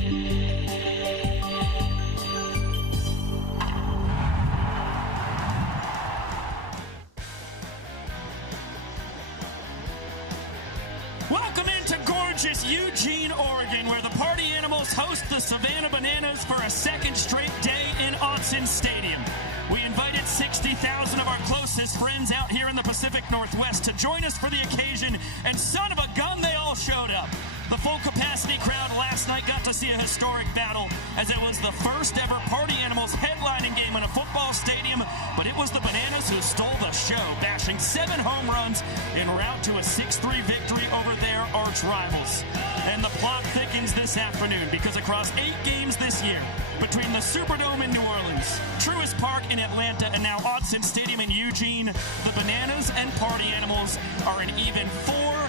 Welcome into gorgeous Eugene, Oregon, where the Party Animals host the Savannah Bananas for a second straight day in Autzen Stadium. We invited 60,000 of our closest friends out here in the Pacific Northwest to join us for the occasion, and son of a gun, they all showed up. The full-capacity crowd last night got to see a historic battle, as it was the first ever Party Animals headlining game in a football stadium, but it was the Bananas who stole the show, bashing 7 home runs en route to a 6-3 victory over their arch rivals. And the plot thickens this afternoon, because across 8 games this year, between the Superdome in New Orleans, Truist Park in Atlanta, and now Autzen Stadium in Eugene, the Bananas and Party Animals are an even 4-4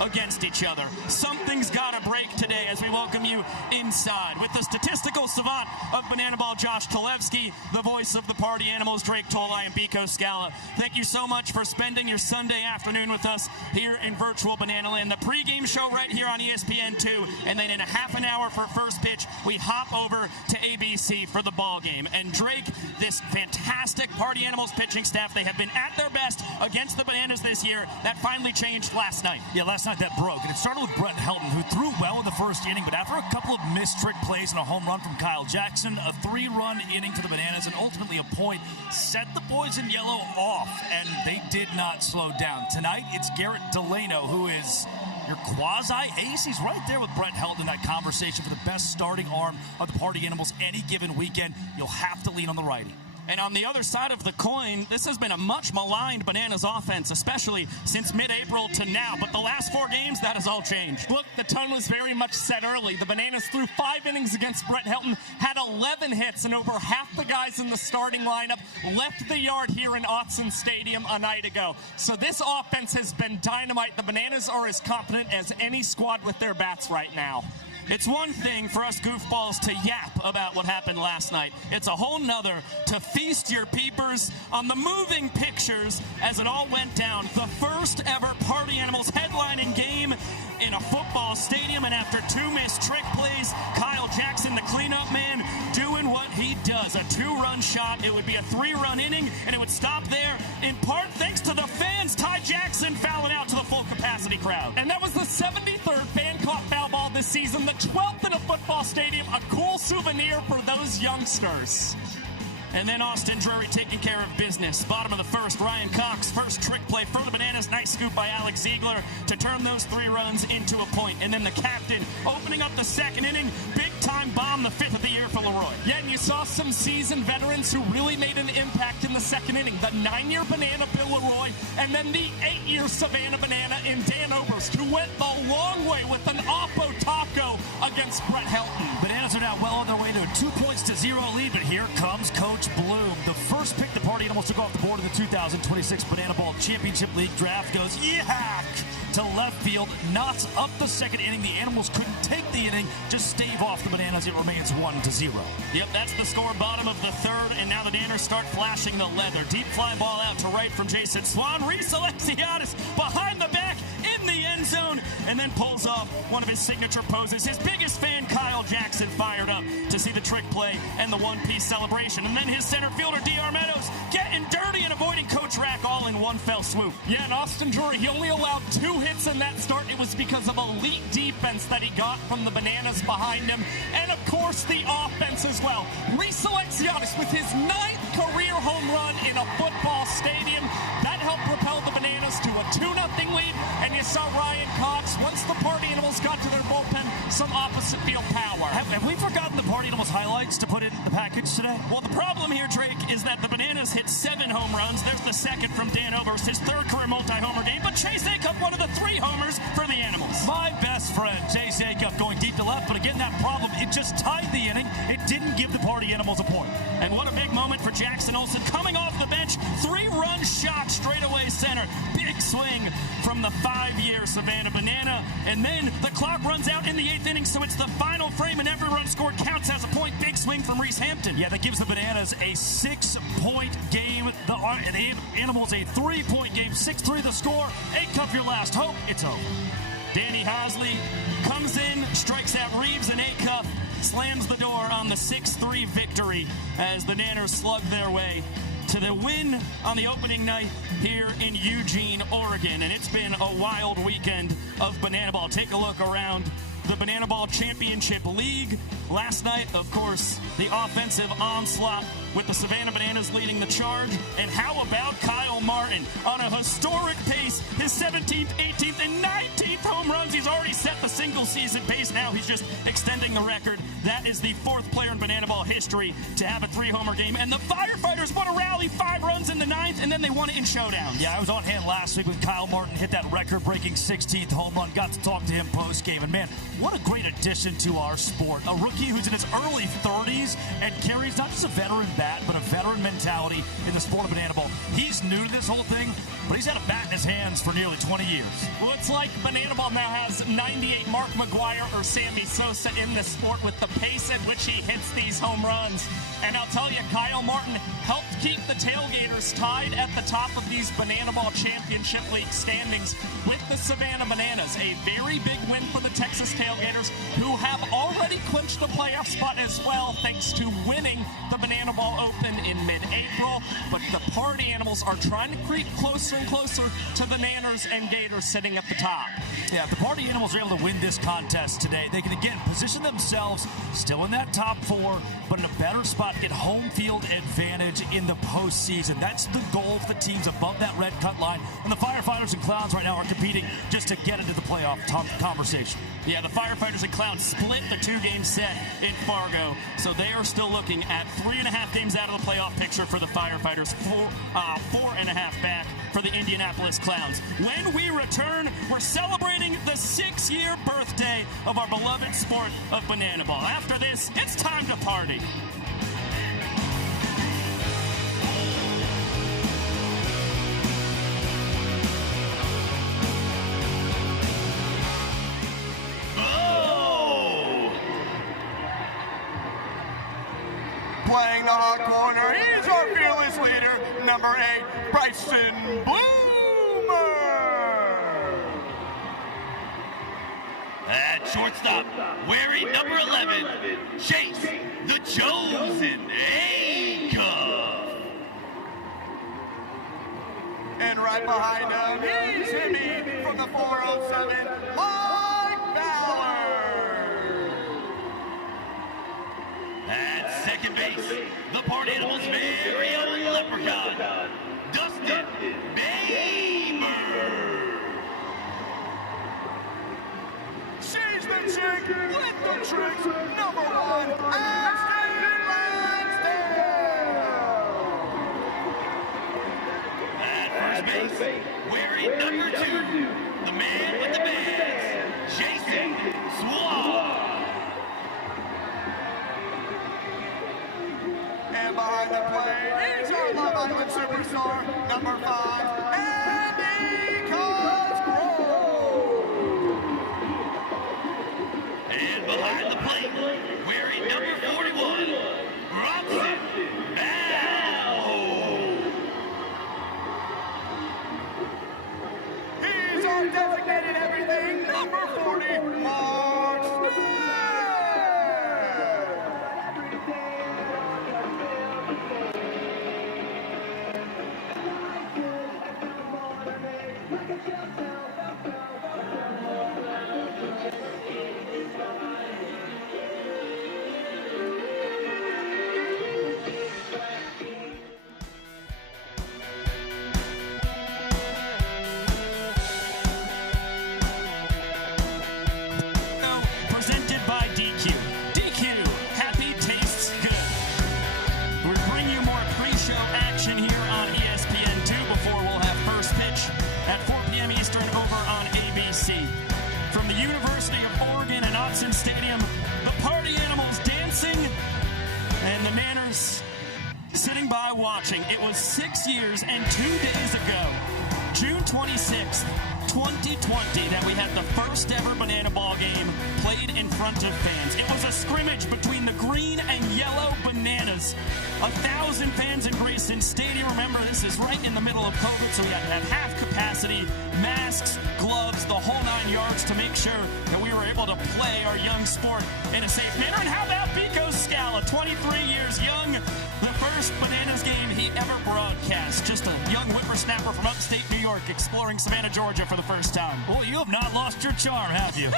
against each other. Something's got to break today as we welcome you inside with the statistical savant of bananaball, Josh Talevsky, the voice of the Party Animals, Drake Tolai, and Biko Scala. Thank you so much for spending your Sunday afternoon with us here in virtual Bananaland. The pregame show right here on ESPN2, and then in a half an hour for first pitch, we hop over to ABC for the ball game. And Drake, this fantastic Party Animals pitching staff, they have been at their best against the Bananas this year. That finally changed last night. Yeah, last night that broke, and it started with Brett Helton, who threw well in the first inning, but after a couple of missed trick plays and a home run from Kyle Jackson, a 3-run inning for the Bananas, and ultimately a point, set the boys in yellow off, and they did not slow down. Tonight, it's Garrett Delano, who is your quasi-ace. He's right there with Brett Helton in that conversation for the best starting arm of the Party Animals any given weekend. You'll have to lean on the righty. And on the other side of the coin, this has been a much maligned Bananas offense, especially since mid-April to now. But the last 4 games, that has all changed. Look, the tone was very much set early. The Bananas threw 5 innings against Brett Helton, had 11 hits, and over half the guys in the starting lineup left the yard here in Autzen Stadium a night ago. So this offense has been dynamite. The Bananas are as confident as any squad with their bats right now. It's one thing for us goofballs to yap about what happened last night. It's a whole nother to feast your peepers on the moving pictures as it all went down. The first ever Party Animals headlining game in a football stadium, and after 2 missed trick plays, Kyle Jackson, the cleanup man, doing what he does. A 2-run shot. It would be a 3-run inning, and it would stop there, in part thanks to the fans. Ty Jackson fouling out to the full capacity crowd. And that was the 73rd fan-caught foul ball this season, the 12th in a football stadium, a cool souvenir for those youngsters. And then Austin Drury taking care of business. Bottom of the first, Ryan Cox, first trick play for the Bananas. Nice scoop by Alex Ziegler to turn those 3 runs into a point. And then the captain opening up the second inning. Big-time bomb, the 5th of the year for Leroy. Yeah, and you saw some seasoned veterans who really made an impact in the second inning. The 9-year Banana, Bill Leroy, and then the 8-year Savannah Banana in Dan Oberst, who went the long way with an Oppo Taco against Brett Helton. Bananas are now well on their way to a 2-0 lead, but here comes Coach Bloom. The first pick the Party Animals took off the board in the 2026 Bananaball Championship League draft goes yack to left field, knots up the second inning. The Animals couldn't take the inning, just stave off the Bananas. It remains 1-0. Yep, that's the score, bottom of the 3rd, and now the Nanners start flashing the leather. Deep fly ball out to right from Jason Swan. Reese Alexiadis behind the back in the end zone, and then pulls off one of his signature poses. His biggest fan, Kyle Jackson, fired up to see the trick play and the one-piece celebration. And then his center fielder, D.R. Meadows, getting dirty and avoiding Coach Rack all in one fell swoop. Yeah, and Austin Drury, he only allowed 2 hits in that start. It was because of elite defense that he got from the Bananas behind him. And, of course, the offense as well. Reese Alexiadis with his 9th career home run in a football stadium. That helped propel the Bananas to a 2-0 lead. And you saw Ryan Cox, once the Party Animals got to their bullpen, some opposite field power. Have we forgotten the Party Animals highlights to put in the package today? Well, the problem here, Drake, is that the Bananas hit 7 home runs. There's the second from Dan Oberst, his 3rd career multi-homer game. But Chase Acup, one of the 3 homers for the Animals. My best friend, Chase Acup, going deep to left. But again, that problem, it just tied the inning. It didn't give the Party Animals a point. And what a big moment for Jackson Olsen coming off the bench. 3-run shot straight away center. Big swing from the 5-year Savannah Banana. And then the clock runs out in the 8th inning, so it's the final frame, and every run scored counts as a point. Big swing from Reese Hampton. Yeah, that gives the Bananas a 6-point game. The Animals a 3-point game. 6-3 the score. Acup, your last hope. It's over. Danny Hosley comes in, strikes out Reeves and 6-3 victory as the Nanners slugged their way to the win on the opening night here in Eugene, Oregon. And it's been a wild weekend of bananaball. Take a look around the Bananaball Championship League. Last night, of course, the offensive onslaught with the Savannah Bananas leading the charge. And how about Kyle Martin on a historic pace, his 17th, 18th, and 19th home runs. He's already set the single-season pace. Now he's just extending the record. That is the fourth player in Bananaball history to have a 3-homer game. And the Firefighters won a rally, 5 runs in the 9th, and then they won it in Showdown. Yeah, I was on hand last week when Kyle Martin hit that record-breaking 16th home run. Got to talk to him post-game. And man, what a great addition to our sport. A rookie who's in his early 30s and carries not just a veteran bat, but a veteran mentality in the sport of bananaball. He's new to this whole thing, but he's had a bat in his hands for nearly 20 years. Well, it's like bananaball now has 98 Mark McGuire or Sammy Sosa in this sport with the pace at which he hits these home runs. And I'll tell you, Kyle Martin helped keep the Tailgaters tied at the top of these Bananaball Championship League standings with the Savannah Bananas. A very big win for the Texas Tailgaters, who have already clinched the playoff spot as well, thanks to winning the Bananaball Open in mid-April. But the Party Animals are trying to creep closer and closer to the Nanners and Gators sitting at the top. Yeah, if the Party Animals are able to win this contest today, they can again position themselves still in that top 4, but in a better spot to get home field advantage in the postseason. That's the goal for the teams above that red cut line. And the Firefighters and Clowns right now are competing just to get into the playoff conversation. Yeah, the Firefighters and Clowns split the 2-game set in Fargo, so they are still looking at 3.5 games out of the playoff picture for the Firefighters, 4.5 back for the Indianapolis Clowns. When we return, we're celebrating the 6-year birthday of our beloved sport of bananaball. After this, it's time to party. Playing the hot corner, he's our fearless leader, number 8, Bryson Bloomer. At shortstop, wearing number 11, Chase the Chosen Acuff. And right behind him, he's hitting from the 407, Mike Ballard. At second base, the Party Animals' very own leprechaun, Dustin Baber. She's the chick with the tricks, number 1, Ashton Lansdale. At first base, wearing number 2, the man with the bags, Jason Swab. And behind the plate, he's our Love Island superstar, number 5, Andy Cosgrove. And behind the plate, wearing number 41, Robson Bell. He's our designated everything, number 40, Mark Smith. Presented by DQ. DQ, happy tastes good. We're bringing you more pre-show action here on ESPN2 before we'll have first pitch at 4 p.m. Eastern over on ABC. From the University of Oregon and Autzen Stadium, the Party Animals dancing and the Nanners sitting by watching. It was 6 years and 2 days ago, June 26th, 2020, that we had the first ever bananaball game played in front of fans. It was a scrimmage between the green and yellow Bananas. 1,000 fans in Grayson Stadium. Remember, this is right in the middle of COVID, so we had to have half capacity, masks, gloves, the whole 9 yards to make sure that we were able to play our young sport in a safe manner. And how about Pico's Scala, 23 years young. The first Bananas game he ever broadcast. Just a young whippersnapper from upstate New York exploring Savannah, Georgia for the first time. Well, you have not lost your charm, have you?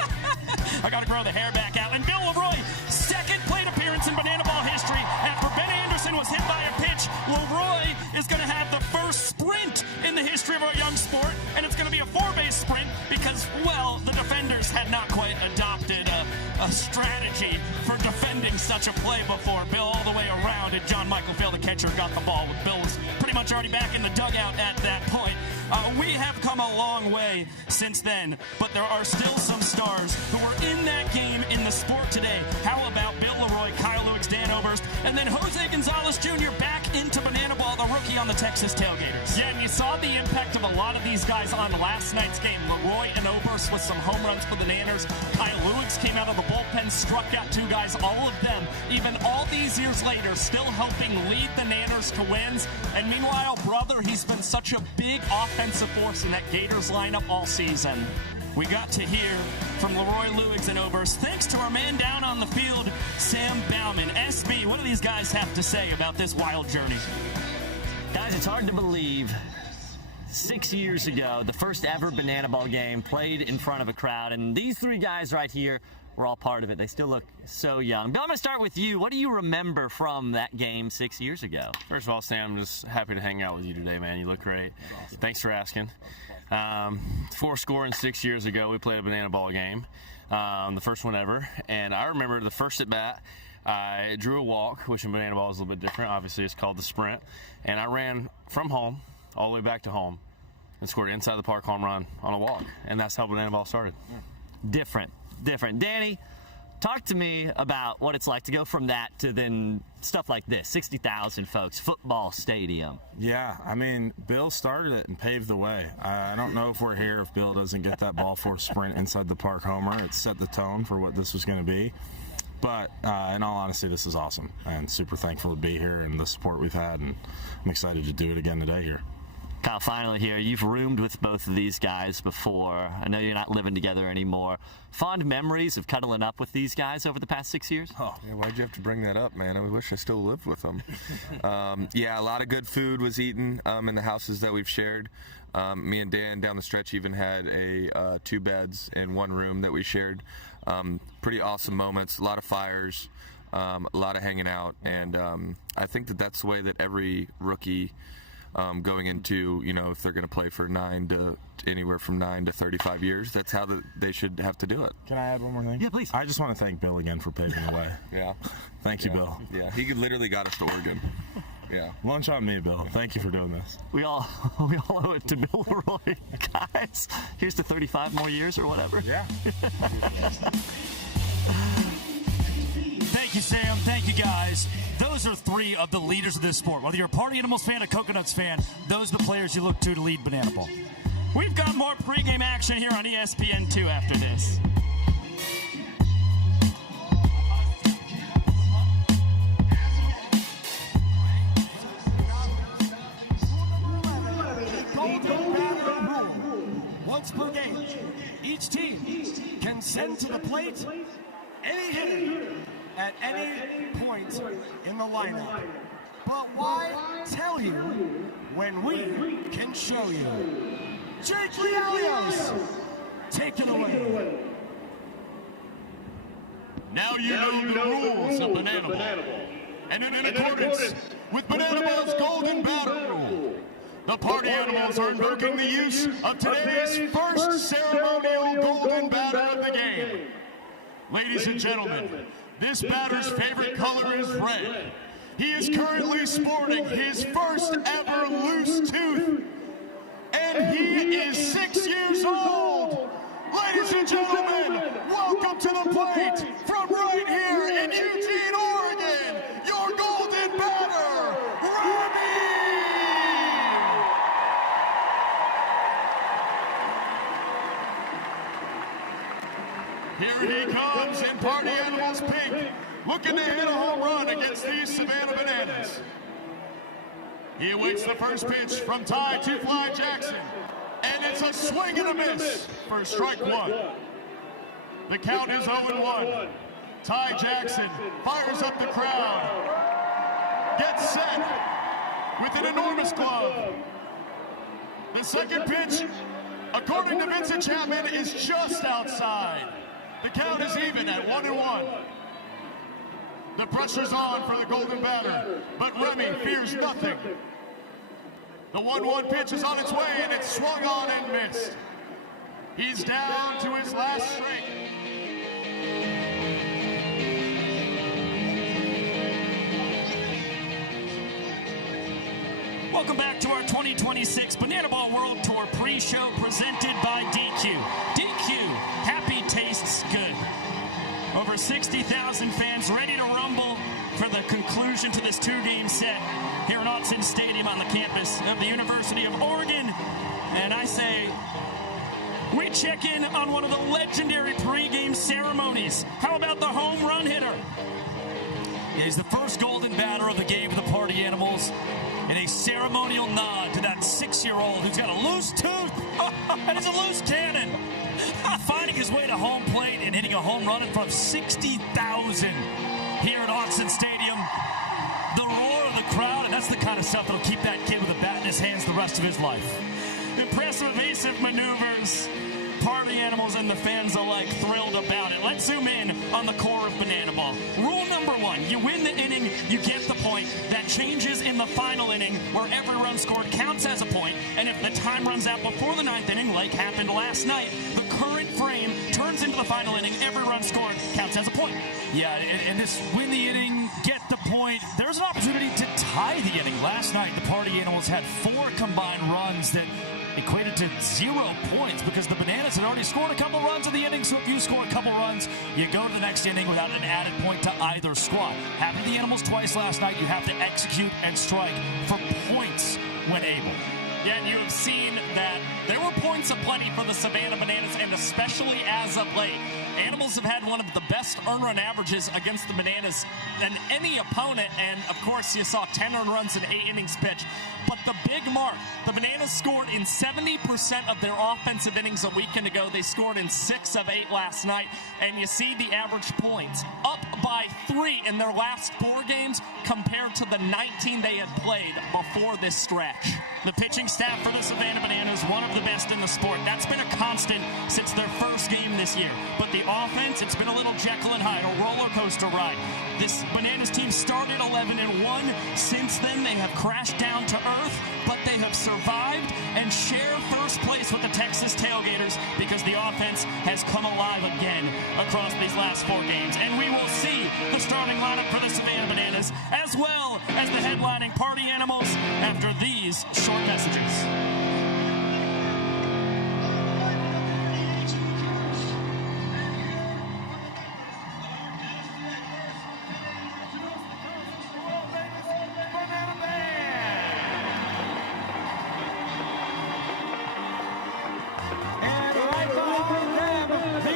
I got to grow the hair back out. And Bill Leroy, second plate appearance in Bananaball history. After Ben Anderson was hit by a pitch, Leroy is going to have the first sprint in the history of our young sport. And it's going to be a 4-base sprint because, well, the defenders had not quite adopted a strategy for defending such a play before. Bill all the way around, and John Michael Phil, the catcher, got the ball. Bill was pretty much already back in the dugout at that point. We have come a long way since then, but there are still some stars who were in that game in the sport today. How about Bill Leroy, Kyle Lewis, Dan Oberst, and then Jose Gonzalez Jr. back into Bananaball, the rookie on the Texas Tailgaters. Yeah, and you saw the impact of a lot of these guys on last night's game. Leroy and Oberst with some home runs for the Nanners. Kyle Lewis came out of the bullpen, struck out 2 guys, all of them, even all these years later, still helping lead the Nanners to wins. And meanwhile, brother, he's been such a big offensive force in that Gators lineup all season. We got to hear from Leroy, Lewis, and Oberst. Thanks to our man down on the field, Sam Bauman. SB, what do these guys have to say about this wild journey? Guys, it's hard to believe 6 years ago, the first ever Bananaball game played in front of a crowd, and these 3 guys right here were all part of it. They still look so young. Bill, I'm going to start with you. What do you remember from that game 6 years ago? First of all, Sam, I'm just happy to hang out with you today, man. You look great. Thanks for asking. 4 years ago, we played a Bananaball game, the first one ever, and I remember the first at bat, I drew a walk, which in Bananaball is a little bit different. Obviously, it's called the sprint, and I ran from home all the way back to home and scored an inside the park home run on a walk, and that's how Bananaball started. Different. Danny, talk to me about what it's like to go from that to then stuff like this, 60,000 folks, football stadium. Yeah, I mean, Bill started it and paved the way. I don't know if we're here if Bill doesn't get that ball for a sprint inside the park homer. It set the tone for what this was going to be. But in all honesty, this is awesome, and super thankful to be here and the support we've had, and I'm excited to do it again today here. Kyle, finally here, you've roomed with both of these guys before. I know you're not living together anymore. Fond memories of cuddling up with these guys over the past 6 years? Oh, yeah, why'd you have to bring that up, man? I wish I still lived with them. Yeah, a lot of good food was eaten in the houses that we've shared. Me and Dan down the stretch even had 2 beds in 1 room that we shared. Pretty awesome moments, a lot of fires, a lot of hanging out, and I think that's the way that every rookie going into, if they're going to play for anywhere from 9 to 35 years, that's how they should have to do it. Can I add one more thing? Yeah, please. I just want to thank Bill again for paving the way. Yeah. Thank you, Bill. Yeah, he literally got us to Oregon. Yeah. Lunch on me, Bill. Thank you for doing this. We all owe it to Bill Leroy. Guys, here's to 35 more years or whatever. Yeah. Thank you, Sam. Thank you, guys. Those are 3 of the leaders of this sport. Whether you're a Party Animals fan, a Coconuts fan, those are the players you look to lead Bananaball. We've got more pregame action here on ESPN2 after this. Once per game, each team can send to the plate any hitter at any point in the lineup. But why tell you when we can show you? Jake Lialios, take it away. Now you know the rules of Bananaball. And in accordance with Bananaball's Golden Batter Rule, the Party Animals are invoking the use of today's first ceremonial Golden Batter of the game. Ladies and gentlemen, this batter's favorite color is red. He is currently sporting his first ever loose tooth, and he is 6 years old. Ladies and gentlemen, welcome to the plate from right here in Eugene, Oregon, your golden batter, Robbie! Here he comes in Party Animals pink, looking to hit a home run against these Savannah Bananas. He awaits the first pitch from Ty Two Fly Jackson, and it's a swing and a miss for strike 1. The count is 0-1. Ty Jackson fires up the crowd, gets set with an enormous glove. The second pitch, according to Vincent Chapman, is just outside. The count is even at 1-1. The pressure's on for the Golden Batter, but Remy fears nothing. The 1-1 pitch is on its way, and it's swung on and missed. He's down to his last strike. Welcome back to our 2026 Bananaball World Tour pre-show presented by DQ. DQ, happy tastes good. Over 60,000 fans ready to rumble for the conclusion to this two-game set here at Autzen Stadium on the campus of the University of Oregon. And I say, we check in on one of the legendary pre-game ceremonies. How about the home run hitter? He's the first Golden Batter of the game for the Party Animals, and a ceremonial nod to that 6-year-old who's got a loose tooth and is a loose cannon. Finding his way to home plate and hitting a home run in front of 60,000 here at Autzen Stadium. The roar of the crowd, and that's the kind of stuff that'll keep that kid with a bat in his hands the rest of his life. Impressive evasive maneuvers. Party Animals and the fans alike thrilled about it. Let's zoom in on the core of Bananaball. Rule number 1, you win the inning, you get the point. That changes in the final inning, where every run scored counts as a point, and if the time runs out before the 9th inning, like happened last night, the current frame turns into the final inning, every run scored counts as a point. Yeah, and this win the inning, get the point. There's an opportunity to tie the inning. Last night, the Party Animals had 4 combined runs that equated to 0 points because the Bananas had already scored a couple runs in the inning. So if you score a couple runs, you go to the next inning without an added point to either squad. Happened to the Animals twice last night. You have to execute and strike for points when able. Yeah, and you have seen that there were points aplenty for the Savannah Bananas, and especially as of late. Animals have had one of the best earned run averages against the Bananas than any opponent, and of course you saw 10 earned runs in 8 innings pitched. But the big mark, the Bananas scored in 70% of their offensive innings a weekend ago. They scored in 6 of 8 last night, and you see the average points up by 3 in their last 4 games compared to the 19 they had played before this stretch. The pitching staff for the Savannah Bananas, one of the best in the sport. That's been a constant since their first game this year. But the offense, it's been a little Jekyll and Hyde, a roller coaster ride. This Bananas team started 11-1. Since then, they have crashed down to earth, but they have survived and share first place with the Texas Tailgaters because the offense has come alive again across these last 4 games. And we will see the starting lineup for the Savannah Bananas, as well as the headlining Party Animals after these short messages.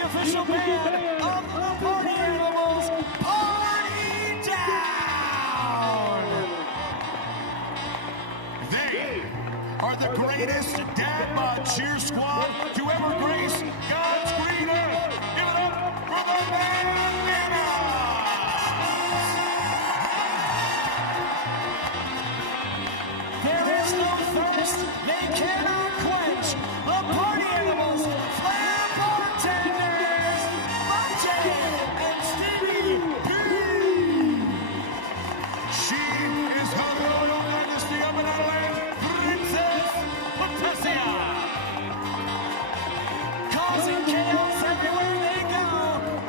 Official band of the Party Animals, Party Down! They are the greatest dad bod cheer squad to ever grace God's green earth. Give it up for the Bananas! There is no thirst they cannot quench. The Party Animals, flair bartenders, Monte and Stevie P. She is the royal dynasty of Banana, Princess Patricia. Causing chaos everywhere they go.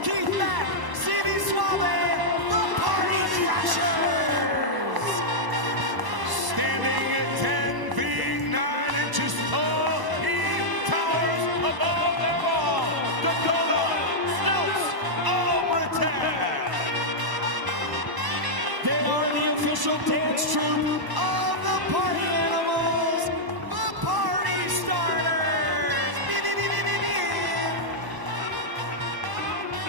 Keep that, City Suave, the Party Crashers. Standing at 10 feet 9 inches tall, he towers above them all. Dakota Snoops Albertan. They are the official dance troupe of the Party Animals, the Party Starters.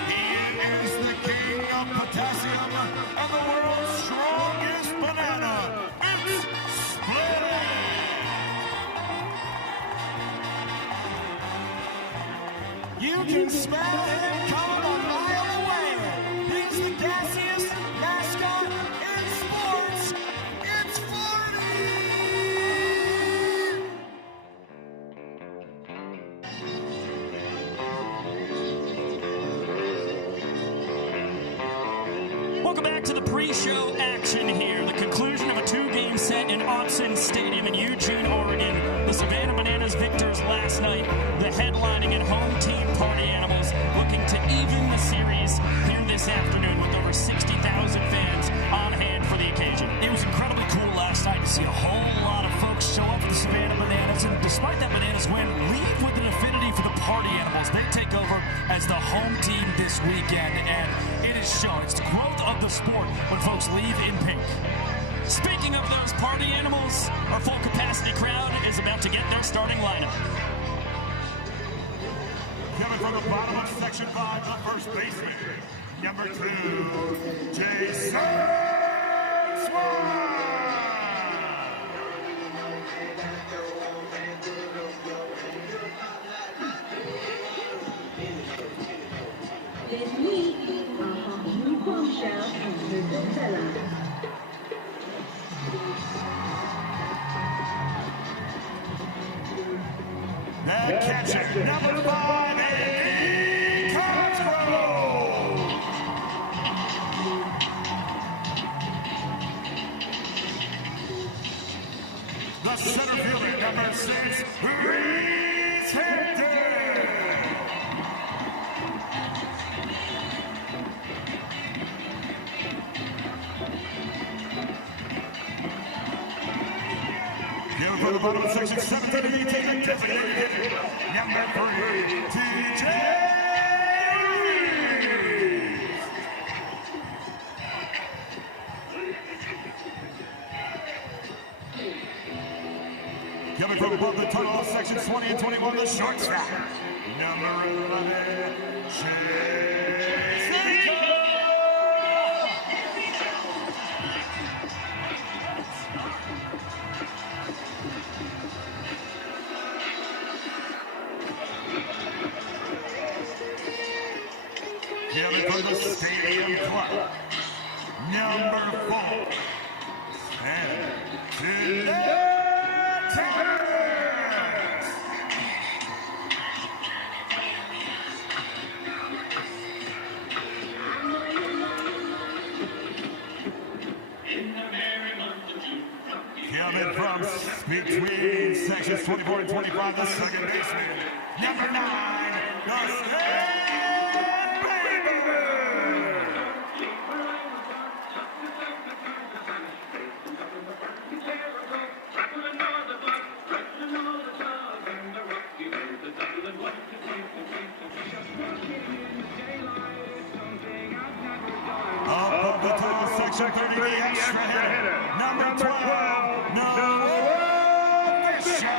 He is the king of potassium and the world's strongest banana. It's splitting. You can smell him coming a mile away. Welcome back to the pre-show action here. The conclusion of a 2-game set in Autzen Stadium in Eugene, Oregon. The Savannah Bananas victors last night. The headlining and home team Party Animals looking to even the series here this afternoon with over 60,000 fans on hand for the occasion. It was incredibly cool last night to see a whole lot of folks show up for the Savannah Bananas, and despite that Bananas win, leave with an affinity for the Party Animals. They take over as the home team this weekend, and it is shown. It's the growth of the sport when folks leave in pink. Speaking of those Party Animals, our full capacity crowd is about to get their starting lineup. Coming from the bottom of Section 5, the first baseman, number 2, Jason Swan. This week, our new bombshell is the fella. And catcher, number 5, Eugene. The center fielder, number 6, Reese Hampton. For the bottom of section 17 and 18, designated hitter, number 3, TJ. Coming from above the tunnel of sections 20 and 21, the shortstop, number 11, Coming from the Stadium Club, number 4, and coming from between sections 24 and 25, the second baseman, number 9, the Above the tunnel, section 30, the extra hitter, number 12, Noah Fisher.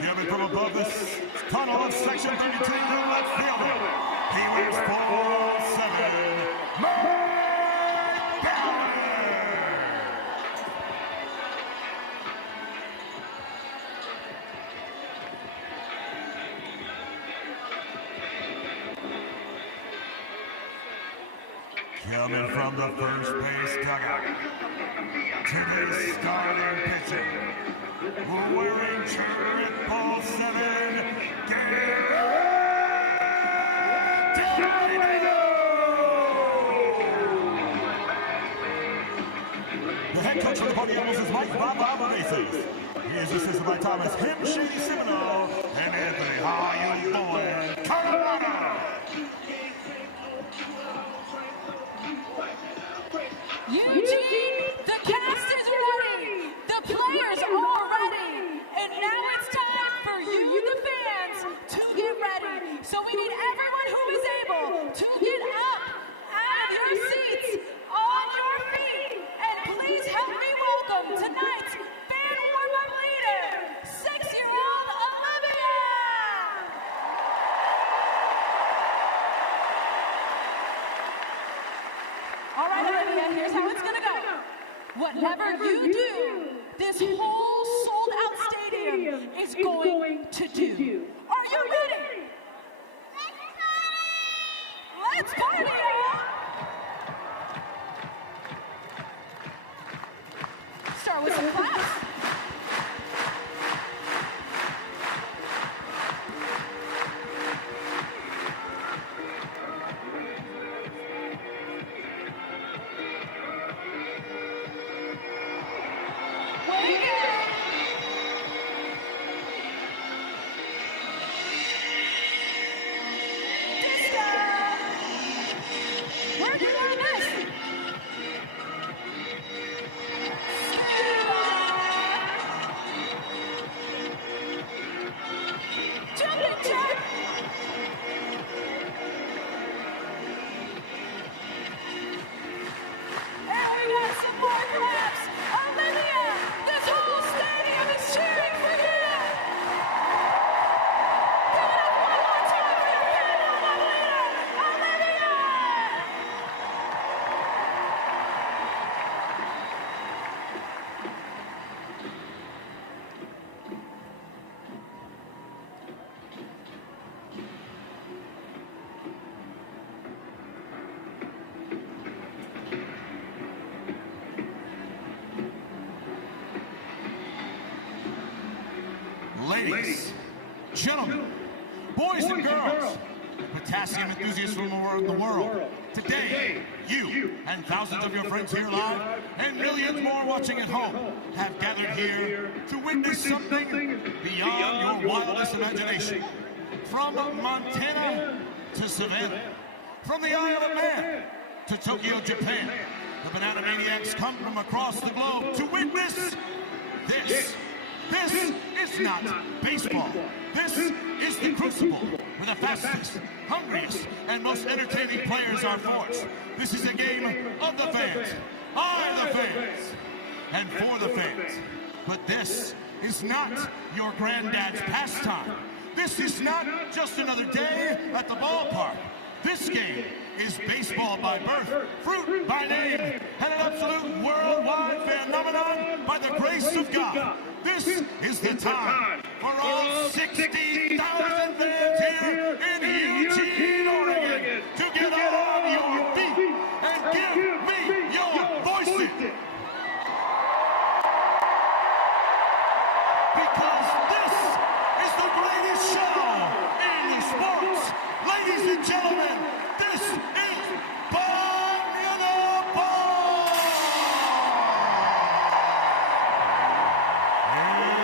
Coming from above the tunnel of section 32, the left fielder. He wears 4-7, Mike Bauer. Coming from the first base dugout, today's starting pitcher, wearing triple 7, The head coach for the Party Animals is Mike Bob Macy's. He is assisted by Thomas Him Shady Seminole and Anthony Hayu Boyd Carolina. Eugene, the cast is ready. The players are ready. And now it's time for you, the fans, to get ready. So we need everyone who is able to get up out of your seats, on your feet. And please help me welcome tonight's fan warm-up leader, 6-year-old Olivia. All right, Olivia, here's how it's going to go. Whatever you do, this whole sold-out stadium is going to do. Are you ready? Let's party, y'all! Start with some claps. Ladies, gentlemen, boys and girls, potassium enthusiasts from around the world, today, you and thousands of your friends here live and millions more watching at home have gathered here to witness something beyond your wildest imagination. From Montana to Savannah, from the Isle of Man to Tokyo, Japan, the Banana Maniacs come from across the globe to witness this. This is not baseball. This is the Crucible, where the fastest, hungriest, and most entertaining players are forged. This is a game of the fans, by the fans, and for the fans. But this is not your granddad's pastime. This is not just another day at the ballpark. This game is baseball by birth, fruit by name, and an absolute worldwide phenomenon by the grace of God. This is the time for all 60,000 fans here in Eugene, Oregon, to get on your feet and give me your voices. Because this is the greatest show in sports. Ladies and gentlemen, this is bananaball!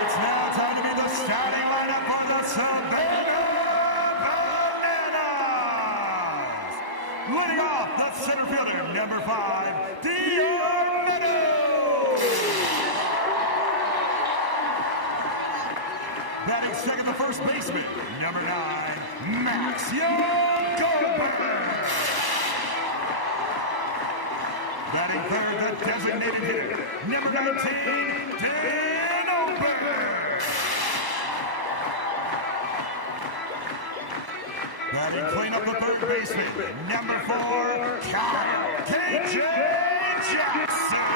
It's now time to be the starting lineup for the Savannah Bananas. Leading off, the center fielder, number 5, batting second, the first baseman, number 9, Max Goldberg. Batting third, the designated hitter, number 19, Dan Oberg. Batting cleanup, the third baseman, number 4, Kyle KJ Jackson.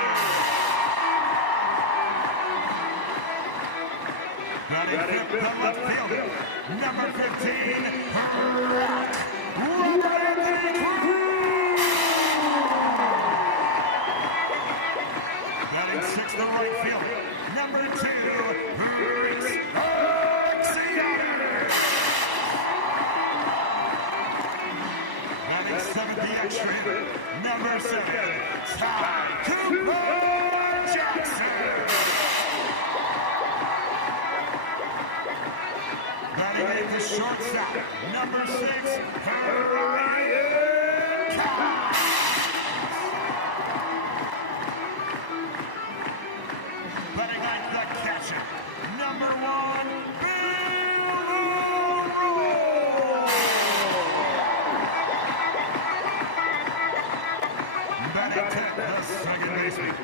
Batting fifth, the left fielder, number 15, Robert Cruz. Batting sixth, the right fielder, number 2, Rex Alexander. Batting seventh, the extra hitter, number 7, Ty Cooper Jackson. Batting eighth, the shortstop, number 6, Ryan Cox. Batting ninth, the catcher, number 1, Bill Roll. Batting 10th, the second baseman,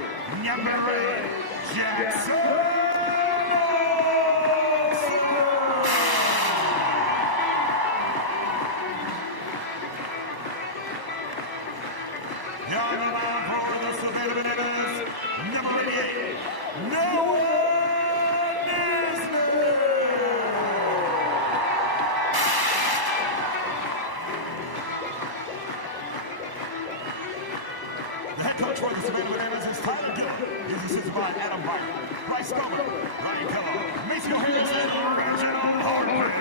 number 8, Jackson. Coach for the Savannah Bananas is Tyler Gill. He's assisted by Adam Bryant, Bryce Comer, Ryan Kellogg, Mason Harris, and Reginald Hartman.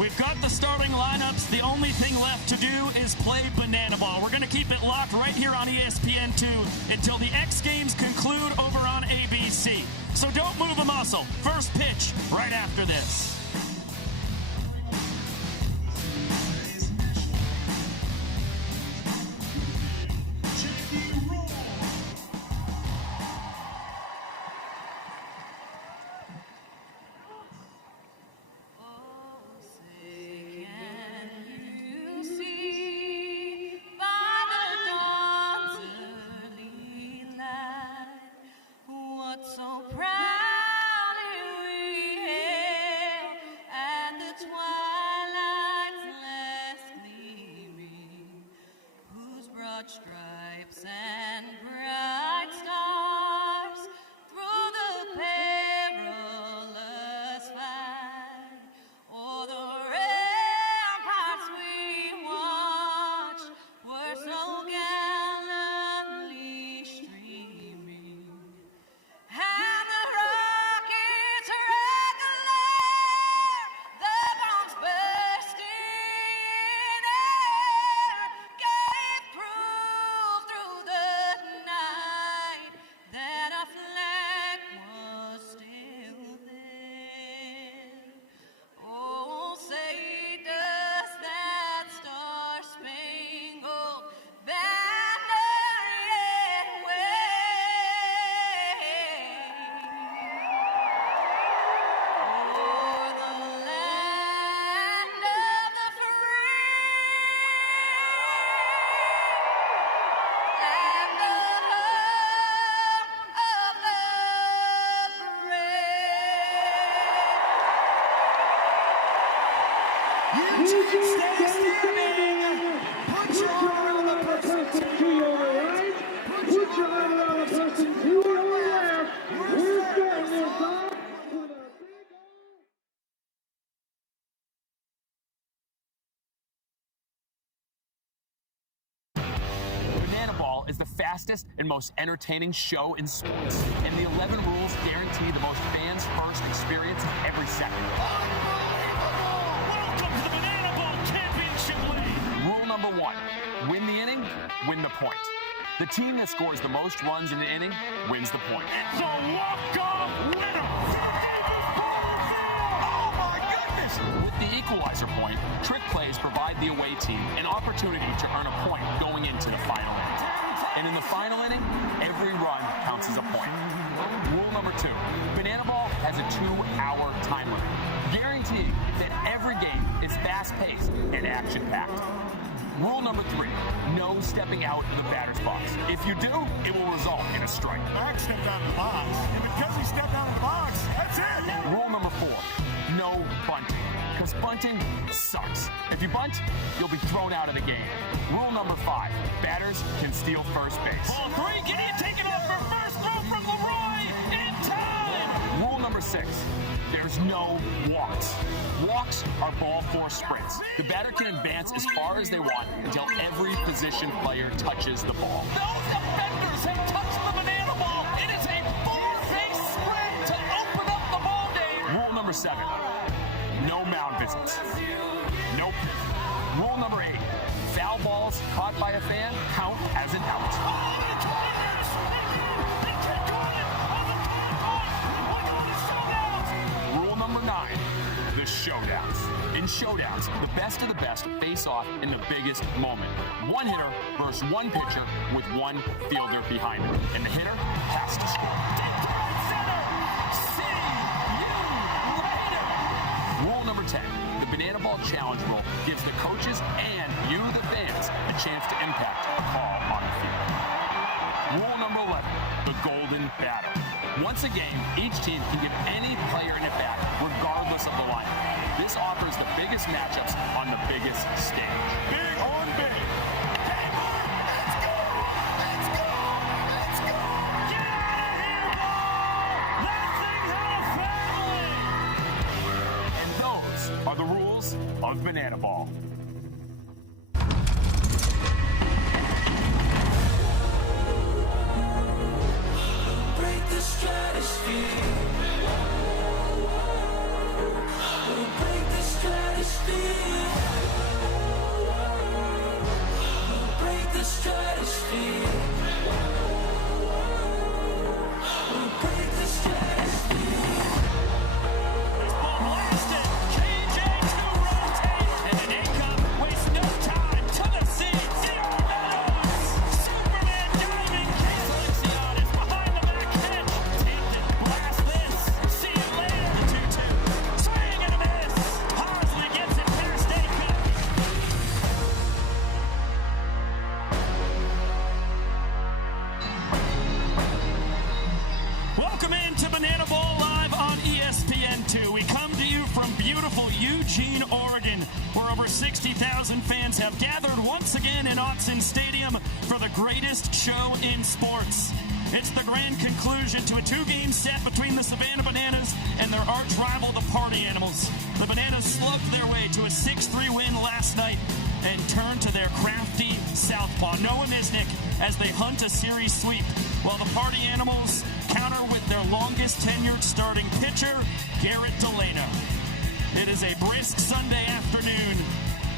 We've got the starting lineups. The only thing left to do is play bananaball. We're going to keep it locked right here on ESPN2 until the X Games conclude over on ABC. So don't move a muscle. First pitch right after this. So proudly we hail Eugene, stay standing. Put your arm around the person to your right. Put your arm around the person to your left. We're starting this off with a big Bananaball is the fastest and most entertaining show in sports, and the 11 rules guarantee the most fans-first experience every second. Welcome to the Bananaball Championship League. Rule number 1, win the inning, win the point. The team that scores the most runs in the inning wins the point. It's a walk-off winner. Oh my goodness! With the equalizer point, trick plays provide the away team an opportunity to earn a point going into the final inning. And in the final inning, every run counts as a point. Rule number 2, Bananaball has a 2-hour time limit, guaranteeing that every game is fast-paced and action-packed. Rule number 3, no stepping out of the batter's box. If you do, it will result in a strike. Max stepped out of the box. And because he stepped out of the box, that's it. Rule number 4, no bunting. Because bunting sucks. If you bunt, you'll be thrown out of the game. Rule number 5, batters can steal first base. Ball 3, Gideon taking off for first throw from Leroy in time. Rule number 6, there's no walks. Walks are ball 4 sprints. The batter can advance as far as they want until every position player touches the ball. Those defenders have touched the Bananaball. It is a four-face sprint to open up the ball game. Rule number 7, no mound visits. No pivot. Rule number 8, foul balls caught by a fan count as an out. Rule number 9, the showdowns. In showdowns, the best of the best face off in the biggest moment. One hitter versus one pitcher with one fielder behind him. And the hitter has to score. Rule number 10, the Bananaball Challenge rule gives the coaches and you, the fans, a chance to impact a call on the field. Rule number 11, the golden batter. Once a game, each team can give any player an at-bat, regardless of the lineup. This offers the biggest matchups on the biggest stage. Big on big. Let's go! Let's go! Let's go! Get out of here, ball! That thing's out of family! And those are the rules of Bananaball. Break the stratosphere. We'll break the stratosphere. We'll break the stratosphere. We'll break the stratosphere. Baseball blasted. KJ to rotate. And an A-cup wastes no time to the seats. Superman diving kick. Lexion is behind the back hedge. Take it. Blast this. See you later. 2-2. Swing and a miss. Hosley gets it past A-cup. Welcome into Bananaball Live on ESPN2. We come to you from beautiful Eugene, Oregon, where over 60,000 fans have gathered once again in Autzen Stadium for the greatest show in sports. It's the grand conclusion to a 2-game set between the Savannah Bananas and their arch rival, the Party Animals. The Bananas slugged their way to a 6-3 win last night and turned to their crafty southpaw, Noah Misnick, as they hunt a series sweep, while the Party Animals counter with their longest tenured starting pitcher, Garrett Delano. It is a brisk Sunday afternoon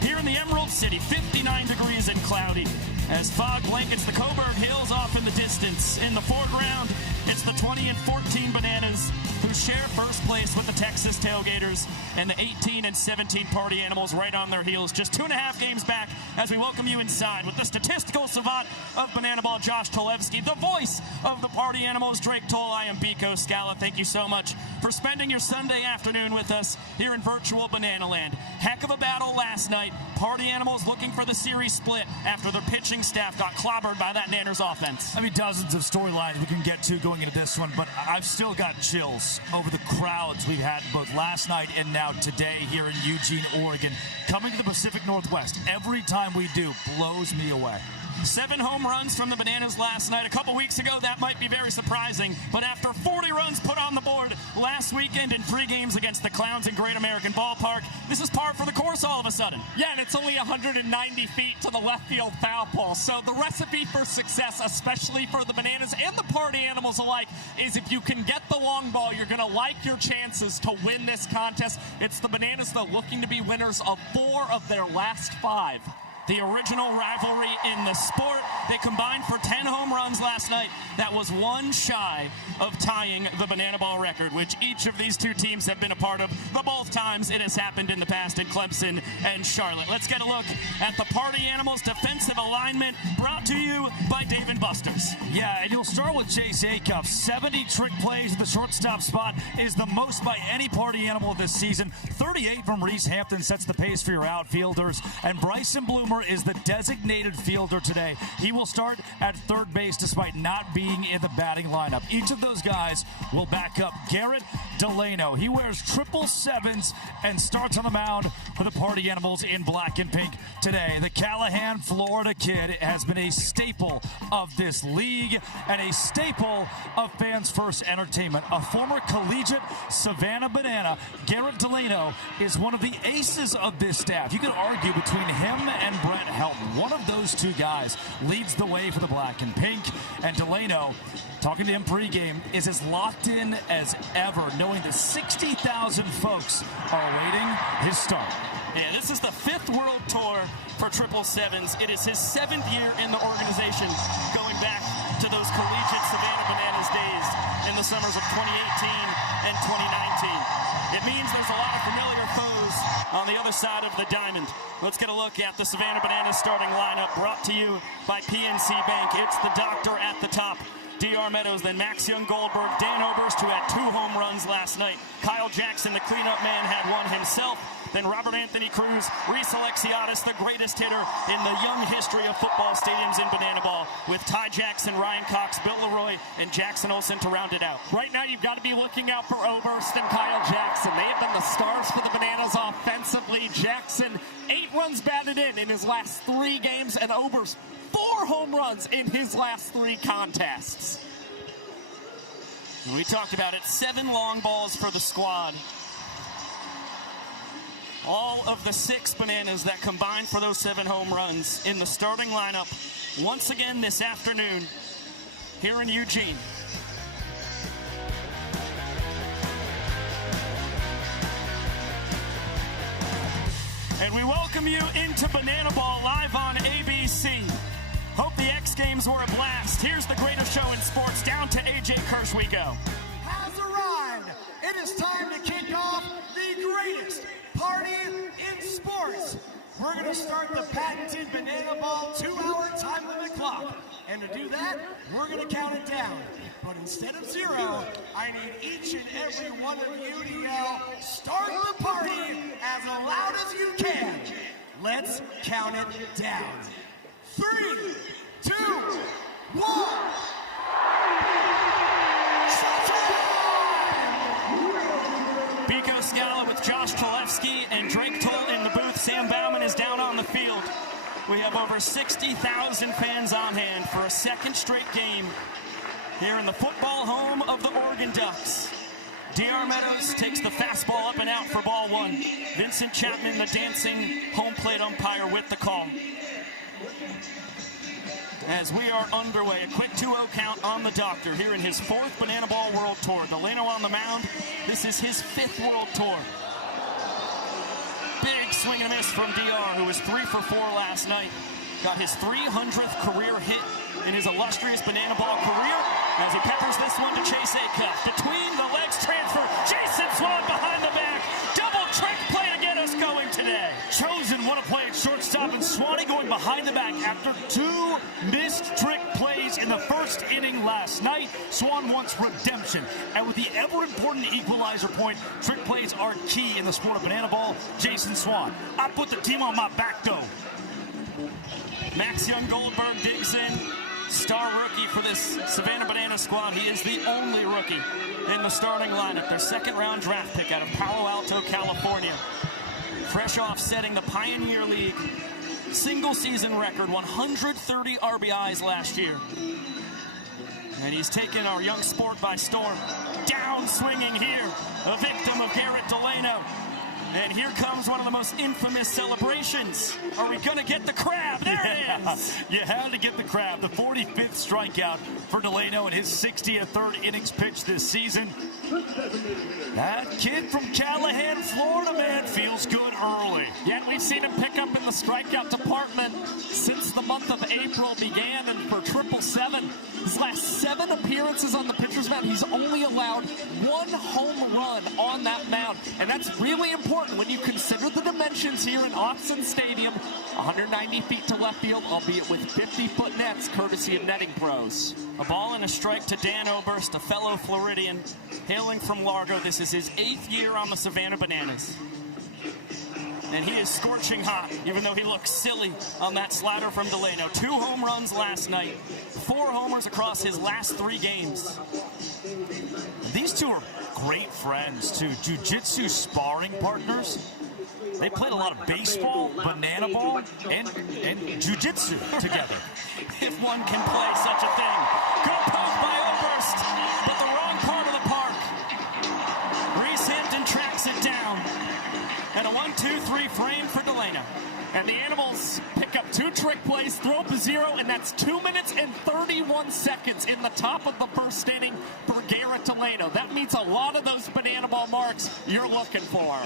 here in the Emerald City, 59 degrees and cloudy, as fog blankets the Coburg Hills off in the distance. In the foreground, it's the 20 and 14 Bananas, who share first place with the Texas Tailgaters, and the 18 and 17 Party Animals right on their heels, just 2.5 games back, as we welcome you inside with the statistical savant of Bananaball, Josh Talevsky, the voice of the Party Animals, Drake Toll. I am Biko Scala. Thank you so much for spending your Sunday afternoon with us here in virtual Banana Land. Heck of a battle last night. Party Animals looking for the series split after their pitching staff got clobbered by that Nanners offense. I mean, dozens of storylines we can get to going into this one, but I've still got chills amazed over the crowds we've had both last night and now today here in Eugene, Oregon. Coming to the Pacific Northwest, every time we do, blows me away. 7 home runs from the Bananas last night. A couple weeks ago, that might be very surprising, but after 40 runs put on the board last weekend in 3 games against the Clowns in Great American Ballpark, this is par for the course all of a sudden. Yeah, and it's only 190 feet to the left field foul pole. So the recipe for success, especially for the Bananas and the party animals alike, is if you can get the long ball, you're going to like your chances to win this contest. It's the Bananas, though, looking to be winners of 4 of their last 5. The original rivalry in the sport. They combined for 10 home runs last night. That was 1 shy of tying the bananaball record, which each of these 2 teams have been a part of the both times it has happened in the past in Clemson and Charlotte. Let's get a look at the Party Animals defensive alignment, brought to you by Dave & Buster's. Yeah, and you'll start with Chase Acuff. 70 trick plays at the shortstop spot is the most by any Party Animal this season. 38 from Reese Hampton sets the pace for your outfielders, and Bryson Bloomer is the designated fielder today. He will start at third base despite not being in the batting lineup. Each of those guys will back up Garrett Delano. He wears 777s and starts on the mound for the Party Animals in black and pink today. The Callahan, Florida kid has been a staple of this league and a staple of Fans First Entertainment. A former collegiate Savannah Banana, Garrett Delano is one of the aces of this staff. You could argue between him and Brent Helton. One of those 2 guys leads the way for the black and pink, and Delano, talking to him pregame, is as locked in as ever, knowing that 60,000 folks are awaiting his start. Yeah, this is the 5th World Tour for 777s. It is his 7th year in the organization, going back to those collegiate Savannah Bananas days in the summers of 2018 and 2019. It means there's a lot of familiar foes on the other side of the diamond. Let's get a look at the Savannah Bananas starting lineup, brought to you by PNC Bank. It's the Doctor at the top. D.R. Meadows, then Max Young Goldberg, Dan Oberst, who had 2 home runs last night. Kyle Jackson, the cleanup man, had 1 himself. Then Robert Anthony Cruz, Reese Alexiadis, the greatest hitter in the young history of football stadiums in Bananaball, with Ty Jackson, Ryan Cox, Bill Leroy, and Jackson Olsen to round it out. Right now, you've got to be looking out for Oberst and Kyle Jackson. They have been the stars for the Bananas offensively. Jackson, 8 runs batted in his last 3 games, and Oberst, 4 home runs in his last 3 contests. We talked about it, 7 long balls for the squad. All of the 6 Bananas that combined for those 7 home runs in the starting lineup once again this afternoon here in Eugene. And we welcome you into Bananaball live on ABC. Hope the X Games were a blast. Here's the greatest show in sports. Down to AJ Kirsch we go. Has arrived. It is time to kick off the greatest party in sports. We're going to start the patented Bananaball 2-hour time limit clock. And to do that, we're going to count it down. But instead of 0, I need each and every one of you to yell, "Start the party," as loud as you can. Let's count it down. 3, 2, 1. Pico Scala with Josh Talevsky and Drake Toll in the booth. Sam Bauman is down on the field. We have over 60,000 fans on hand for a 2nd straight game here in the football home of the Oregon Ducks. D.R. Meadows takes the fastball up and out for ball 1. Vincent Chapman, the dancing home plate umpire, with the call. As we are underway, a quick 2-0 count on the Doctor here in his 4th Bananaball World Tour. Delano on the mound. This is his 5th World Tour. Big swing and a miss from DR, who was 3 for 4 last night. Got his 300th career hit in his illustrious Bananaball career, as he peppers this one to Chase Acuff. Between the legs transfer, Jason Swan behind the back. Double trick play to get us going today. Chosen, what a play at shortstop, and Swanee going behind the back after 2 missed trick plays in the 1st inning last night. Swan wants redemption, and with the ever-important equalizer point, trick plays are key in the sport of Bananaball. Jason Swan, I put the team on my back, though. Max Young Goldberg digs in. star rookie for this Savannah Banana squad. He is the only rookie in the starting lineup. Their second-round draft pick out of Palo Alto, California. Fresh off setting the Pioneer League single-season record, 130 RBIs last year. And he's taken our young sport by storm. Down swinging here, a victim of Garrett Delano. And here comes one of the most infamous celebrations. Are we going to get the crab? There it is. You had to get the crab. The 45th strikeout for Delano in his 60th third innings pitch this season. That kid from Callahan, Florida, man, feels good early. Yeah, we've seen him pick up in the strikeout department since the month of April began, and for 777, his last 7 appearances on the pitcher's mound, he's only allowed 1 home run on that mound, and that's really important when you consider the dimensions here in Autzen Stadium. 190 feet to left field, albeit with 50-foot nets, courtesy of netting pros. A ball and a strike to Dan Oberst, a fellow Floridian, hailing from Largo. This is his 8th year on the Savannah Bananas. And he is scorching hot, even though he looks silly on that slider from Delano. 2 home runs last night, 4 homers across his last 3 games. These two are great friends, too. Jiu-jitsu sparring partners. They played a lot of baseball, bananaball, and jiu-jitsu together. If one can play such a thing. Good poke by Oberst, but the wrong part of the park. Reese Hampton tracks it down. And a 1-2-3 frame for Delano. And the Animals pick up 2 trick plays, throw up a 0, and that's 2 minutes and 31 seconds in the top of the first inning for Garrett Delano. That means a lot of those banana ball marks you're looking for.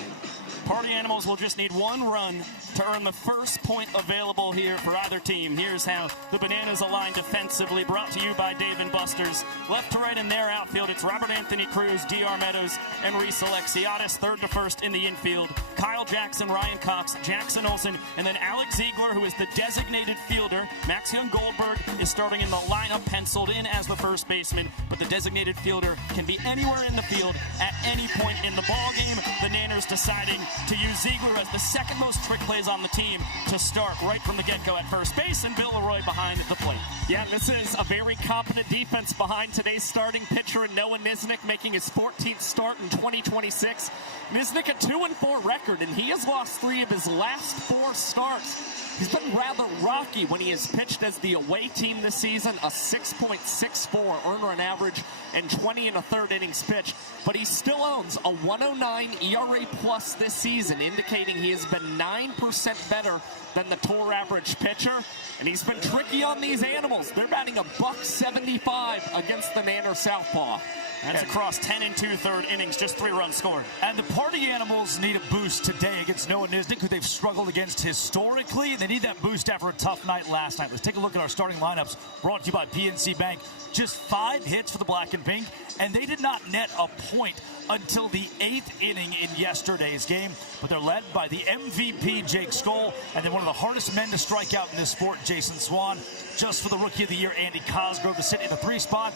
Party Animals will just need 1 run to earn the first point available here for either team. Here's how the Bananas align defensively, brought to you by Dave & Buster's. Left to right in their outfield, it's Robert Anthony Cruz, D.R. Meadows, and Reese Alexiadis. Third to first in the infield, Kyle Jackson, Ryan Cox, Jackson Olsen, and then Alex Ziegler, who is the designated fielder. Max Young Goldberg is starting in the lineup, penciled in as the first baseman, but the designated fielder can be anywhere in the field at any point in the ballgame. The Nanners deciding to use Ziegler as the second most trick plays on the team to start right from the get-go at first base, and Bill Leroy behind the plate. Yeah, this is a very competent defense behind today's starting pitcher, Noah Nisnik, making his 14th start in 2026. Nisnik a 2-4 record, and he has lost 3 of his last 4 starts. He's been rather rocky when he has pitched as the away team this season, a 6.64 earned run average and 20 1/3 innings pitched, but he still owns a 109 ERA plus this season, indicating he has been 9% better than the tour average pitcher, and he's been tricky on these Animals. They're batting a .175 against the Nanner Southpaw. That's across 10 2/3 innings, just 3 runs scored. And the Party Animals need a boost today against Noah Nisnik, who they've struggled against historically. They need that boost after a tough night last night. Let's take a look at our starting lineups, brought to you by PNC Bank. Just 5 hits for the Black and Pink, and they did not net a point until the 8th inning in yesterday's game. But they're led by the MVP, Jake Skoll, and then one of the hardest men to strike out in this sport, Jason Swan. Just for the Rookie of the Year, Andy Cosgrove, to sit in the 3 spot.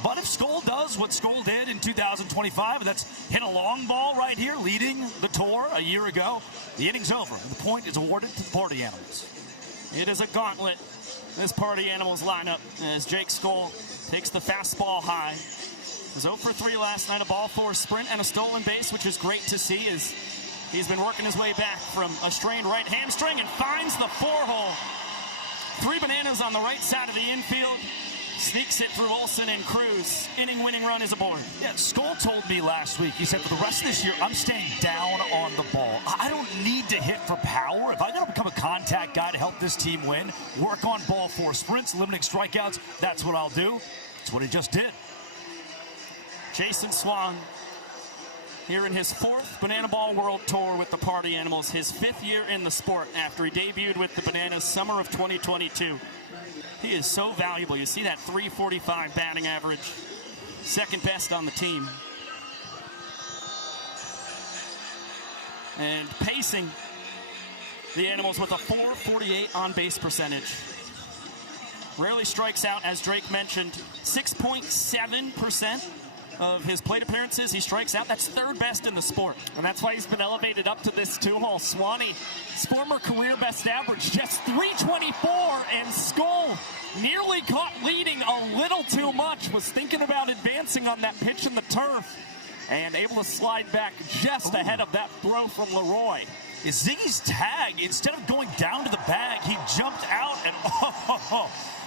But if Skoll does what Skoll did in 2025, that's hit a long ball right here, leading the tour a year ago, the inning's over. The point is awarded to the Party Animals. It is a gauntlet, this Party Animals lineup, as Jake Skoll takes the fastball high. He was 0 for 3 last night, a ball 4 sprint and a stolen base, which is great to see as he's been working his way back from a strained right hamstring and finds the 4-hole. 3 Bananas on the right side of the infield. Sneaks it through Olsen and Cruz. Inning-winning run is aboard. Yeah, Skoll told me last week, he said, for the rest of this year, I'm staying down on the ball. I don't need to hit for power. If I got to become a contact guy to help this team win, work on ball 4 sprints, limiting strikeouts, that's what I'll do. That's what he just did. Jason Swan, here in his 4th Banana Ball World Tour with the Party Animals, his 5th year in the sport after he debuted with the Bananas summer of 2022. He is so valuable. You see that .345 batting average, second best on the team. And pacing the Animals with a .448 on-base percentage. Rarely strikes out, as Drake mentioned, 6.7% of his plate appearances, he strikes out. That's third best in the sport. And that's why he's been elevated up to this 2-hole. Swanee, his former career best average, just 324, and Skull nearly caught leading a little too much, was thinking about advancing on that pitch in the turf, and able to slide back just ahead of that throw from Leroy. Ziggy's tag, instead of going down to the bag, he jumped out and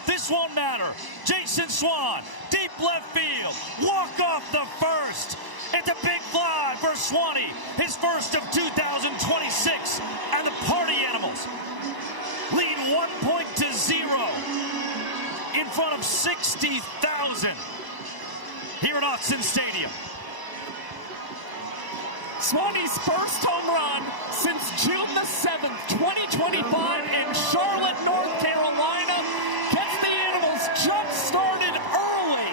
this won't matter. Jason Swan, deep left field, walk off the first. It's a big fly for Swanee, his first of 2026, and the Party Animals lead 1-0 in front of 60,000 here at Autzen Stadium. Swanee's first home run since June the 7th, 2025 in Charlotte, North Carolina. Gets the Animals jump-started early.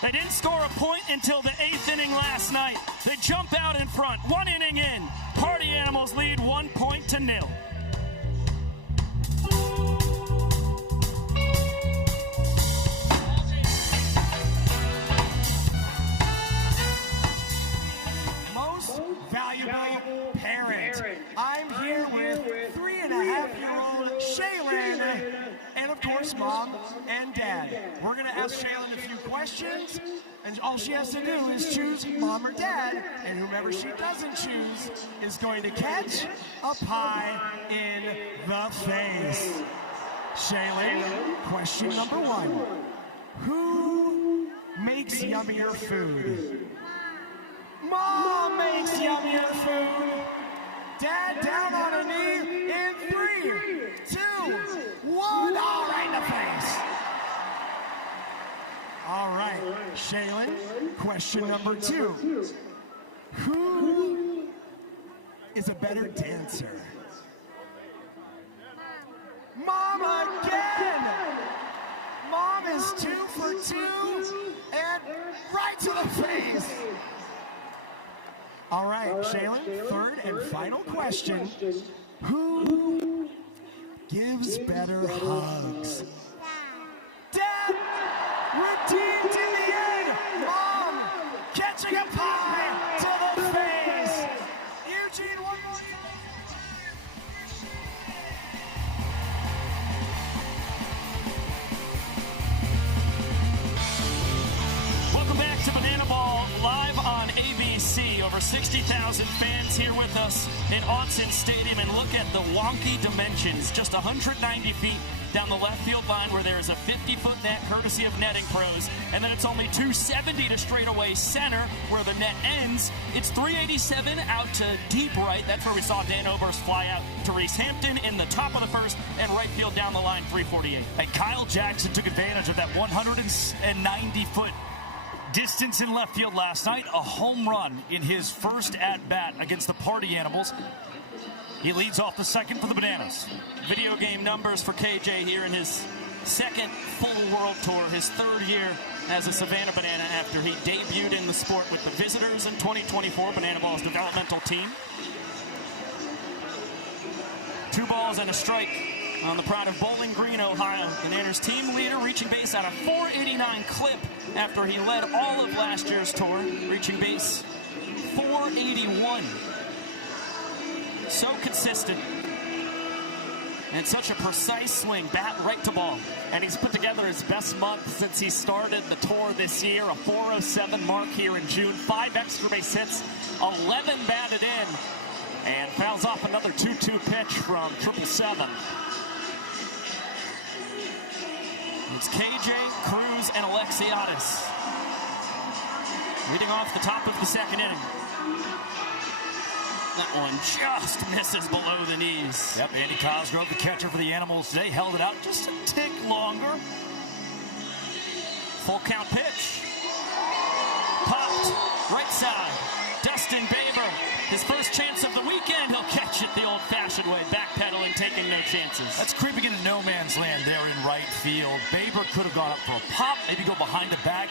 They didn't score a point until the 8th inning last night. They jump out in front. 1 inning in. Party Animals lead 1-0. Valuable parent. I'm here with 3.5-year-old Shaylin, and of course, Mom and Dad. We're going to ask Shaylin a few questions, and all she has to do is choose Mom or Dad, and whomever she doesn't choose is going to catch a pie in the face. Shaylin, question number 1. Who makes yummier food? Mom makes yummier food. Dad down on a knee in 3, 2, 1. All right in the face. All right, Shaylin, question number 2. Who is a better dancer? Mom again. Mom is 2 for 2 and right to the face. All right, Shaylin, third and final question. Who gives better hugs? Dad, redeemed in the end. Mom, catching a pie to the face. Eugene, one more time. Welcome back to Bananaball, live on ABC. Over 60,000 fans here with us in Autzen Stadium, and look at the wonky dimensions. Just 190 feet down the left field line where there is a 50-foot net courtesy of Netting Pros, and then it's only 270 to straightaway center where the net ends. It's 387 out to deep right. That's where we saw Dan Oberst fly out to Reese Hampton in the top of the first, and right field down the line 348. And Kyle Jackson took advantage of that 190-foot distance in left field last night. A home run in his first at-bat against the Party Animals. He leads off the second for the Bananas. Video game numbers for KJ here in his second full world tour, his third year as a Savannah Banana after he debuted in the sport with the Visitors in 2024, Bananaball's developmental team. 2 balls and a strike on the pride of Bowling Green, Ohio. The Nanners team leader reaching base at a 489 clip after he led all of last year's tour, reaching base 481. So consistent. And such a precise swing, bat right to ball. And he's put together his best month since he started the tour this year. A 407 mark here in June. 5 extra base hits, 11 batted in, and fouls off another 2-2 pitch from 777. It's KJ, Cruz, and Alexiadis leading off the top of the second inning. That one just misses below the knees. Yep, Andy Cosgrove, the catcher for the Animals today, held it out just a tick longer. Full count pitch. Popped, right side. Dustin Baber, his first chance of the weekend. He'll catch it the old-fashioned way, backpedaling, taking no chances. That's creeping into no man's land there in right field. Baber could have gone up for a pop, maybe go behind the back.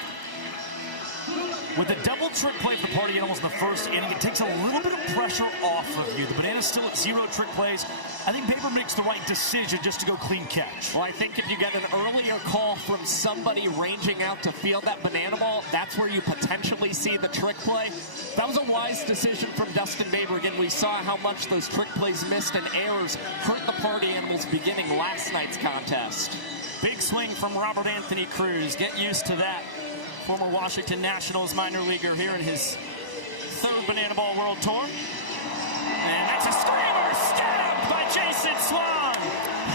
With the double trick play for the Party Animals in the first inning, it takes a little bit of pressure off of you. The Bananas still at 0 trick plays I think Baber makes the right decision just to go clean catch. Well, I think if you get an earlier call from somebody ranging out to field that banana ball, that's where you potentially see the trick play. That was a wise decision from Dustin Baber. Again, we saw how much those trick plays missed and errors hurt the party animals beginning last night's contest. Big swing from Robert Anthony Cruz. Get used to that. Former Washington Nationals minor leaguer here in his third Banana Ball World Tour. And that's a screamer stabbed by Jason Swan.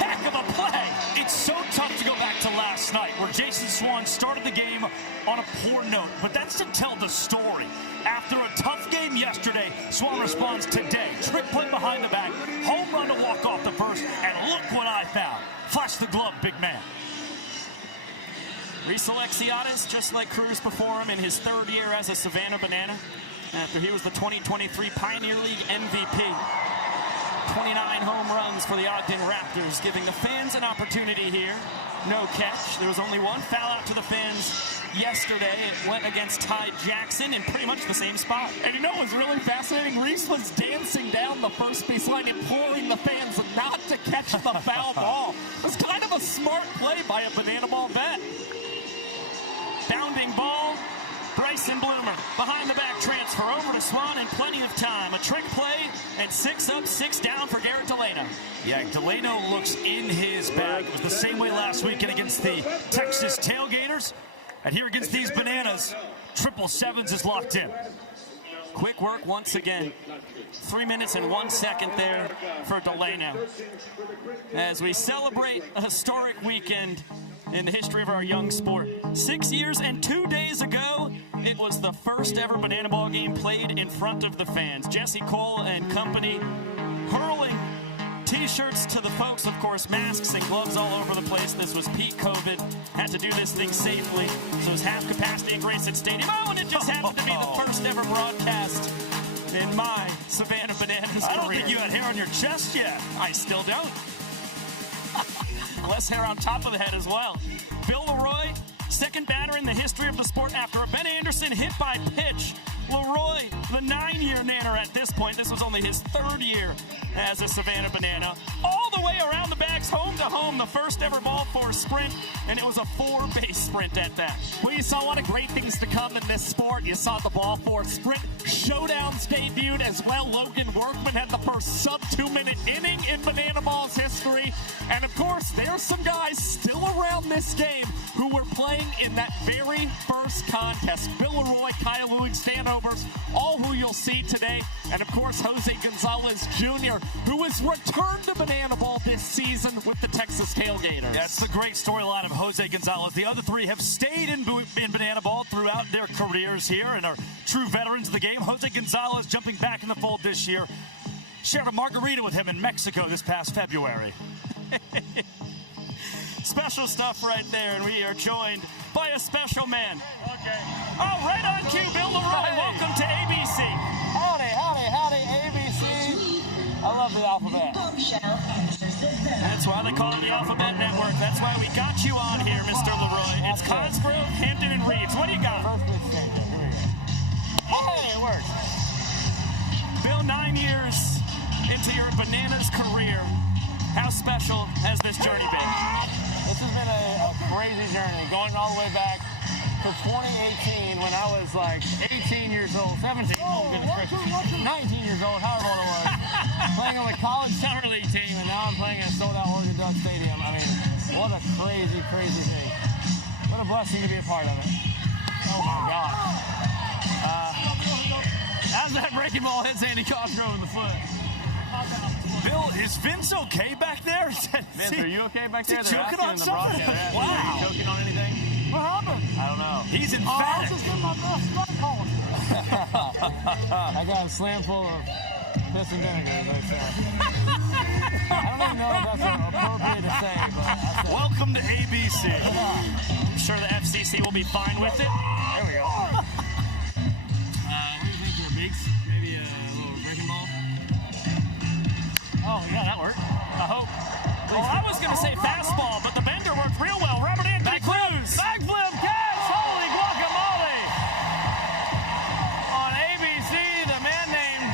Heck of a play. It's so tough to go back to last night where Jason Swan started the game on a poor note, but that's to tell the story. After a tough game yesterday, Swan responds today. Trick play behind the back, home run to walk off the first, and look what I found. Flash the glove, big man. Reese Alexiadis, just like Cruz before him in his third year as a Savannah Banana, after he was the 2023 Pioneer League MVP. 29 home runs for the Ogden Raptors, giving the fans an opportunity here. No catch. There was only one foul out to the fans yesterday. It went against Ty Jackson in pretty much the same spot. And you know what was really fascinating? Reese was dancing down the first baseline, imploring the fans not to catch the foul ball. It was kind of a smart play by a Banana Ball vet. Bounding ball. Bryson Bloomer, behind the back transfer over to Swan in plenty of time. A trick play, and 6 up, 6 down for Garrett Delano. Yeah, Delano looks in his bag. It was the same way last weekend against the Texas Tailgaters. And here against these Bananas, 777s is locked in. Quick work once again. 3 minutes and 1 second there for Delano. As we celebrate a historic weekend in the history of our young sport. 6 years and 2 days ago, it was the first ever Banana Ball game played in front of the fans. Jesse Cole and company hurling T-shirts to the folks, of course, masks and gloves all over the place. This was peak COVID. Had to do this thing safely. So it was half capacity at Grayson Stadium. Oh, and it just happened to be the first ever broadcast in my Savannah Bananas career. I don't think you had hair on your chest yet. I still don't. Less hair on top of the head as well. Bill Leroy, second batter in the history of the sport after a Ben Anderson hit by pitch. Leroy, the 9-year Nanner at this point. This was only his third year as a Savannah Banana. All the way around the bags, home to home, the first ever ball force sprint, and it was a 4-base sprint at that. Well, you saw a lot of great things to come in this sport. You saw the ball force sprint. Showdowns debuted as well. Logan Workman had the first sub-2-minute inning in Banana Ball's history. And, of course, there's some guys still around this game who were playing in that very first contest. Bill Leroy, Kyle Lewing, Stan Overs, all who you'll see today. And, of course, Jose Gonzalez Jr., who has returned to Banana Ball this season with the Texas Tailgaters. That's the great storyline of Jose Gonzalez. The other three have stayed in Banana Ball throughout their careers here and are true veterans of the game. Jose Gonzalez jumping back in the fold this year. Shared a margarita with him in Mexico this past February. Special stuff right there, and we are joined by a special man. Okay. Oh, right on cue, Bill Leroy. Hey. Welcome to ABC. Howdy, howdy, howdy, ABC. I love the alphabet. That's why they call it the Alphabet Network. That's why we got you on here, Mr. Leroy. It's Cosgrove, Hampton, and Reeves. What do you got? Hey, it works. Bill, 9 years into your Bananas career. How special has this journey been? This has been a crazy journey, going all the way back to 2018 when I was like 18 years old, 17, 19 years old, however old I was, playing on the college summer league team, and now I'm playing at a sold-out Oregon Duck Stadium. I mean, what a crazy, crazy thing. What a blessing to be a part of it. Oh, my God. How's that breaking ball hits Andy Cosgrove in the foot? Bill, is Vince okay back there? Vince, are you okay back there? Is he choking on something? Wow. Are you choking on anything? What happened? I don't know. He's emphatic. I was just getting my best friend calling. I got a slam full of piss and vinegar, as they say. I don't even know if that's appropriate to say, but I said. Welcome to ABC. I'm sure the FCC will be fine with it. There we go. What do you think for Beaks? Maybe a little breaking ball? Oh, yeah, that worked. I hope. Well, I was going to say fastball, but the bender worked real well. Robert Anthony Cruz. Backflip catch! Holy guacamole! On ABC, the man named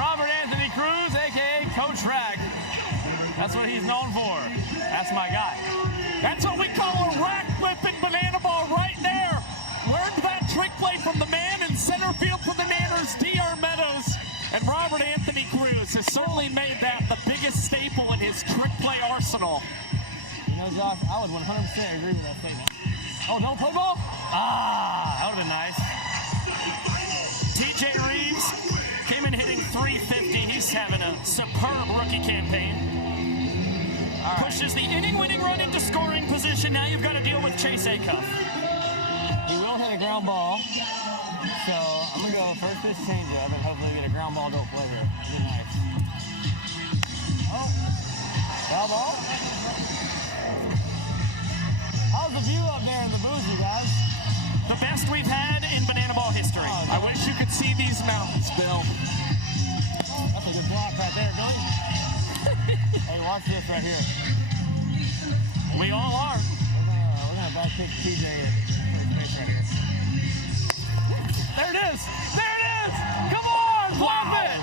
Robert Anthony Cruz, a.k.a. Coach Rag. my guy. That's what we call a rack whipping banana ball right there. Learned that trick play from the man in center field for the Nanners, D.R. Meadows. And Robert Anthony Cruz has certainly made that the biggest staple in his trick play arsenal. You know, Josh, I would 100% agree with that statement. Oh, no play ball? Ah, that would have been nice. TJ Reeves came in hitting .350. He's having a superb rookie campaign. Right. Pushes the inning-winning run into scoring position. Now you've got to deal with Chase Acuff. He will hit a ground ball. So I'm going to go first pitch changeup and hopefully get a ground ball to a play here. It'd be nice. Oh, foul ball. How's the view up there in the booth, you guys? The best we've had in banana ball history. I wish you could see these mountains, Bill. That's a good block right there, Billy. Hey, watch this right here. We all are. We're gonna back kick TJ in. Right here. There it is! There it is! Come on! Pop it!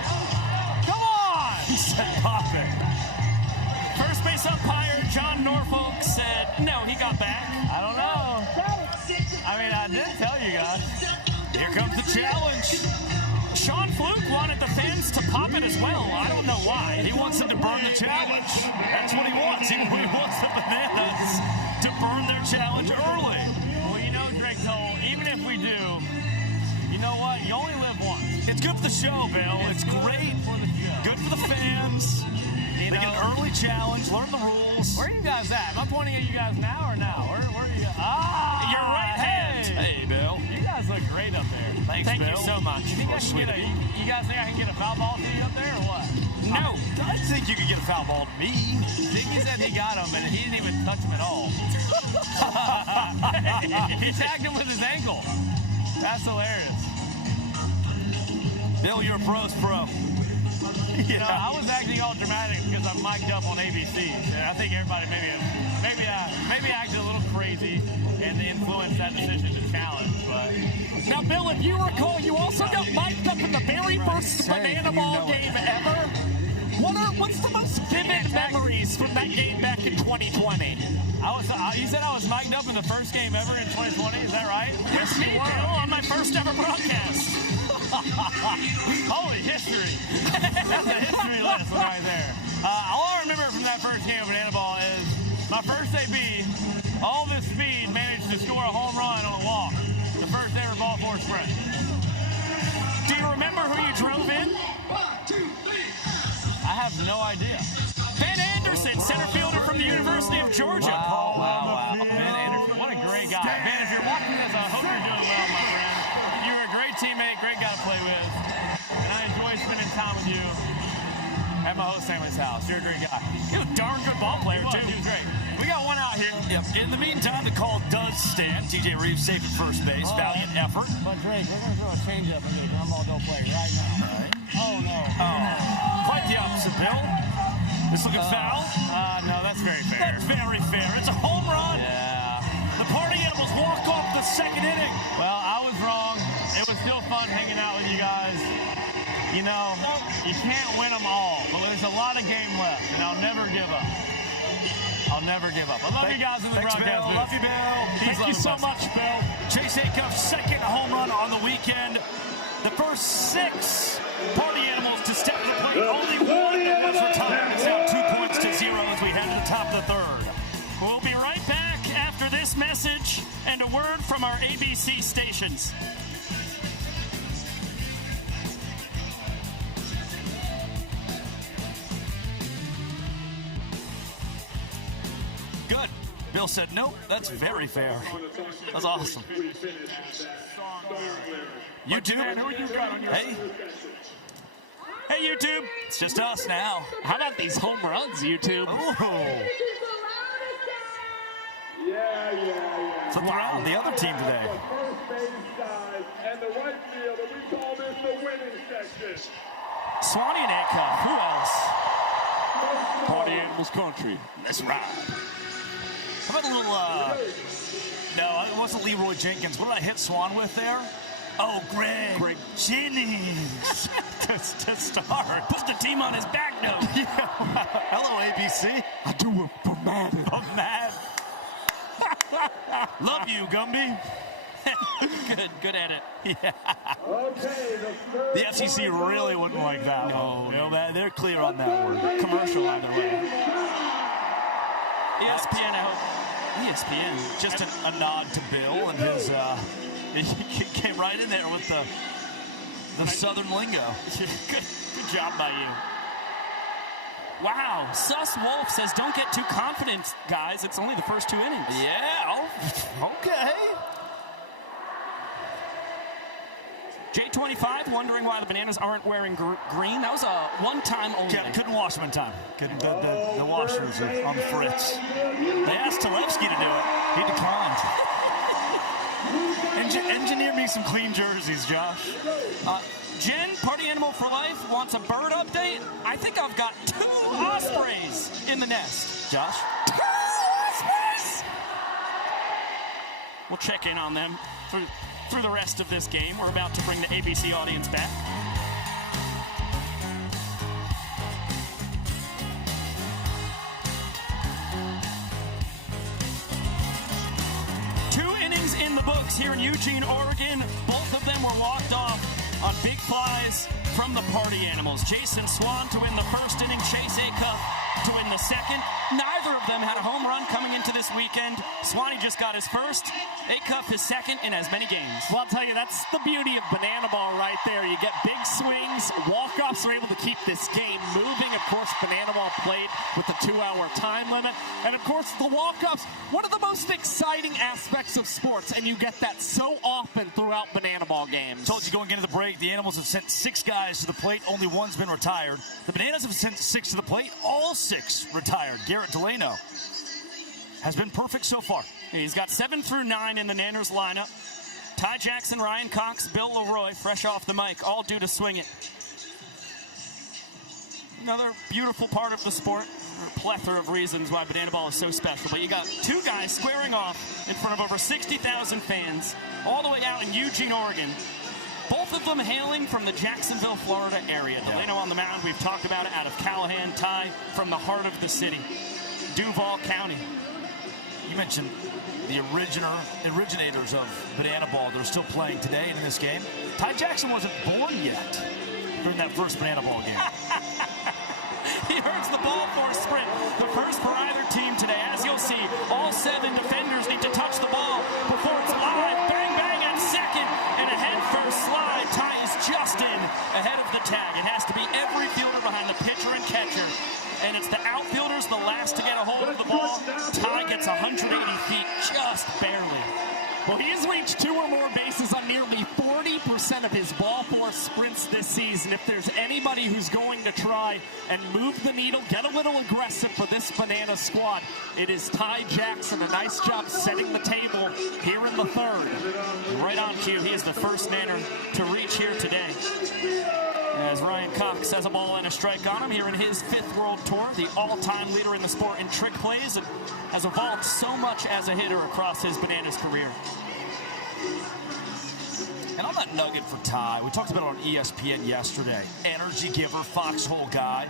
Come on! He said pop it. First base umpire John Norfolk said, no, he got back. I don't know. I mean, I did tell you guys. Here comes the challenge. Sean Fluke wanted the fans to pop it as well. I don't know why. He wants them to burn the challenge. That's what he wants. He wants the Bananas to burn their challenge early. Well, you know, Drake Toll, even if we do, you know what? You only live once. It's good for the show, Bill. It's great. For the show. Good for the fans. They get an early challenge, learn the rules. Where are you guys at? Am I pointing at you guys now or now? Where are you guys? Ah! Your right hand. Hey, Bill. You guys look great up there. Thank you so much. You guys think I can get a foul ball to you up there or what? No. I think you could get a foul ball to me. Ziggy said he got him, and he didn't even touch him at all. He tagged him with his ankle. That's hilarious. Bill, you're a pro's pro. You know, I was acting all dramatic because I'm mic'd up on ABC. And I think everybody maybe acted a little crazy and influenced that decision to challenge. But now, Bill, if you recall, you also got mic'd up in the very first banana ball game ever. What's the most vivid memories from that game back in 2020? You said I was mic'd up in the first game ever in 2020. Is that right? Yes, me, Bill, on my first ever broadcast. Holy history. That's a history lesson right there. All I remember from that first game of banana ball is my first AB, all this speed, managed to score a home run on a walk. The first ever ball four sprint. Do you remember who you drove in? 1, 2, 3. I have no idea. Ben Anderson, center fielder from the University of Georgia. Wow. Ben Anderson, what a great guy. Ben, if you're watching this, I hope you're doing well, my friend. You're a great teammate, great guy to play with. And I enjoy spending time with you at my host family's house. You're a great guy. You're a darn good ball player, too. He was great. We got one out here. Yep. In the meantime, the call does stand. TJ Reeves safe at first base. Valiant effort. But Drake, we're going to throw a changeup into the ground ball don't play right now. Right. Oh, no. Quite the opposite, Bill. This looking foul? No, that's very fair. That's very fair. It's a home run. Yeah. The Party Animals walk off the second inning. Well, I was wrong. It was still fun hanging out with you guys. You know, you can't win them all, but there's a lot of game left, and I'll never give up. I'll never give up. I love you guys in the broadcast booth. Love you, Bill. Thank you so much, Bill. Chase Acuff's second home run on the weekend. The first 6 Party Animals to step to the plate. Only one was retired. It's now 2 points to 0 as we head to the top of the third. We'll be right back after this message and a word from our ABC stations. Good. Bill said, nope, that's very fair. That's awesome. YouTube? Hey. Hey, YouTube. It's just us now. How about these home runs, YouTube? Oh. Flip around the other team today. First base side and the right field, and we call this the winning section. Swanee and Acuff. Who else? Party Animals Country. That's right. How about a little, no, it wasn't Leroy Jenkins. What did I hit Swan with there? Oh, Greg Jennings to start. Puts the team on his back, though. Yeah. Hello, ABC. I do it for Madden. Oh, Matt. Love you, Gumby. Good at it. Yeah. The FCC really wouldn't like that one. No, man, they're clear on that one. Commercial either way. ESPN, I hope. ESPN. Just a nod to Bill and his, he came right in there with the Southern lingo. Good job by you. Wow, Sus Wolf says, don't get too confident, guys. It's only the first 2 innings. Yeah, okay. J25 wondering why the Bananas aren't wearing green. That was a one-time only. Yeah, couldn't wash them in time. The washers are on the fritz. They asked Talevsky to do it. He declined. Engineer me some clean jerseys, Josh. Jen, Party Animal for Life, wants a bird update. I think I've got 2 ospreys in the nest. Josh? 2 ospreys! We'll check in on them through the rest of this game. We're about to bring the ABC audience back. In the books here in Eugene, Oregon. Both of them were walked off on big flies from the Party Animals. Jason Swan to win the first inning, Chase Acuff to win the second. Neither of them had a home run coming into this weekend. Swanee just got his first, Acuff his second in as many games. Well, I'll tell you, that's the beauty of Bananaball right there. You get big swings, walk-offs are able to keep this game moving. Of course, Bananaball played with the 2-hour time limit. And of course, the walk-offs, one of the most exciting aspects of sports, and you get that so often throughout Bananaball games. Told you going into the break, the Animals have sent 6 guys to the plate, only one's been retired. The Bananas have sent 6 to the plate, all 6 retired. Garrett Delano has been perfect so far. He's got 7 through 9 in the Nanners lineup. Ty Jackson, Ryan Cox, Bill Leroy, fresh off the mic, all due to swing it. Another beautiful part of the sport. A plethora of reasons why Bananaball is so special. But you got 2 guys squaring off in front of over 60,000 fans, all the way out in Eugene, Oregon. Both of them hailing from the Jacksonville, Florida area. Delano on the mound, we've talked about it, out of Callahan. Ty from the heart of the city, Duval County. You mentioned the originators of Bananaball. They're still playing today and in this game. Ty Jackson wasn't born yet during that first Bananaball game. He earns the ball for a sprint. The first for either team today. As you'll see, all 7 defenders need to touch the ball before it's live. Bang, bang at second. And a head-first slide. Ty is just in ahead of the tag. It has to be every fielder behind the pitcher and catcher. And it's the outfielders, the last to get a hold of the ball. Ty gets 180 feet, just barely. Well, he has reached 2 or more bases on nearly 40% of his ball force sprints this season. If there's anybody who's going to try and move the needle, get a little aggressive for this Banana squad, it is Ty Jackson. A nice job setting the table here in the 3rd. Right on cue, he is the first Nanner to reach here today. As Ryan Cox has a ball and a strike on him here in his 5th World Tour, the all-time leader in the sport in trick plays, and has evolved so much as a hitter across his Bananas career. And on that nugget for Ty, we talked about it on ESPN yesterday. Energy giver, foxhole guy.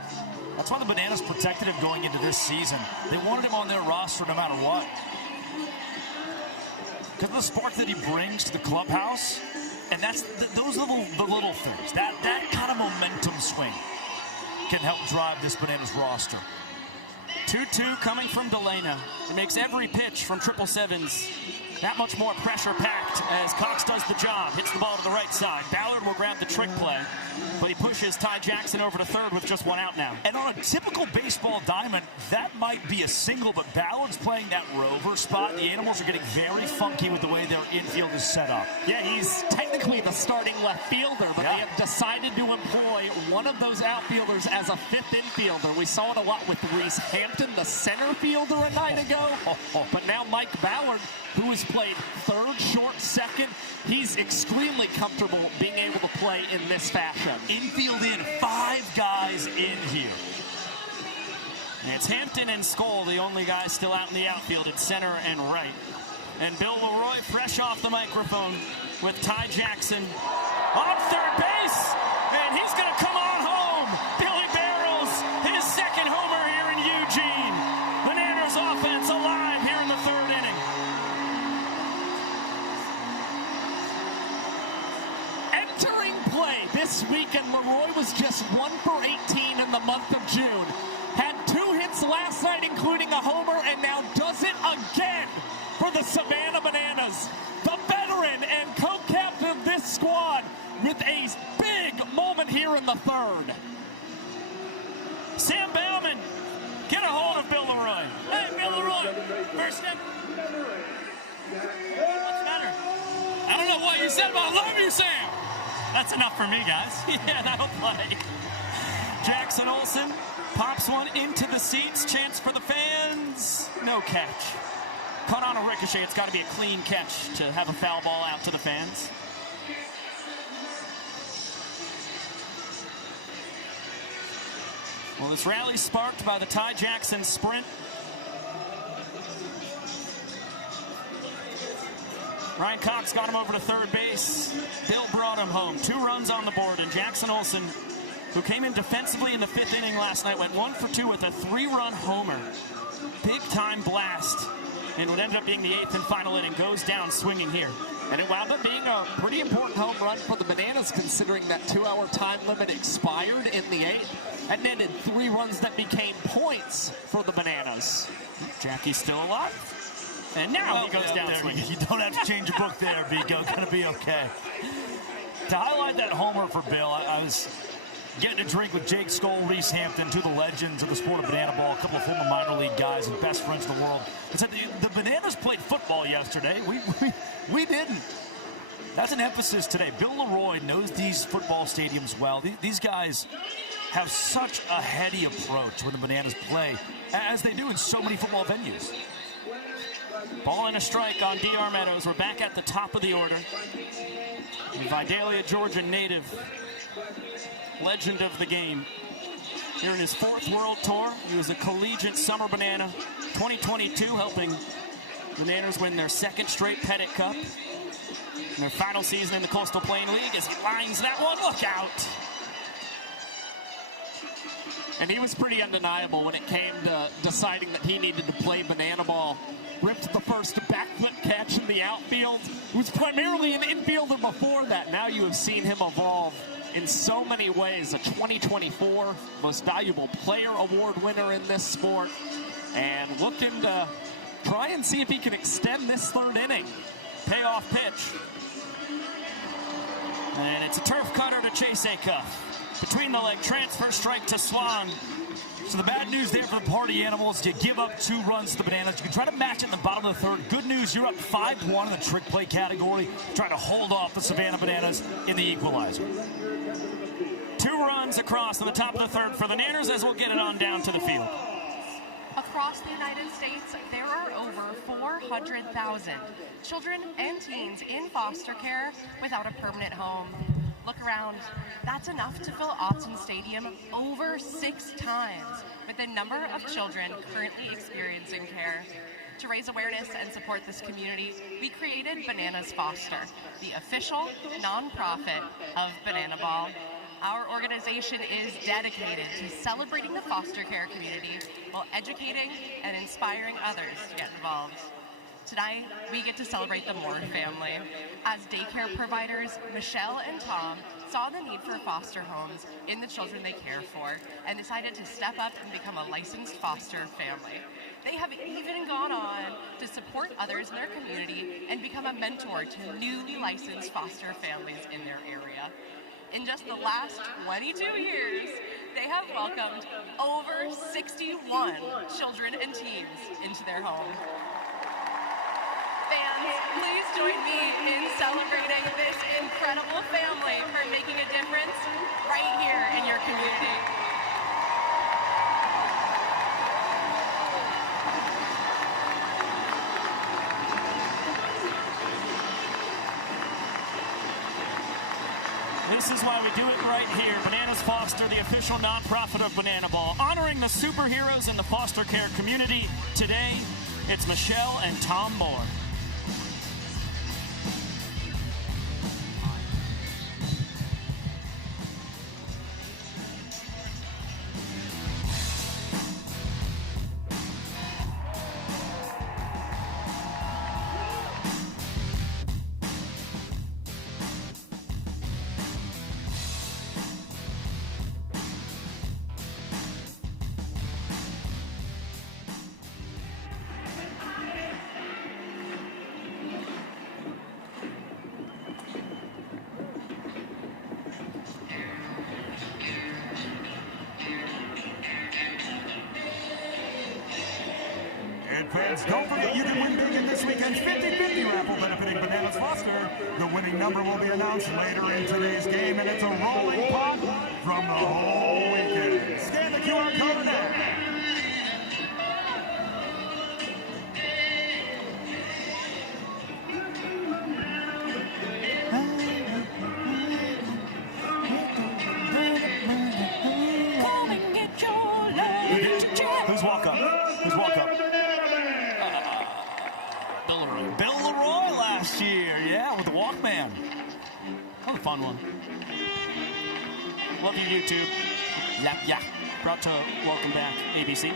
That's why the Bananas protected him going into this season. They wanted him on their roster no matter what. Because of the spark that he brings to the clubhouse. And that's those are the little things. That kind of momentum swing can help drive this Bananas roster. 2-2 coming from Delano. He makes every pitch from 777s that much more pressure-packed as Cox does the job. Hits the ball to the right side. Ballard will grab the trick play, but he pushes Ty Jackson over to 3rd with just 1 out now. And on a typical baseball diamond, that might be a single, but Ballard's playing that rover spot. The Animals are getting very funky with the way their infield is set up. Yeah, he's technically the starting left fielder, but they have decided to employ one of those outfielders as a 5th infielder. We saw it a lot with Reese Hampton, the center fielder, a night ago. But now Mike Ballard, who has played 3rd, short, 2nd, he's extremely comfortable being able to play in this fashion. Infield in, 5 guys in here. It's Hampton and Skoll, the only guys still out in the outfield at center and right. And Bill Leroy, fresh off the microphone, with Ty Jackson on third base, and he's going to come on home. Billy Barrows, his second homer here in Eugene. The Nanners offense alive here in the third inning. Entering play this weekend, Leroy was just 1 for 18 in the month of June. Had 2 hits last night, including a homer, and now does it again for the Savannah Bananas. The veteran and co-captain of this squad with a big moment here in the third. Sam Bauman, get a hold of Bill Leroy. Hey, Bill Leroy, first step. What's the matter? I don't know what you said, but I love you, Sam. That's enough for me, guys. Yeah, that'll play. Jackson Olsen pops one into the seats. Chance for the fans. No catch. Caught on a ricochet. It's got to be a clean catch to have a foul ball out to the fans. Well, this rally sparked by the Ty Jackson sprint. Ryan Cox got him over to third base. Bill brought him home. 2 runs on the board, and Jackson Olsen, who came in defensively in the 5th inning last night, went 1 for 2 with a 3-run homer. Big-time blast in what ended up being the 8th and final inning. Goes down swinging here. And it wound up being a pretty important home run for the Bananas, considering that 2-hour time limit expired in the 8th and netted 3 runs that became points for the Bananas. Jackie's still alive. And now he goes down swinging. You don't have to change your book there, Bigo. Going to be okay. To highlight that homer for Bill, I was getting a drink with Jake Skoll, Reese Hampton, 2 of the legends of the sport of banana ball, a couple of former minor league guys and best friends in the world. They said the Bananas played football yesterday. We didn't. That's an emphasis today. Bill Leroy knows these football stadiums well. These guys have such a heady approach when the Bananas play, as they do in so many football venues. Ball and a strike on D.R. Meadows. We're back at the top of the order. The Vidalia, Georgia native, legend of the game. Here in his 4th World Tour, he was a collegiate summer banana. 2022, helping the Nanners win their 2nd straight Pettit Cup. In their final season in the Coastal Plain League, as he lines that one, look out. And he was pretty undeniable when it came to deciding that he needed to play banana ball. Ripped the first backfoot catch in the outfield. He was primarily an infielder before that. Now you have seen him evolve in so many ways. A 2024 Most Valuable Player Award winner in this sport. And looking to try and see if he can extend this 3rd inning. Payoff pitch. And it's a turf cutter to Chase Acuff. Between the leg transfer, strike to Swan. So the bad news there for the party animals, you give up 2 runs to the Bananas. You can try to match it in the bottom of the 3rd. Good news, you're up 5-1 in the trick play category. Trying to hold off the Savannah Bananas in the equalizer. 2 runs across to the top of the 3rd for the Nanners, as we'll get it on down to the field. Across the United States, there are over 400,000 children and teens in foster care without a permanent home. Look around. That's enough to fill Autzen Stadium over 6 times with the number of children currently experiencing care. To raise awareness and support this community, we created Bananas Foster, the official nonprofit of bananaball. Our organization is dedicated to celebrating the foster care community while educating and inspiring others to get involved. Tonight, we get to celebrate the Moore family. As daycare providers, Michelle and Tom saw the need for foster homes in the children they care for and decided to step up and become a licensed foster family. They have even gone on to support others in their community and become a mentor to newly licensed foster families in their area. In just the last 22 years, they have welcomed over 61 children and teens into their home. Fans, please join me in celebrating this incredible family for making a difference right here in your community. This is why we do it right here. Bananas Foster, the official nonprofit of bananaball, honoring the superheroes in the foster care community. Today, it's Michelle and Tom Moore. Fans, don't forget you can win big in this weekend's 50-50 raffle benefiting Bananas Foster. The winning number will be announced later in today's game, and it's a rolling pot from the whole weekend. Scan the QR code now. Who's walk up? Who's walk up? Bill Leroy last year, yeah, with the Walkman. That was a fun one. Love you, YouTube. Yeah. Brought to welcome back, ABC.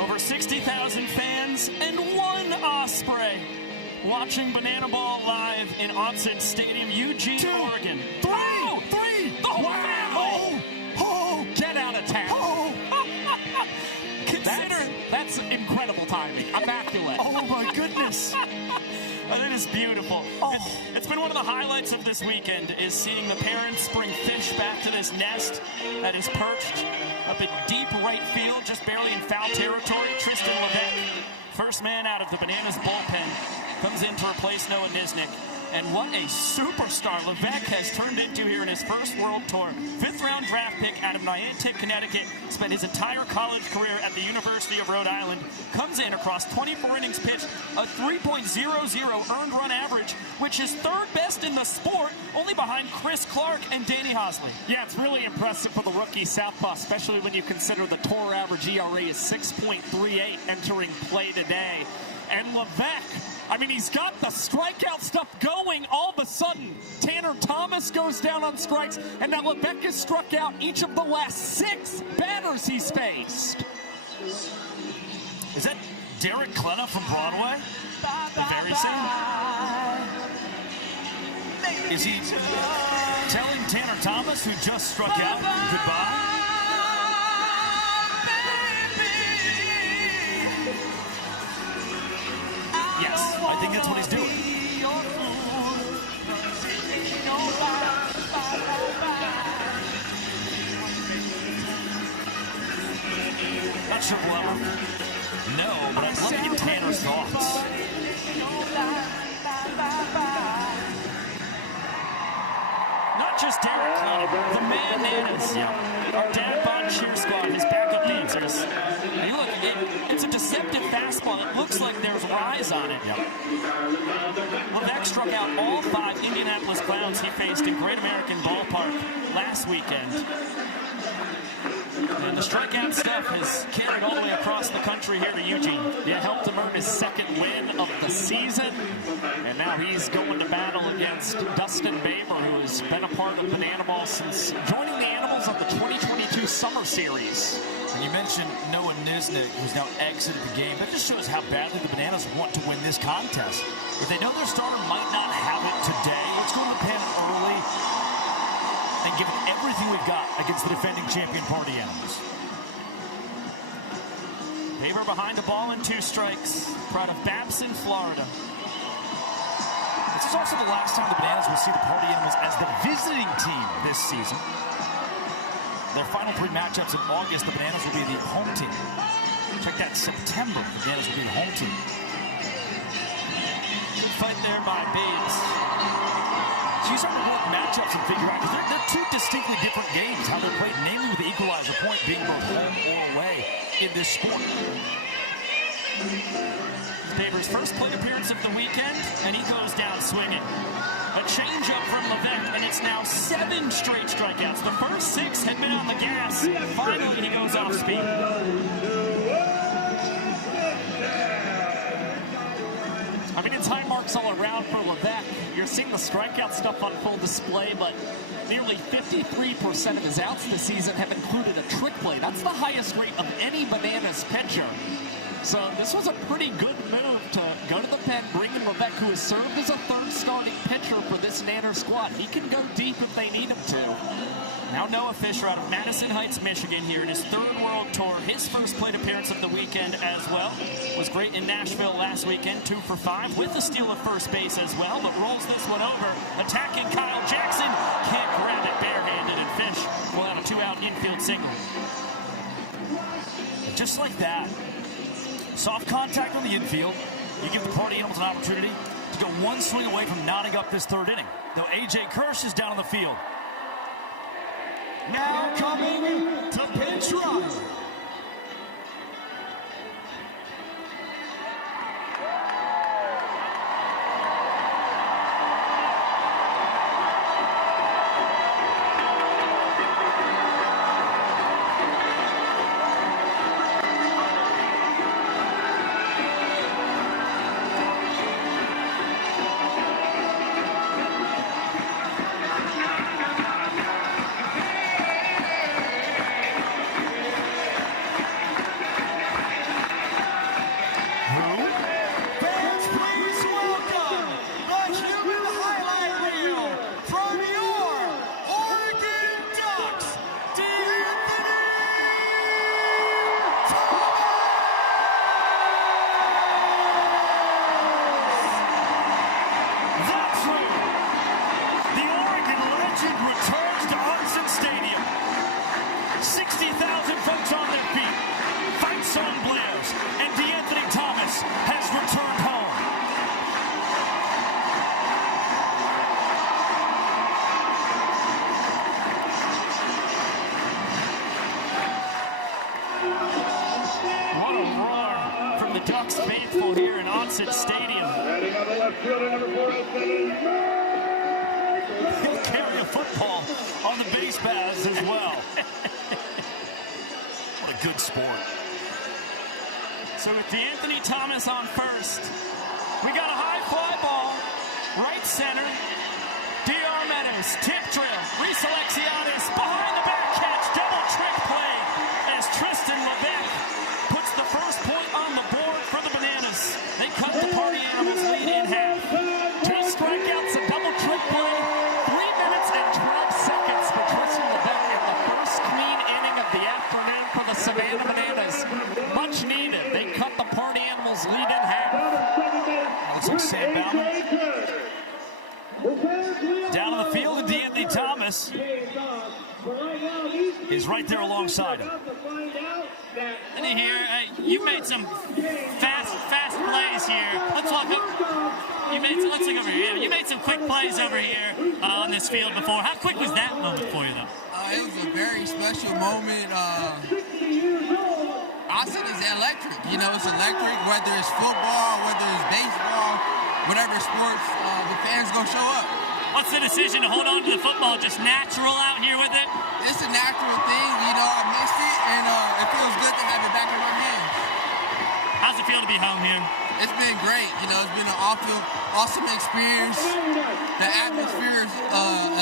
Over 60,000 fans and one Osprey watching Bananaball live in Autzen Stadium, Eugene, Oregon. Three! The whole family! Oh! Get out of town! Oh! That's incredible timing. Immaculate. Oh my goodness. That is beautiful. Oh. It's been one of the highlights of this weekend is seeing the parents bring fish back to this nest that is perched up in deep right field, just barely in foul territory. Tristan Levesque, first man out of the Bananas bullpen, comes in to replace Noah Nisnik. And what a superstar Levesque has turned into here in his first World Tour. 5th round draft pick out of Niantic, Connecticut. Spent his entire college career at the University of Rhode Island. Comes in across 24 innings pitched, a 3.00 earned run average, which is 3rd best in the sport, only behind Chris Clark and Danny Hosley. Yeah, it's really impressive for the rookie Southpaw, especially when you consider the tour average ERA is 6.38 entering play today. And Levesque, I mean, he's got the strikeout stuff going all of a sudden. Tanner Thomas goes down on strikes, and now Levesque has struck out each of the last 6 batters he's faced. Is that Derek Klena from Broadway? The very same? Is he telling Tanner Thomas, who just struck out, goodbye? Yes, I think that's what he's doing. Not sure why. No, but I'd love to get Tanner's thoughts. Not just Derek Klena, the man Nanners. Yeah. Our dad bod cheer squad, his backup dancers. Hey, look, it's a deceptive fastball. It looks like there's rise on it. Yep. Levesque struck out all 5 Indianapolis Clowns he faced in Great American Ballpark last weekend. And the strikeout stuff has carried all the way across the country here to Eugene. It helped him earn his 2nd win of the season. And now he's going to battle against Dustin Baber, who has been a part of Bananaball since joining the Animals of the 2022 Summer Series. And you mentioned Noah Nisnik, who's now exited the game. That just shows how badly the Bananas want to win this contest. If they know their starter might not have it today, let's go to the pen early and give it everything we've got against the defending champion Party Animals. Baber behind the ball and 2 strikes. Proud of Babson, Florida. This is also the last time the Bananas will see the Party Animals as the visiting team this season. Their final 3 matchups in August, the Bananas will be the home team. Check that, September, the Bananas will be the home team. Good fight there by Babes. So you start to work matchups and figure out, because they're 2 distinctly different games, how they're played, namely with the equalizer point being both home or away in this sport. Baber's first plate appearance of the weekend, and he goes down swinging. A changeup from Levesque, and it's now 7 straight strikeouts. The first 6 had been on the gas. Finally, he goes off speed. I mean, it's high marks all around for Levesque. You're seeing the strikeout stuff on full display, but nearly 53% of his outs this season have included a trick play. That's the highest rate of any Bananas pitcher. So this was a pretty good move to go to the pen, bring in Levesque, who has served as a 3rd starting pitcher for this Nanners squad. He can go deep if they need him to. Now Noah Fisher out of Madison Heights, Michigan here in his third World Tour. His first plate appearance of the weekend as well. Was great in Nashville last weekend, 2 for 5 with a steal of first base as well, but rolls this one over. Attacking Kyle Jackson, can't grab it barehanded, and Fish will have a 2-out infield single. Just like that, soft contact on the infield. You give the Party Animals an opportunity to go one swing away from knotting up this third inning. Though A.J. Kirsch is down on the field. Now coming to pitch run. He'll carry a football on the base paths as well. What a good sport. So with DeAnthony Thomas on first, we got a high fly ball, right center. D.R. Meadows, tip drill, Reese Alexiadis behind the back catch, double trick play as Tristan Levesque puts the first point on the board for the Bananas. They cut the Party Animals lead in half. 2 strikeouts, a double trick play, 3 minutes and 12 seconds for Tristan Levesque in the first clean inning of the afternoon for the Savannah Bananas. Much needed. They cut the Party Animals lead in half. Looks like Sam Bauman down on the field, and DeAnthony Thomas is right there alongside him. And here, you made some fast plays here. Let's look over here. You made some quick plays over here on this field before. How quick was that moment for you, though? It was a very special moment. Austin is electric. You know, it's electric, whether it's football, whether it's baseball, whatever sports, the fans gonna show up. What's the decision to hold on to the football? Just natural out here with it? It's a natural thing. You know, I missed it, and it feels good to have it back in my hands. How's it feel to be home here? It's been great. You know, it's been an awesome experience. The atmosphere is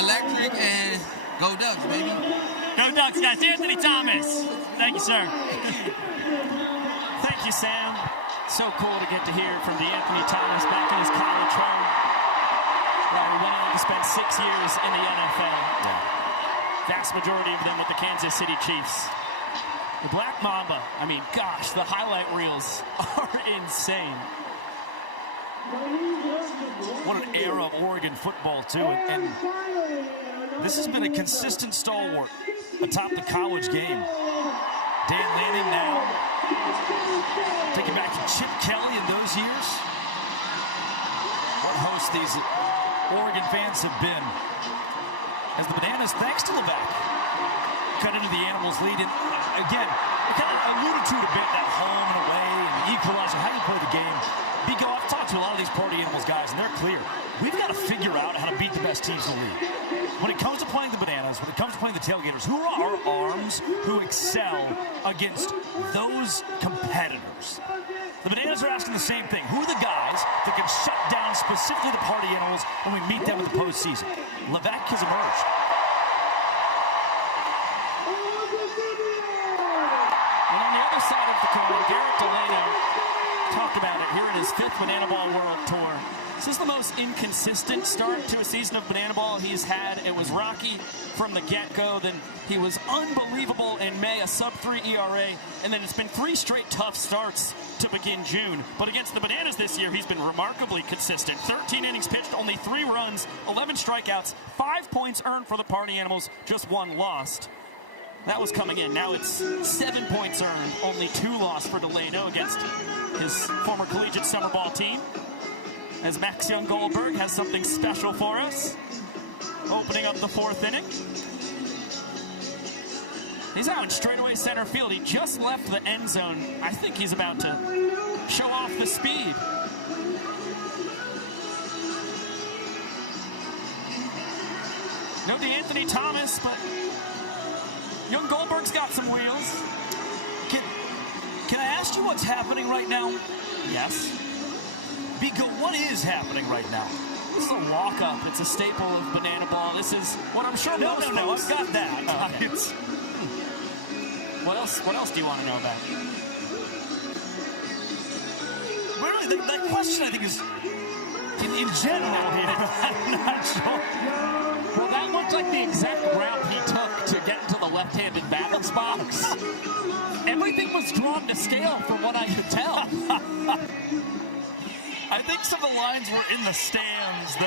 electric, and go Ducks, baby. Go Ducks, guys. DeAnthony Thomas. Thank you, sir. Thank you, Sam. So cool to get to hear from DeAnthony Thomas back in his college home. He went on to spend 6 years in the NFL. Vast majority of them with the Kansas City Chiefs. The Black Mamba, I mean, gosh, the highlight reels are insane. What an era of Oregon football, too. And this has been a consistent stalwart atop the college game. Dan Lanning now. Take it back to Chip Kelly in those years. What hosts these Oregon fans have been. As the Bananas, thanks to Levesque, cut into the Animals' lead. And again, we kind of alluded to it a bit, that home and away and the equalizer, how you play the game. I've talked to a lot of these Party Animals guys, and they're clear. We've got to figure out how to beat the best teams in the league. When it comes to playing the Bananas, when it comes to playing the Tailgaters, who are our arms who excel against those competitors? The Bananas are asking the same thing. Who are the guys that can shut down specifically the Party Animals when we meet them in the postseason? Levesque has emerged. And on the other side of the coin, Garrett Delano talked about it here in on his 5th Bananaball World Tour. This is the most inconsistent start to a season of Bananaball he's had. It was rocky from the get-go, then he was unbelievable in May, a sub-3 ERA, and then it's been 3 straight tough starts to begin June. But against the Bananas this year, he's been remarkably consistent. 13 innings pitched, only 3 runs, 11 strikeouts, 5 points earned for the Party Animals, just 1 lost. That was coming in. Now it's 7 points earned, only 2 lost for Delano against his former collegiate summer ball team. As Max Young Goldberg has something special for us, opening up the 4th inning. He's out in straightaway center field. He just left the end zone. I think he's about to show off the speed. No DeAnthony Thomas, but young Goldberg's got some wheels. Can I ask you what's happening right now? Yes. Because what is happening right now? This is a walk-up. It's a staple of Bananaball. This is what I'm sure most folks... I've got that. Okay. What else do you want to know about? Really, that question, I think, is in general. I'm not sure. Well, that looked like the exact route he took to get into the left-handed batter's box. Everything was drawn to scale from what I could tell. I think some of the lines were in the stands, though.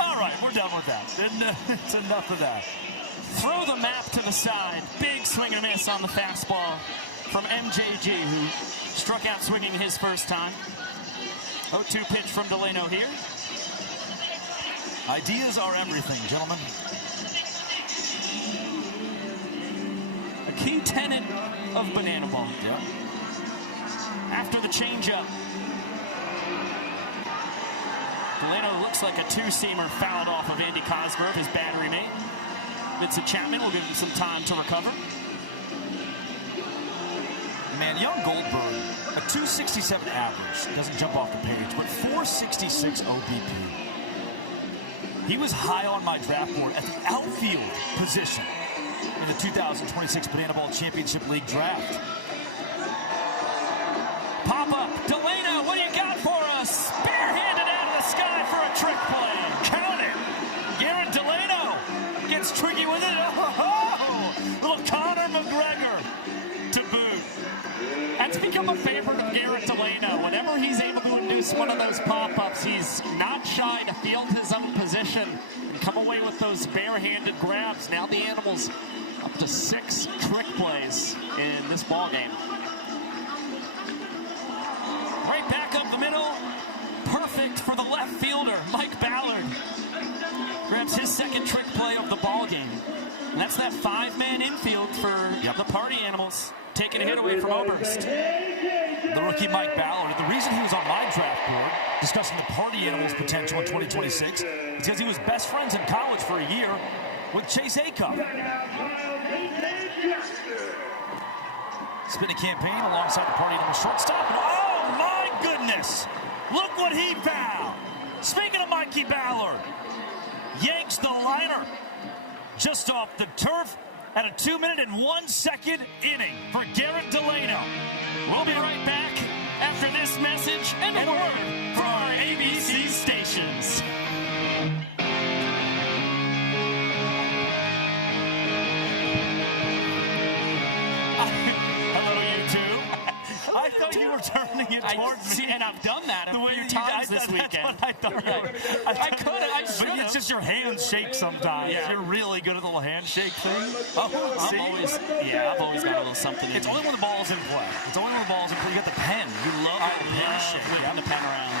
All right, we're done with that. It's enough of that. Throw the map to the side. Big swing and a miss on the fastball from MJG, who struck out swinging his first time. 0-2 pitch from Delano here. Ideas are everything, gentlemen. A key tenet of Bananaball. Yeah. After the changeup, Delano looks like a 2-seamer fouled off of Andy Cosgrove, his battery mate. Vincent Chapman will give him some time to recover. Man, young Goldberg, a 267 average, doesn't jump off the page, but 466 OBP. He was high on my draft board at the outfield position in the 2026 Bananaball Championship League draft. Pop-up, Delano, what do you got for us? Barehanded out of the sky for a trick play. Count it! Garrett Delano gets tricky with it. Oh, little Conor McGregor to boot. That's become a favorite of Garrett Delano. Whenever he's able to induce one of those pop-ups, he's not shy to field his own position and come away with those barehanded grabs. Now the Animals up to 6 trick plays in this ballgame. Right back up the middle. Perfect for the left fielder, Mike Ballard. Grabs his second trick play of the ballgame. And that's that 5-man infield for the Party Animals, taking a hit away from Oberst. The rookie Mike Ballard, the reason he was on my draft board discussing the Party Animals' potential in 2026 is because he was best friends in college for a year with Chase Acuff. Spinning campaign alongside the Party Animals shortstop. Oh my goodness! Look what he found! Speaking of Mikey Ballard, yanks the liner just off the turf at a 2-minute and 1-second inning for Garrett Delano. We'll be right back after this message and a word from our ABC stations. Hello, YouTube. I thought you were turning it towards me. And I've done that a few times this weekend. I thought I should. It's just your hands shake sometimes. Yeah. You're really good at the little handshake thing. I've always got a little something in It's only when the ball's in play. It's only when the ball's in play. You got the pen. You love the pen shake. Whipping the pen around.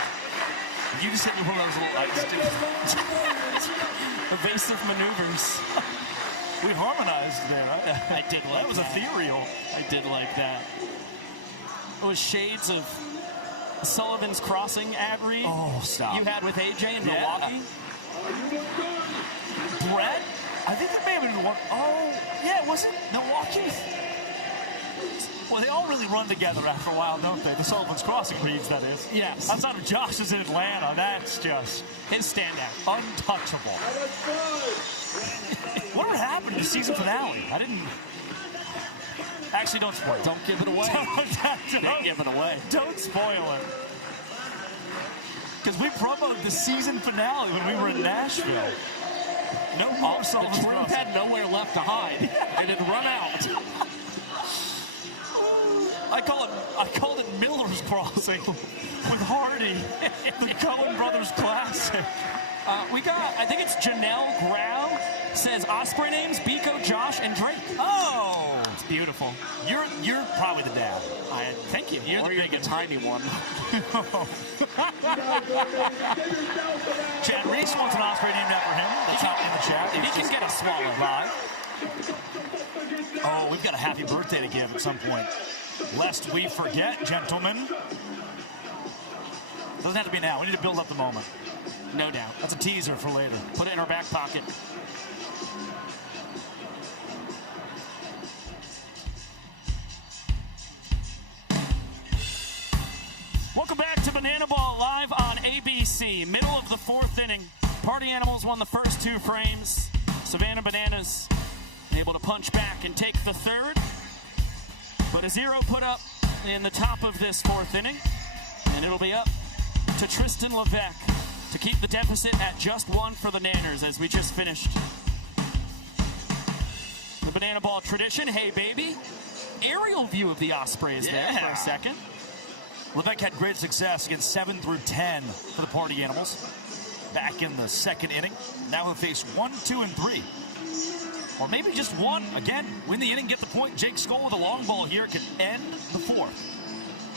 You just hit me one of those little evasive maneuvers. We harmonized there. I did like that. Was ethereal. I did like that. It was shades of Sullivan's Crossing ad read you had with AJ in Milwaukee. Brett? I think that may have been one. Oh, yeah, was it Milwaukee? Well, they all really run together after a while, don't they? The Sullivan's Crossing reads, that is. Yes. Outside of Josh's in Atlanta, that's just his standout. Untouchable. Whatever happened to the season finale? I didn't. Actually, don't spoil it. Don't give it away. Don't give it away. Don't spoil it. Because we promoted the season finale when we were in Nashville. No more The Sullivan's Twins Crossing. had nowhere left to hide. It had run out. I called it Miller's Crossing with Hardy, the Coen Brothers classic. I think it's Janelle Grau says Osprey names, Biko, Josh, and Drake. Oh, it's beautiful. You're probably the dad. Thank you. You're the biggest tiny one. Chad Reese wants an Osprey named after him. That's not in the chat. He can get a swallow live. Oh, we've got a happy birthday to give at some point. Lest we forget, gentlemen. Doesn't have to be now. We need to build up the moment. No doubt. That's a teaser for later. Put it in our back pocket. Welcome back to Bananaball live on ABC. Middle of the fourth inning. Party Animals won the first two frames. Savannah Bananas able to punch back and take the third. But a 0 put up in the top of this fourth inning. And it'll be up to Tristan Levesque to keep the deficit at just 1 for the Nanners as we just finished the Bananaball tradition. Hey, baby. Aerial view of the Ospreys there for a second. Levesque had great success against 7 through 10 for the Party Animals back in the second inning. Now he'll face 1, 2, and 3. Or maybe just 1. Again, win the inning, get the point. Jake Skoll with a long ball here could end the fourth.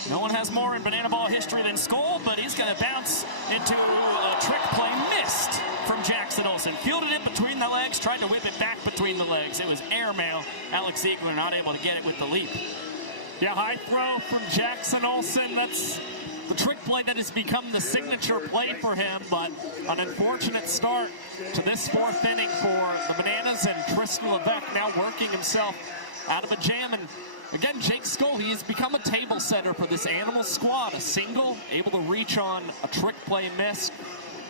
No one has more in Bananaball history than Skoll, but he's going to bounce into a trick play missed from Jackson Olsen. Fielded it between the legs, tried to whip it back between the legs. It was airmail. Alex Ziegler not able to get it with the leap. Yeah, high throw from Jackson Olsen. That's the trick play that has become the signature play for him, but an unfortunate start to this fourth inning for the Bananas, and Tristan Levesque now working himself out of a jam. And again, Jake Skoll, he has become a table setter for this Animal squad. A single, able to reach on a trick play miss.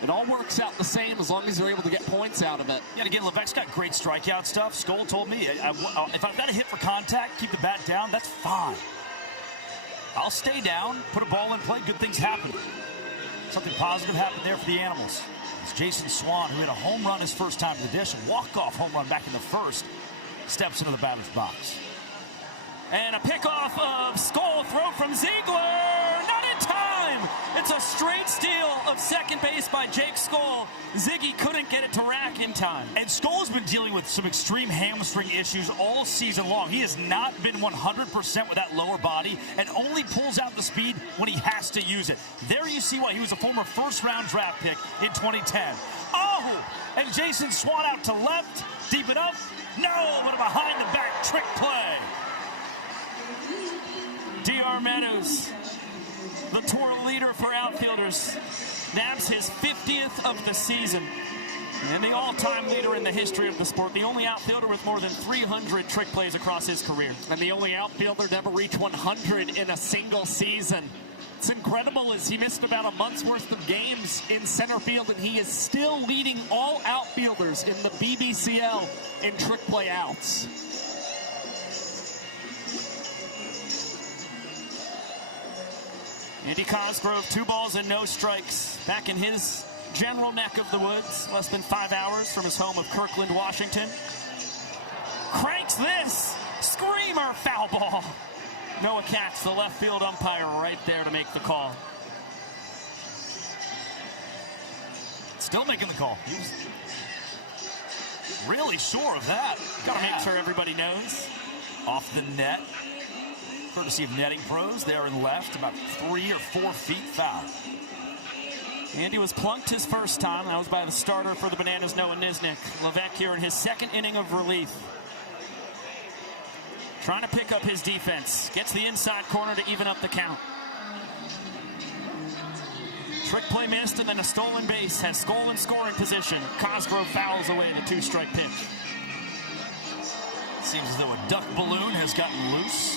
It all works out the same as long as you're able to get points out of it. Yeah, and again, Levesque's got great strikeout stuff. Skoll told me, if I've got a hit for contact, keep the bat down, that's fine. I'll stay down, put a ball in play, good things happen. Something positive happened there for the Animals. It's Jason Swan, who hit a home run his first time in the dish, and walk-off home run back in the first, steps into the batter's box. And a pickoff of Skoll, throw from Ziegler, not in time. It's a straight steal of second base by Jake Skoll. Ziggy couldn't get it to rack in time. And Skoll's been dealing with some extreme hamstring issues all season long. He has not been 100% with that lower body and only pulls out the speed when he has to use it. There you see why he was a former first-round draft pick in 2010. Oh, and Jason Swan out to left, deep enough. No, but a behind-the-back trick play. D.R. Meadows, the tour leader for outfielders, nabs his 50th of the season and the all-time leader in the history of the sport. The only outfielder with more than 300 trick plays across his career. And the only outfielder to ever reach 100 in a single season. It's incredible as he missed about a month's worth of games in center field, and he is still leading all outfielders in the BBCL in trick play outs. Andy Cosgrove, 2 balls and no strikes, back in his general neck of the woods, less than 5 hours from his home of Kirkland, Washington. Cranks this, screamer, foul ball. Noah Katz, the left field umpire, right there to make the call. Still making the call. He was really sure of that. Gotta make sure everybody knows. Off the net. Courtesy of netting pros, there and left, about 3 or 4 feet foul. Andy was plunked his first time. That was by the starter for the Bananas, Noah Nisnik. Levesque here in his second inning of relief. Trying to pick up his defense. Gets the inside corner to even up the count. Trick play missed and then a stolen base. Has Skoll in scoring position. Cosgrove fouls away the 2-strike pitch. Seems as though a duck balloon has gotten loose.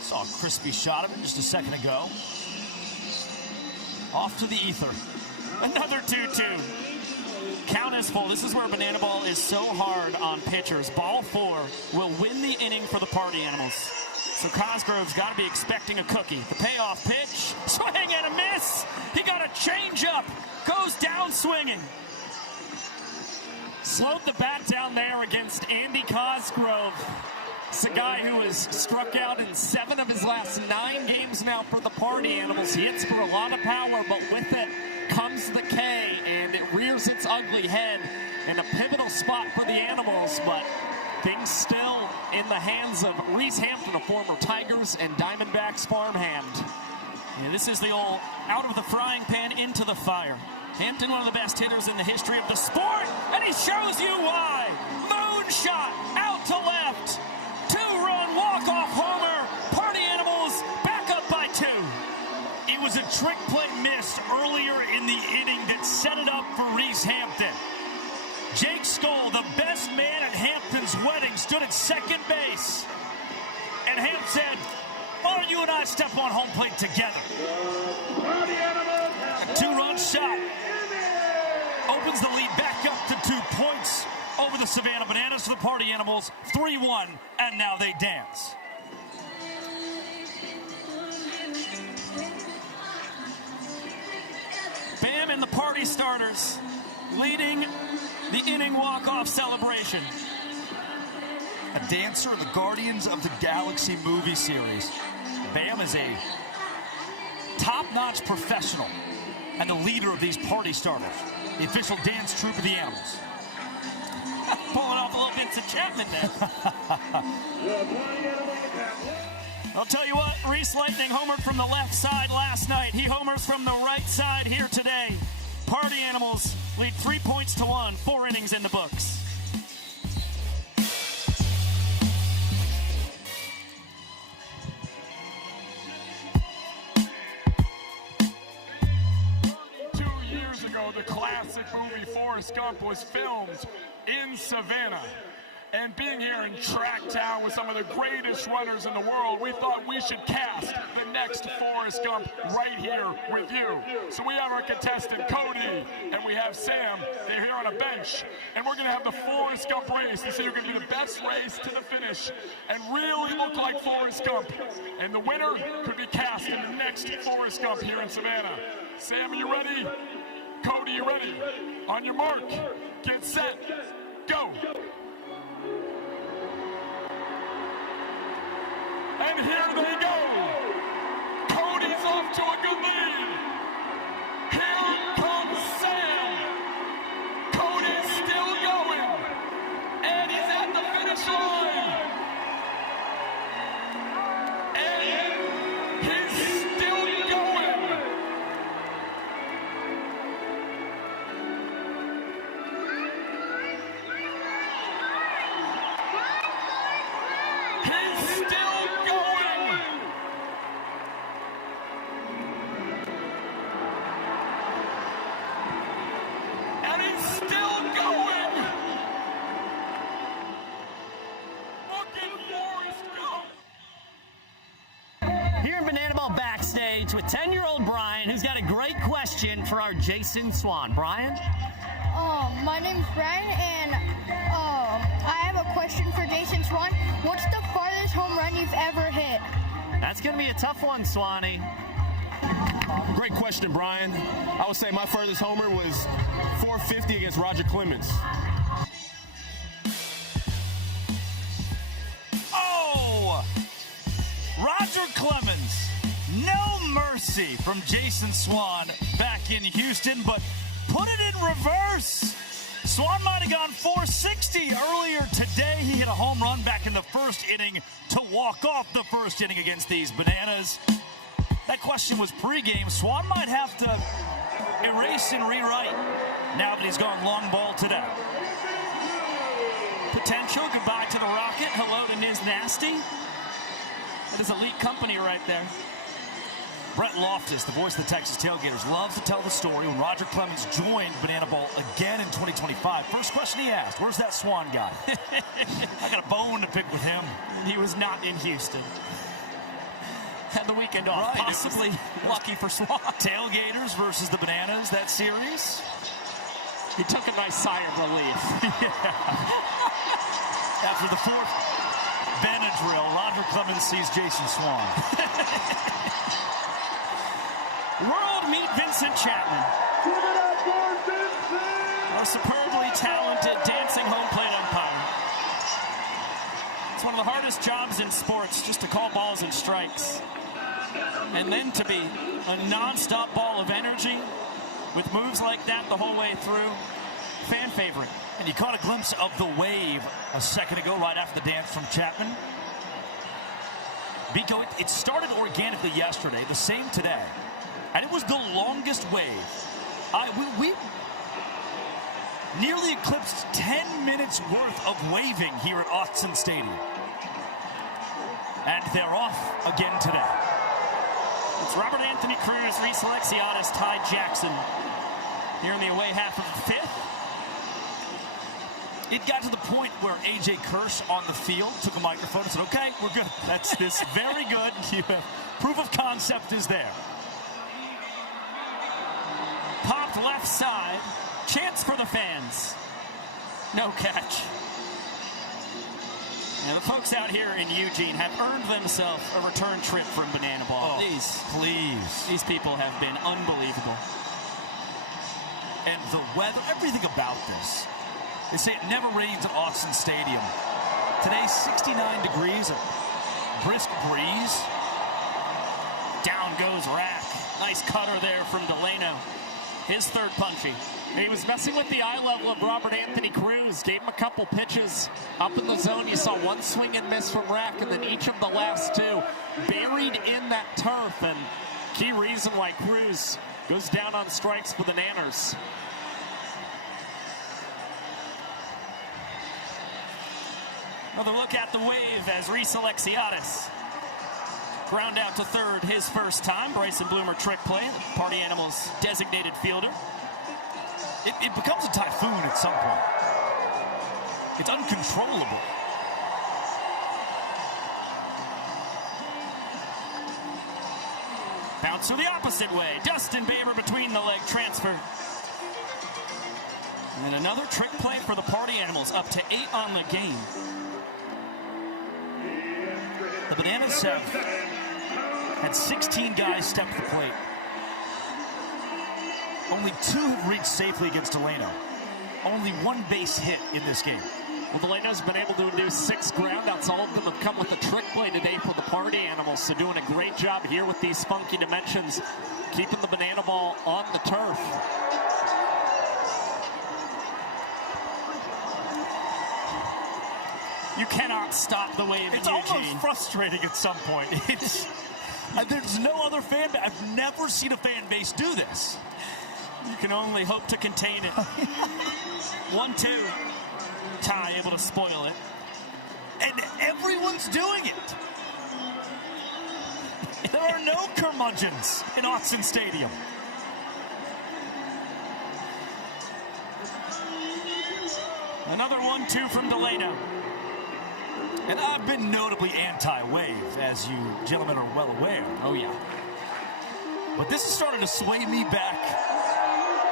Saw a crispy shot of it just a second ago. Off to the ether. Another 2-2. count is full. This is where banana ball is so hard on pitchers. Ball 4 will win the inning for the Party Animals. So Cosgrove's got to be expecting a cookie. The payoff pitch, swing and a miss. He got a changeup, goes down swinging. Slowed the bat down there against Andy Cosgrove. It's a guy who has struck out in 7 of his last 9 games now for the Party Animals. He hits for a lot of power, but with it comes the K, and it rears its ugly head in a pivotal spot for the Animals, but things still in the hands of Reese Hampton, a former Tigers and Diamondbacks farmhand. And this is the old out of the frying pan into the fire. Hampton, one of the best hitters in the history of the sport, and he shows you why. Moonshot out to left. 2-run walk-off homer. Party Animals back up by 2. It was a trick play missed earlier in the inning that set it up for Reese Hampton. Jake Skoll, the best man at Hampton's wedding, stood at second base. And Hamp said, "Why don't you and I step on home plate together?" A 2-run shot opens the lead back up to 2 points over the Savannah Bananas to the Party Animals. 3-1, and now they dance. Bam and the Party Starters leading the inning walk-off celebration. A dancer in the Guardians of the Galaxy movie series. Bam is a top-notch professional and the leader of these Party Starters, the official dance troupe of the Animals. Pulling off a little Vincent Chapman there. I'll tell you what, Reese Lightning homered from the left side last night. He homers from the right side here today. Party Animals lead 3-1, 4 innings in the books. The classic movie Forrest Gump was filmed in Savannah. And being here in Tracktown with some of the greatest runners in the world, we thought we should cast the next Forrest Gump right here with you. So we have our contestant Cody and we have Sam. They're here on a bench. And we're going to have the Forrest Gump race to see who can do the best race to the finish and really look like Forrest Gump. And the winner could be cast in the next Forrest Gump here in Savannah. Sam, are you ready? Cody, you ready? On your mark, get set, go. And here they go. Cody's off to a good lead. Here comes Sam. Cody's still going. And he's at the finish line. And he's still going. He's still going. And he's still going. Looking Forrest Gump. Here in Banana Ball backstage with 10-year-old Brian, who's got a great question for our Jason Swan. Brian? My name's Brian, and I have a question for Jason Swan. What's the farthest home run you've ever hit? That's going to be a tough one, Swanee. Great question, Brian. I would say my furthest homer was 450 against Roger Clemens. Oh! Roger Clemens. No mercy from Jason Swan back in Houston, but put it in reverse. Swan might have gone 460 earlier today. He hit a home run back in the first inning to walk off the first inning against these Bananas. That question was pregame. Swan might have to erase and rewrite now that he's gone long ball today. Potential goodbye to the Rocket. Hello to Niz Nasty. That is elite company right there. Brett Loftus, the voice of the Texas Tailgaters, loves to tell the story when Roger Clemens joined Banana Ball again in 2025. First question he asked, where's that Swan guy? I got a bone to pick with him. He was not in Houston. Had the weekend off, right. Possibly lucky for Swan. Tailgaters versus the Bananas, that series. He took a nice sigh of relief. After the fourth Vanna drill, Roger Clemens sees Jason Swan. World meet Vincent Chapman. A superbly talented dancing home plate umpire. It's one of the hardest jobs in sports, just to call balls and strikes. And then to be a non-stop ball of energy with moves like that the whole way through. Fan favorite. And you caught a glimpse of the wave a second ago right after the dance from Chapman. Biko, it started organically yesterday, the same today. And it was the longest wave. We nearly eclipsed 10 minutes worth of waving here at Autzen Stadium. And they're off again today. It's Robert Anthony Cruz, Reese Alexiadis, Ty Jackson here in the away half of the fifth. It got to the point where A.J. Kirsch on the field took a microphone and said, okay, we're good. That's this very good. Proof of concept is there. Popped left side. Chance for the fans. No catch. Now the folks out here in Eugene have earned themselves a return trip from Bananaball. Please. These people have been unbelievable. And the weather, everything about this. They say it never rains at Autzen Stadium. Today, 69 degrees, a brisk breeze. Down goes Rack. Nice cutter there from Delano. His third punchy. He was messing with the eye level of Robert Anthony Cruz. Gave him a couple pitches up in the zone. You saw one swing and miss from Rack, and then each of the last two buried in that turf. And key reason why Cruz goes down on strikes for the Nanners. Another look at the wave as Reese Alexiadis ground out to third his first time. Bryson Bloomer trick play, the Party Animals designated fielder. It becomes a typhoon at some point. It's uncontrollable. Bouncer the opposite way. Dustin Baber between the leg transfer. And another trick play for the Party Animals, up to 8 on the game. The Bananas have had 16 guys step to the plate. Only 2 have reached safely against Delano. Only 1 base hit in this game. Well, Delano's been able to induce 6 groundouts. All of them have come with a trick play today for the Party Animals. So doing a great job here with these funky dimensions, keeping the banana ball on the turf. You cannot stop the wave in It's Eugene. almost frustrating at some point. There's no other fan base. I've never seen a fan base do this. You can only hope to contain it. 1-2. Ty able to spoil it. And everyone's doing it. There are no curmudgeons in Autzen Stadium. Another 1-2 from Delano. And I've been notably anti-wave, as you gentlemen are well aware. Oh, yeah. But this has started to sway me back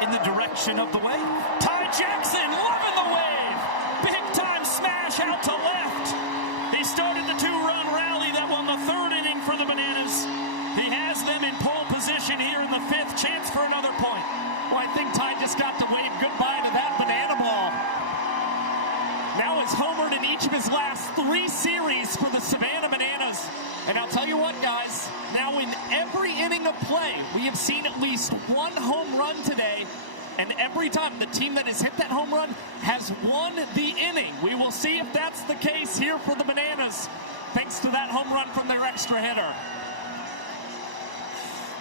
in the direction of the wave. Ty Jackson loving the wave. Big-time smash out to left. He started the 2-run rally that won the 3rd inning for the Bananas. He has them in pole position here in the 5th. Chance for another point. Well, I think Ty just got to wave goodbye to that banana ball. Now it's homered in each of his last 3 series for the Savannah Bananas. And I'll tell you what, guys, now in every inning of play, we have seen at least 1 home run today. And every time the team that has hit that home run has won the inning. We will see if that's the case here for the Bananas, thanks to that home run from their extra hitter.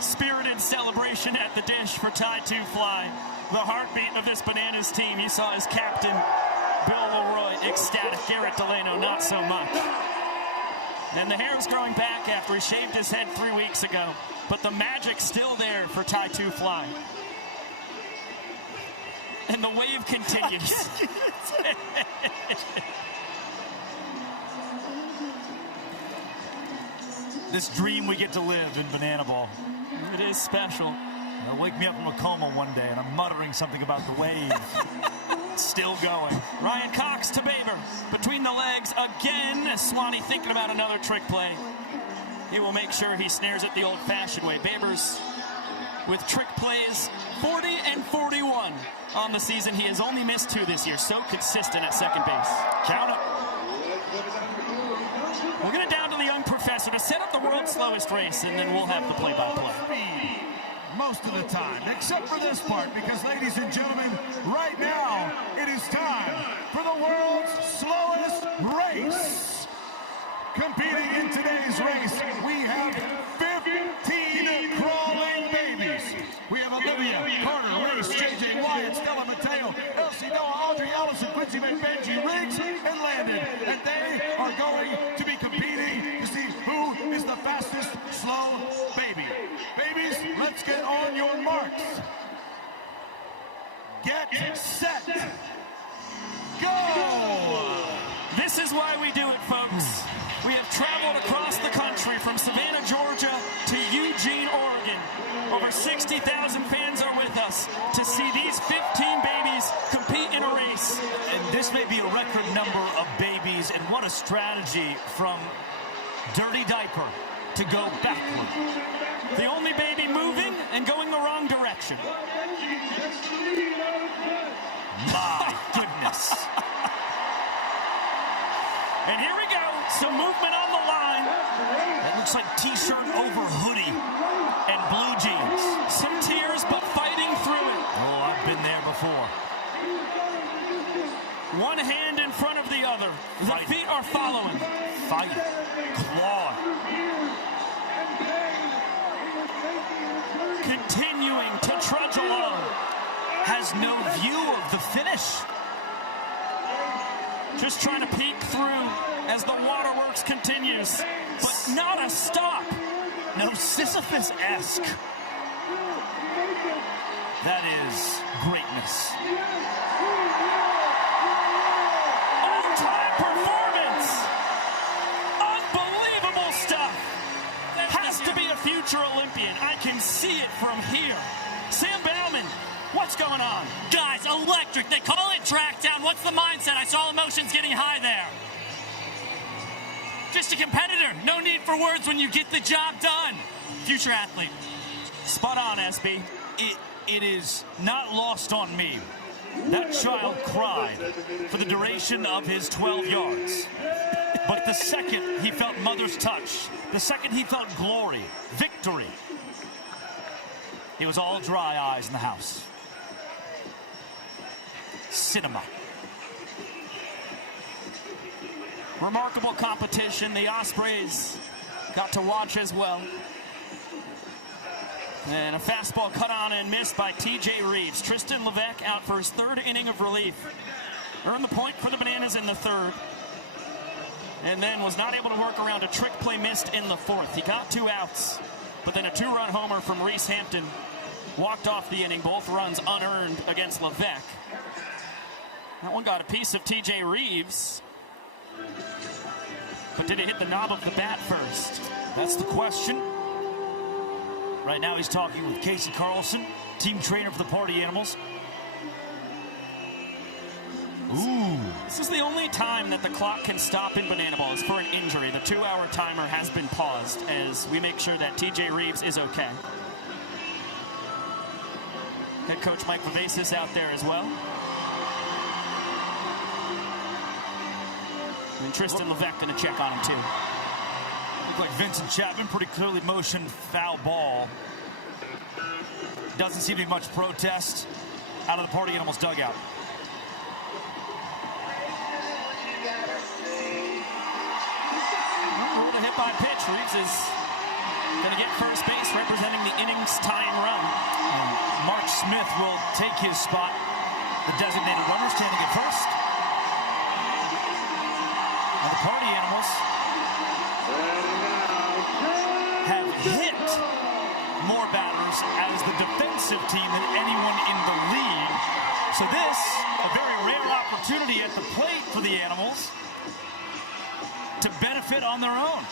Spirited celebration at the dish for Ty Two Fly. The heartbeat of this Bananas team. You saw his captain, Bill Leroy, ecstatic. Garrett Delano, not so much. And the hair is growing back after he shaved his head 3 weeks ago. But the magic's still there for Ty Two Fly. And the wave continues. This dream we get to live in Banana Ball. It is special. They'll wake me up from a coma one day and I'm muttering something about the wave. Still going. Ryan Cox to Baber. Between the legs again. Swanee thinking about another trick play. He will make sure he snares it the old-fashioned way. Baber's with trick plays 40 and 41 on the season. He has only missed 2 this year. So consistent at second base. Count it. We're going to down to the young professor to set up the world's slowest race, and then we'll have the play-by-play. Most of the time, except for this part, because, ladies and gentlemen, right now, it is time for the world's slowest race. Competing in today's race, we have 15 crawling babies. We have Olivia, Carter, Race, JJ Wyatt, Stella Mateo, Elsie Noah, Audrey Allison, Quincy McBenji, Riggs, and Landon. And they are going to be competing to see who is the fastest slow baby. Babies, let's get on your marks. Get set. Go! This is why we do it, folks. We have traveled across the country from Savannah, Georgia to Eugene, Oregon. Over 60,000 fans are with us to see these 15 babies compete in a race. And this may be a record number of babies, and what a strategy from Dirty Diaper to go backward. The only baby moving and going the wrong direction. My goodness. And here we go. Some movement on the line. That looks like t-shirt over hoodie and blue jeans. Some tears, but fighting through it. Oh, I've been there before. One hand in front of the other. The feet are following. Fight. Claw. Continuing to trudge along. Has no view of the finish. Just trying to peek through as the waterworks continues. But not a stop. No, Sisyphus-esque. That is greatness. All-time performance. Unbelievable stuff. Has to be a future Olympian. I can see it from here. Sam Bauman, what's going on? Guys, electric. They call it track down. What's the mindset? I saw emotions getting high there. Just a competitor. No need for words when you get the job done. Future athlete. Spot on, SB. It is not lost on me. That child cried for the duration of his 12 yards. But the second he felt mother's touch, the second he felt glory, victory, it was all dry eyes in the house. Cinema. Remarkable competition. The Ospreys got to watch as well. And a fastball cut on and missed by T.J. Reeves. Tristan Levesque out for his 3rd inning of relief. Earned the point for the Bananas in the 3rd. And then was not able to work around a trick play missed in the 4th. He got 2 outs. But then a 2-run homer from Reese Hampton walked off the inning. Both runs unearned against Levesque. That one got a piece of T.J. Reeves. But did it hit the knob of the bat first? That's the question. Right now he's talking with Casey Carlson, team trainer for the Party Animals. Ooh. This is the only time that the clock can stop in bananaball is for an injury. The 2-hour timer has been paused as we make sure that T.J. Reeves is okay. Head coach Mike Vivas out there as well. And Tristan Levesque going to check on him too. Looked like Vincent Chapman, pretty clearly motioned foul ball. Doesn't seem to be much protest out of the Party Animals dugout. A hit by pitch. Reeves is going to get first base representing the innings tying run. And Mark Smith will take his spot. The designated runner standing at first. And the Party Animals have hit more batters as the defensive team than anyone in the league. So this, a very rare opportunity at the plate for the Animals to benefit on their own.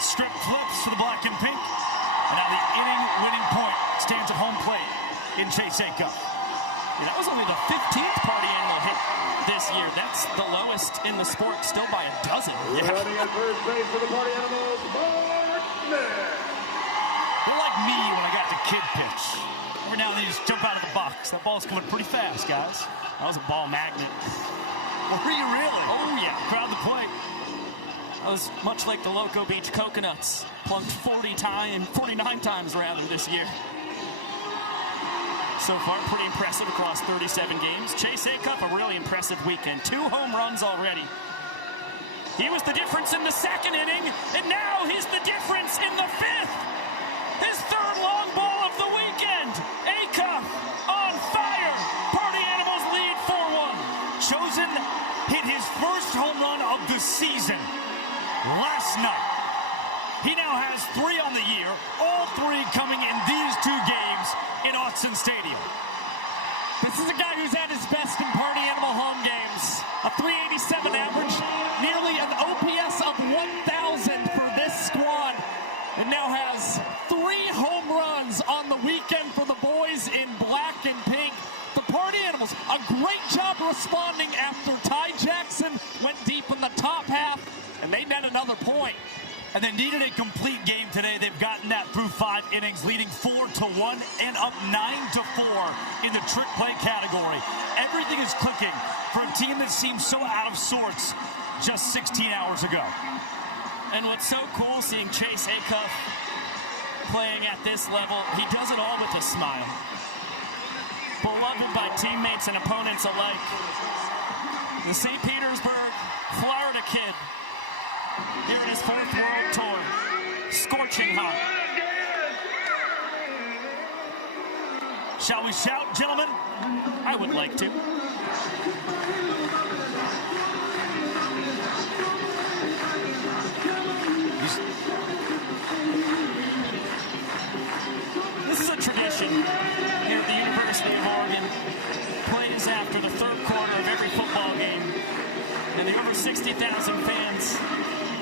Strip flips for the black and pink. And now the inning-winning point stands at home plate in Chase Acuff. That was only the 15th party animal hit this year. That's the lowest in the sport, still by a dozen. Yeah. Running at first base for the party animals, Mark Nanners. They're like me when I got to kid pitch. Every now and then you just jump out of the box. That ball's coming pretty fast, guys. That was a ball magnet. Were you really? Oh, yeah. Crowd the plate. That was much like the Loco Beach Coconuts, plunked 49 times rather this year. So far, pretty impressive across 37 games. Chase Acuff, a really impressive weekend. 2 home runs already. He was the difference in the second inning, and now he's the difference in the 5th. His 3rd long ball of the weekend. Acuff on fire. Party Animals lead 4-1. Chosen hit his first home run of the season last night. He now has 3 on the year, all 3 coming in these 2 games in Autzen Stadium. This is a guy who's at his best in Party Animal home games. A 387 average, nearly an OPS of 1,000 for this squad, and now has 3 home runs on the weekend for the boys in black and pink. The Party Animals, a great job responding after Ty Jackson went deep in the top half, and they net another point. And they needed a complete game today. They've gotten that through 5 innings, leading 4-1 and up 9-4 in the trick play category. Everything is clicking for a team that seems so out of sorts just 16 hours ago. And what's so cool seeing Chase Acuff playing at this level, he does it all with a smile. Beloved by teammates and opponents alike. The St. Petersburg, Florida kid, here in his 4th World Tour, scorching hot. Shall we shout, gentlemen? I would like to. This is a tradition here at the University of Oregon. Plays after the 3rd quarter of every football game. And the over 60,000 fans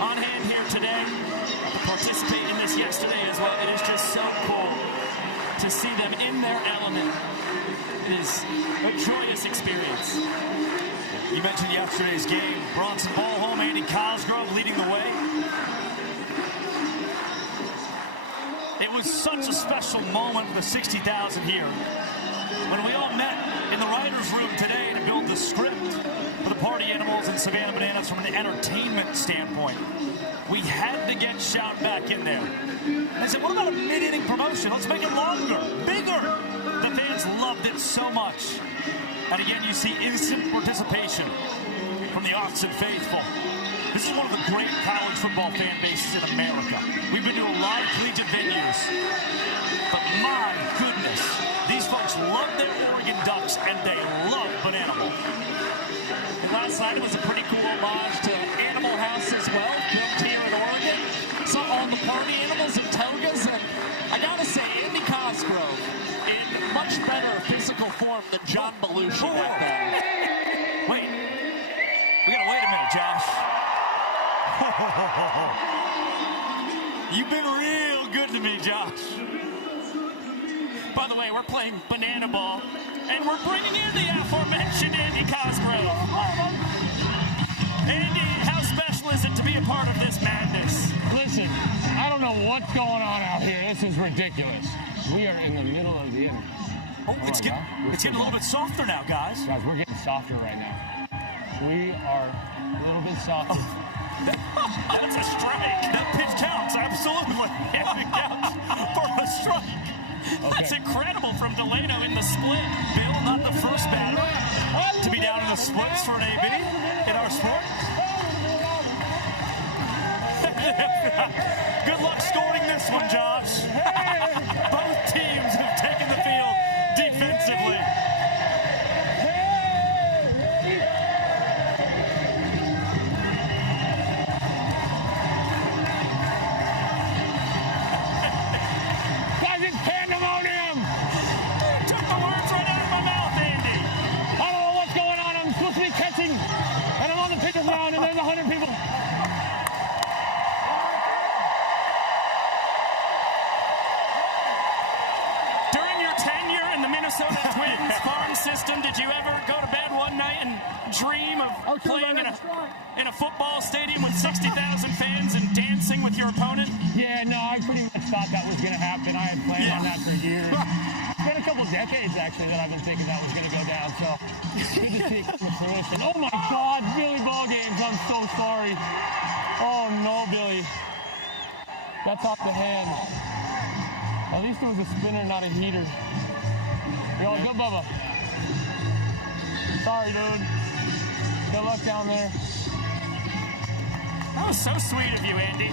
on hand here today to participate in this yesterday as well. It is just so cool to see them in their element. It is a joyous experience. You mentioned yesterday's game. Bronson Ballholm, Andy Cosgrove leading the way. It was such a special moment for the 60,000 here. When we all met in the writer's room today to build the script for the Party Animals and Savannah Bananas from an entertainment standpoint, we had to get Shout back in there. And I said, what about a mid-inning promotion? Let's make it longer, bigger. The fans loved it so much. And again, you see instant participation from the Autzen faithful. This is one of the great college football fan bases in America. We've been to a lot of collegiate venues, but my goodness, these folks love their Oregon Ducks and they love bananaball. And last night it was a pretty cool homage to Animal House as well, built here in Oregon. So all the Party Animals and togas, and I gotta say, Andy Cosgrove in much better physical form than John Belushi back then. Wait, we gotta wait a minute, Josh. You've been real good to me, Josh. By the way, we're playing bananaball, and we're bringing in the aforementioned Andy Cosgrove. Andy, how special is it to be a part of this madness? Listen, I don't know what's going on out here. This is ridiculous. We are in the middle of the inning. Oh, it's getting a little bit softer now, guys. Guys, we're getting softer right now. We are a little bit softer. That's a strike. That pitch counts, absolutely. It counts for a strike. Okay. That's incredible from Delano in the split. Bill, not the first batter to be down in the splits for an AB in our sport. Good luck scoring this one, Josh. Both teams have taken the field defensively. dream of playing in a football stadium with 60,000 fans and dancing with your opponent? Yeah, no, I pretty much thought that was going to happen. I had planned on that for years. It's been a couple decades, actually, that I've been thinking that was going to go down, so good to see it come to fruition. Oh, my God, Billy Ball Games, I'm so sorry. Oh, no, Billy. That's off the hand. At least it was a spinner, not a heater. Yo, go, Bubba. Sorry, dude. Good luck down there. That was so sweet of you, Andy.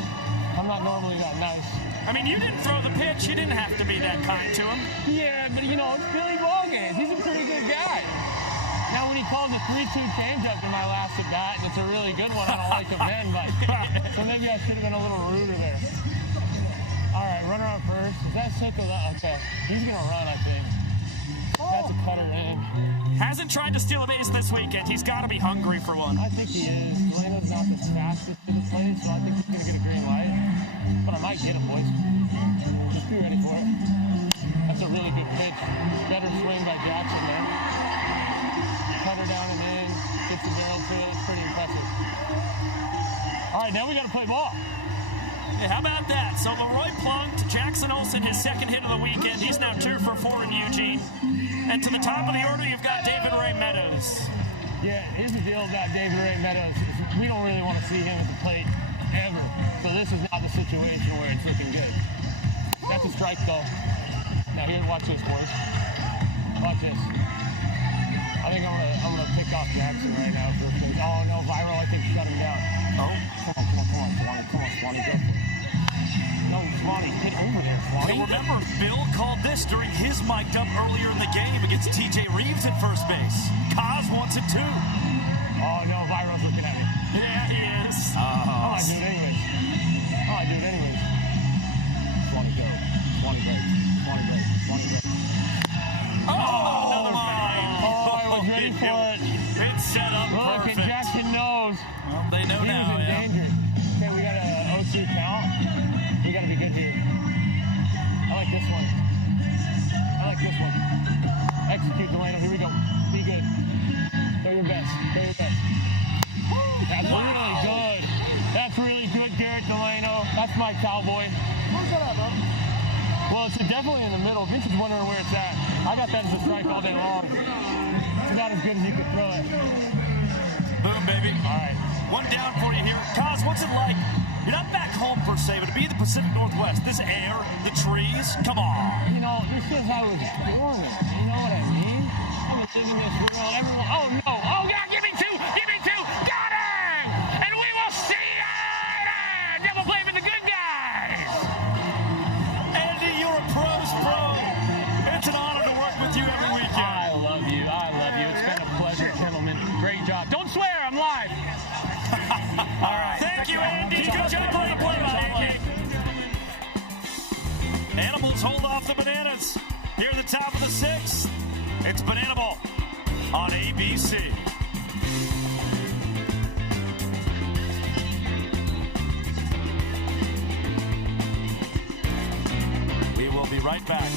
I'm not normally that nice. I mean, you didn't throw the pitch. You didn't have to be that kind to him. Yeah, but, you know, it's Billy Ball Games. He's a pretty good guy. Now, when he calls a 3-2 changeup in my last at-bat, and it's a really good one, I don't like him then, but so maybe I should have been a little ruder there. All right, runner on first. Is that Cinco? Okay. He's going to run, I think. That's a cutter in. Hasn't tried to steal a base this weekend. He's got to be hungry for one. I think he is. Delano's not the fastest to the plate, so I think he's going to get a green light. But I might get him, boys. Just be ready for it. That's a really good pitch. Better swing by Jackson there. Cutter down and in. Gets the barrel to it. It's pretty impressive. All right, now we got to play ball. Yeah, how about that? So Leroy plunked Jackson Olsen, his second hit of the weekend. He's now 2 for 4 in Eugene. And to the top of the order, you've got David Ray Meadows. Yeah, here's the deal about David Ray Meadows. We don't really want to see him at the plate ever. So this is not the situation where it's looking good. That's a strike, though. Now here, watch this, boys. Watch this. I think I'm gonna pick off Jackson right now for a place. Oh no, Viral, I think shut him down. Oh, come on, Swanee, go. No, Swanee, get over there, Swanee. So remember, Bill called this during his mic'd up earlier in the game against TJ Reeves at first base. Kaz wants it too. Oh no, Viral's looking at me. Yeah, he is. Oh, I do it anyways. Swanee, go. Swanee, break. Oh, another line. Oh, I was ready for it. It's set up Look, perfect. and Jackson knows. Well, they know now, He's in danger. Okay, we got a 0-2 count. We got to be good here. I like this one. Execute, Delano. Here we go. Be good. Throw your best. That's really good. That's really good, Garrett Delano. That's my cowboy. Where's that at, bro? Well, it's definitely in the middle. Vince is wondering where it's at. I got that as a strike all day long. It's not as good as you could throw it. Boom, baby. All right. One down for you here. Kaz, what's it like? You're not back home per se, but to be in the Pacific Northwest, this air, the trees, come on. You know, this is how I was born. You know what I mean? I'm living this world. Everyone. Oh no! Oh yeah! Give me two! Got him! And we will see ya! Double play for the good guys. Andy, you're a pro's pro. It's an honor to work with you every weekend. I love you. It's been a pleasure, gentlemen. Great job. Don't swear. I'm live. All right. Thank you, Andy. Good job on the play by Andy. Animals hold off the Bananas. Here at the top of the 6th, it's Bananaball on ABC. We will be right back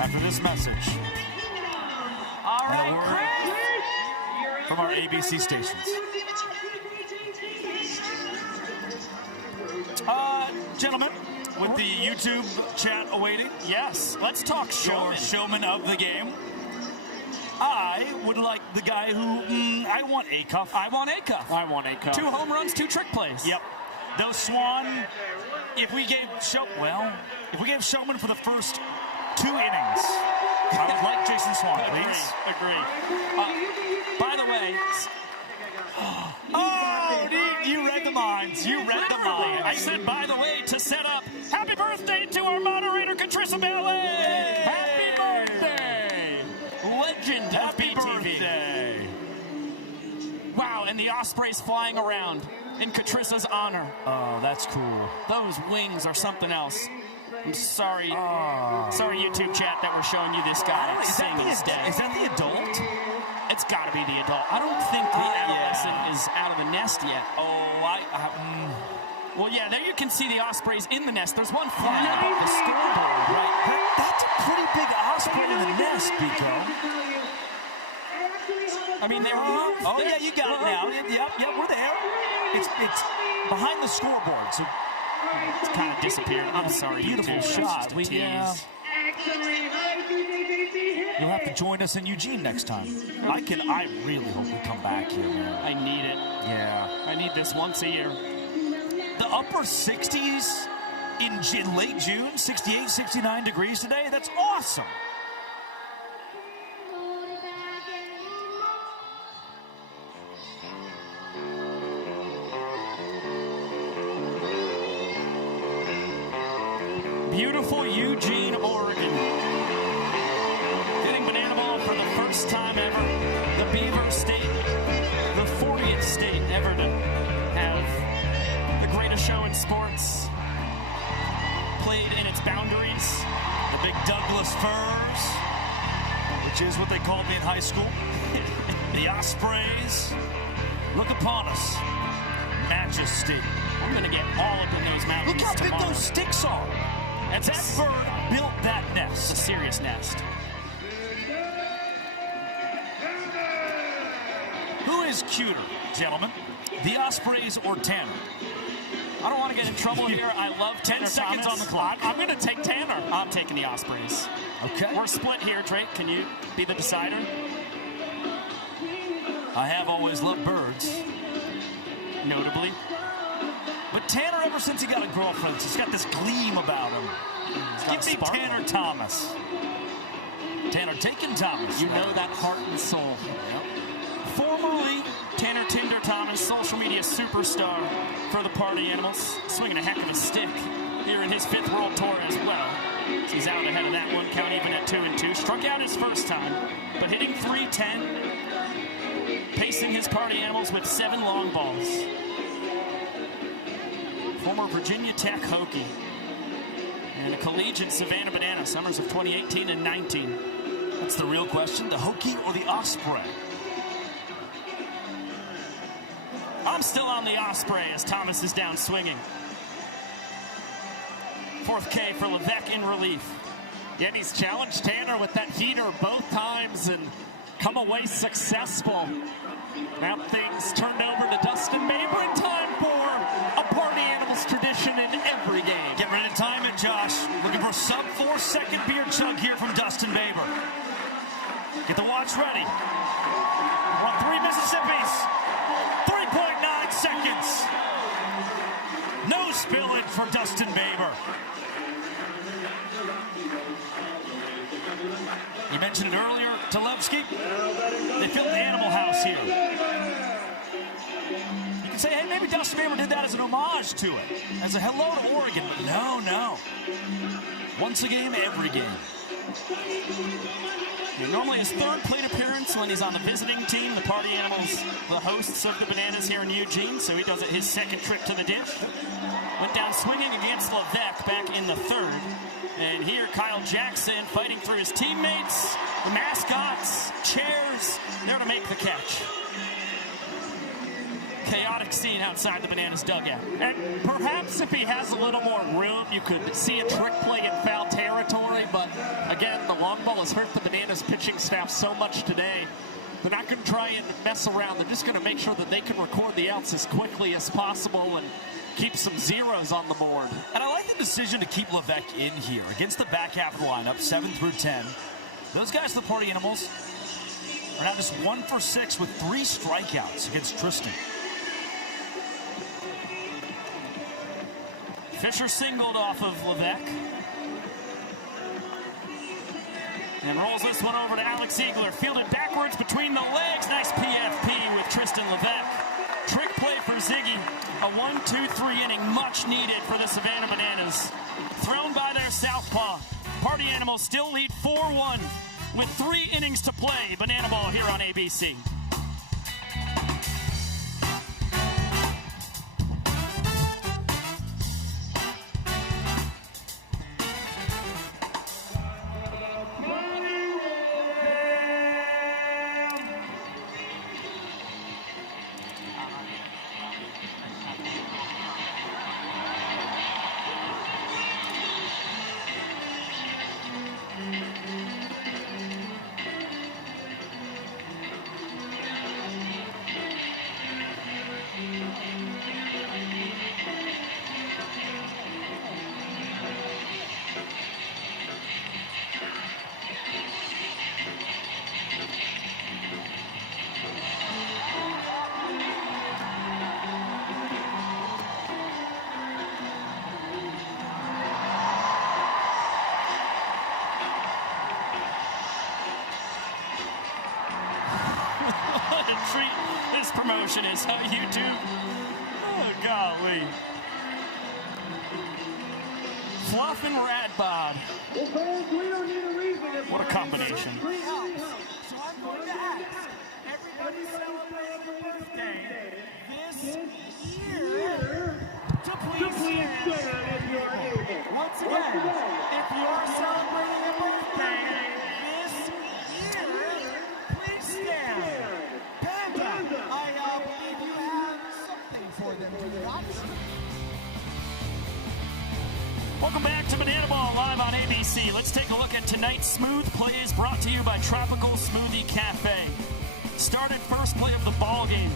after this message. All right, from our ABC stations. Gentlemen, with the YouTube chat awaiting. Yes, let's talk showman. Your showman of the game. I would like the guy who, I want Acuff. I want Acuff. 2 home runs, 2 trick plays. Yep. Though Swan, if we gave Showman for the first 2 innings, I would like Jason Swan, please. Agree. By the way, you read the minds. I said, by the way, to set up, happy birthday to our moderator, Katrissa Ballet. Happy birthday. Legend of BTV. Wow, and the Osprey's flying around in Katrissa's honor. Oh, that's cool. Those wings are something else. I'm sorry. Sorry, YouTube chat, that we're showing you this guy sing instead. Is that the adult? It's got to be the adult. I don't think the adolescent is out of the nest yet. Well, yeah, there you can see the Ospreys in the nest. There's one flying above the scoreboard, right? That's a pretty big osprey in the nest, Biko. I mean, they're oh yeah, you got it now. Yep, we're there. It's behind the scoreboard, so it's kind of disappeared. I'm sorry. Beautiful shot. Yeah. You'll have to join us in Eugene next time. I really hope we come back here, man. I need it. Yeah. I need this once a year. The upper 60s in late June, 68, 69 degrees today. That's awesome. Beautiful Eugene, Oregon. Hitting bananaball for the first time ever. The Beaver State, the 40th state ever to have the greatest show in sports played in its boundaries. The big Douglas Firs, which is what they called me in high school. The Ospreys. Look upon us. Majesty. I'm going to get all up in those mountains. Look how big tomorrow. those sticks are. And that bird built that nest. It's a serious nest. Who is cuter, gentlemen? The Ospreys or Tanner? I don't want to get in trouble here. I love 10 seconds on the clock. I'm going to take Tanner. I'm taking the Ospreys. Okay. We're split here, Drake. Can you be the decider? I have always loved birds. Notably. But Tanner, ever since he got a girlfriend, he's got this gleam about him. Give me Tanner Thomas. Tanner taking Thomas. You know that heart and soul. Yep. Formerly Tanner Tinder Thomas, social media superstar for the Party Animals, swinging a heck of a stick here in his 5th World Tour as well. He's out ahead of that one, count even at 2-2. Struck out his first time, but hitting .310, pacing his Party Animals with 7 long balls. Former Virginia Tech Hokie and a collegiate Savannah Banana, summers of 2018 and 19. That's the real question, the Hokie or the Osprey? I'm still on the Osprey as Thomas is down swinging. 4th K for Levesque in relief. Yet he's challenged Tanner with that heater both times and come away successful. Now things turned over to Dustin Baber in time for a Party Animals tradition in every game. Get ready to time it, Josh. Looking for sub 4-second beer chug here from Dustin Baber. Get the watch ready. We're on 3 Mississippis. 3.9 seconds. No spillage for Dustin Baber. You mentioned it earlier, Talevsky. They filmed the Animal House here. You can say, hey, maybe Dustin Baber did that as an homage to it, as a hello to Oregon, but no. Once a game, every game. Normally his 3rd plate appearance when he's on the visiting team. The Party Animals, the hosts of the Bananas here in Eugene, so he does it his 2nd trip to the dish. Went down swinging against Levesque back in the 3rd. And here Kyle Jackson fighting through his teammates, the mascots, chairs, there to make the catch. Chaotic scene outside the Bananas dugout. And perhaps if he has a little more room, you could see a trick play in foul territory. But again, the long ball has hurt the Bananas pitching staff so much today. They're not going to try and mess around. They're just going to make sure that they can record the outs as quickly as possible and keep some zeros on the board. And I like the decision to keep Levesque in here against the back half of the lineup, 7 through 10. Those guys, the Party Animals, are now just 1 for 6 with 3 strikeouts against Tristan. Fisher singled off of Levesque. And rolls this one over to Alex Eagler. Fielded backwards between the legs. Nice PFP with Tristan Levesque. Trick play for Ziggy. A 1-2-3 inning, much needed for the Savannah Bananas. Thrown by their southpaw. Party Animals still lead 4-1 with 3 innings to play. Bananaball here on ABC. treat this promotion is. You two, oh, golly. Fluff and Rat Bob. What a combination. So I'm going to ask everybody celebrating a birthday this year to please stand if you're able. Once again, if you're celebrating a birthday this year, please stand. Panda, I believe you have something for them to watch. Welcome back to Bananaball live on ABC. Let's take a look at tonight's smooth plays brought to you by Tropical Smoothie Cafe. Started first play of the ball game.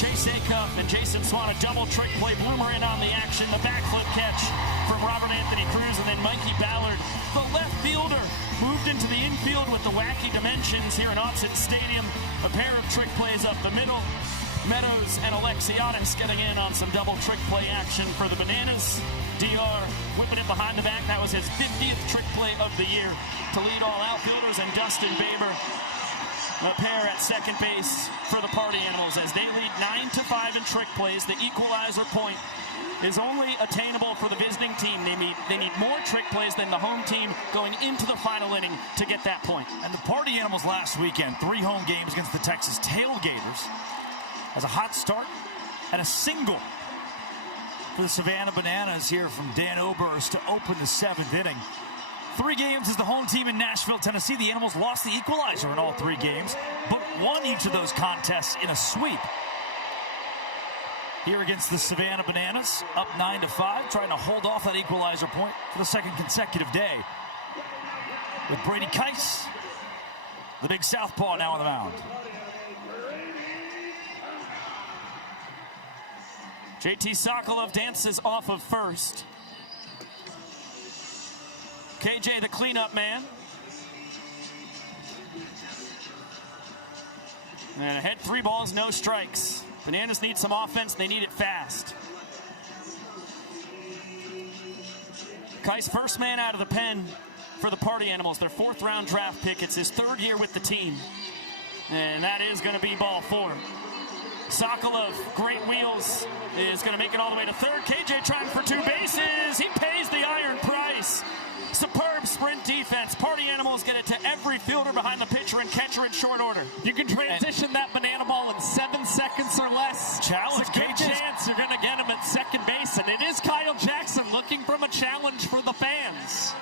Chase Acuff and Jason Swan a double trick play. Bloomer in on the action. The backflip catch from Robert Anthony Cruz, and then Mikey Ballard, the left fielder, moved into the infield with the wacky dimensions here in Autzen Stadium. A pair of trick plays up the middle. Meadows and Alexiadis getting in on some double trick play action for the Bananas. DR whipping it behind the back. That was his 50th trick play of the year to lead all outfielders, and Dustin Baber, a pair at second base for the Party Animals as they lead 9-5 in trick plays. The equalizer point is only attainable for the visiting team. They need more trick plays than the home team going into the final inning to get that point. And the Party Animals last weekend, 3 home games against the Texas Tailgaters, has a hot start and a single for the Savannah Bananas here from Dan Oberst to open the 7th inning. 3 games as the home team in Nashville, Tennessee. The Animals lost the equalizer in all 3 games, but won each of those contests in a sweep. Here against the Savannah Bananas, up 9-5, trying to hold off that equalizer point for the second consecutive day. With Brady Keiss, the big southpaw, now on the mound. JT Sokolov dances off of first. KJ, the cleanup man. And ahead 3 balls, no strikes. Bananas need some offense. They need it fast. Kai's first man out of the pen for the Party Animals. Their 4th round draft pick. It's his 3rd year with the team. And that is going to be ball 4. Sokolov, great wheels, is going to make it all the way to 3rd. KJ trying for 2 bases. He pays the iron price. Superb sprint defense. Party Animals get it to every fielder behind the pitcher and catcher in short order. You can transition that banana ball in 7 seconds or less. Challenge. It's a good chance you're going to get him at second base, and it is Kyle Jackson looking from a challenge for the fans.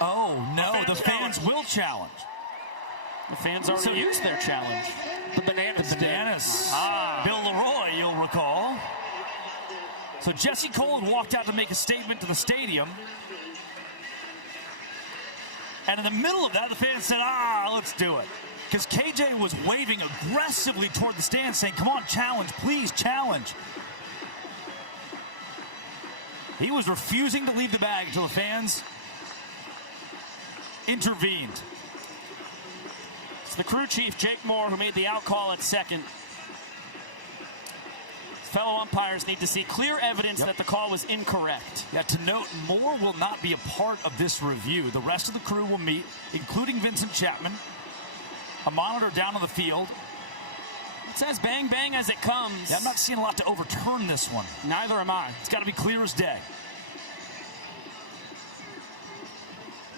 Oh, no, the fans will challenge. The fans already used their challenge. The Bananas. The Bananas. Bill Leroy, you'll recall. So Jesse Cole had walked out to make a statement to the stadium. And in the middle of that, the fans said, let's do it. Because KJ was waving aggressively toward the stand saying, come on, challenge, please, challenge. He was refusing to leave the bag until the fans intervened. It's the crew chief, Jake Moore, who made the out call at second. Fellow umpires need to see clear evidence that the call was incorrect. Yeah, to note, Moore will not be a part of this review. The rest of the crew will meet, including Vincent Chapman, a monitor down on the field. It says bang, bang as it comes. Yeah, I'm not seeing a lot to overturn this one. Neither am I. It's got to be clear as day.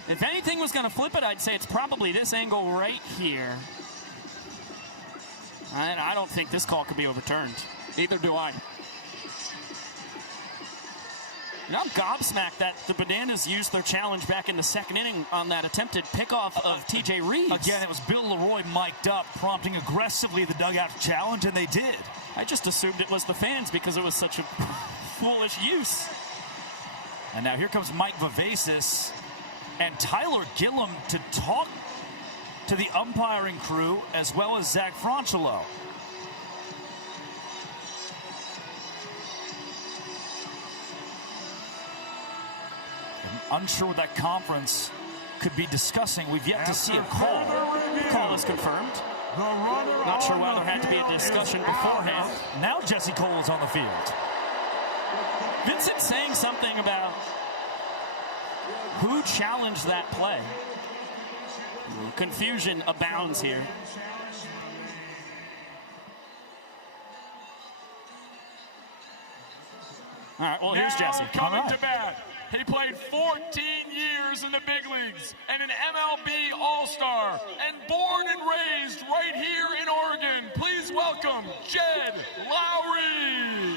If anything was going to flip it, I'd say it's probably this angle right here. I don't think this call could be overturned. Neither do I. Now I'm gobsmacked that the Bananas used their challenge back in the 2nd inning on that attempted pickoff of TJ Reeves. Again, it was Bill Leroy mic'd up, prompting aggressively the dugout to challenge, and they did. I just assumed it was the fans because it was such a foolish use. And now here comes Mike Vivacis and Tyler Gillum to talk to the umpiring crew as well as Zach Franchelo. Unsure what that conference could be discussing. We've yet to see a call. The call is confirmed. Not sure why there had to be a discussion beforehand. Now Jesse Cole is on the field. Vincent saying something about who challenged that play. Confusion abounds here. All right, well, here's Jesse. Coming to bat. He played 14 years in the big leagues and an MLB All-Star and born and raised right here in Oregon. Please welcome Jed Lowry.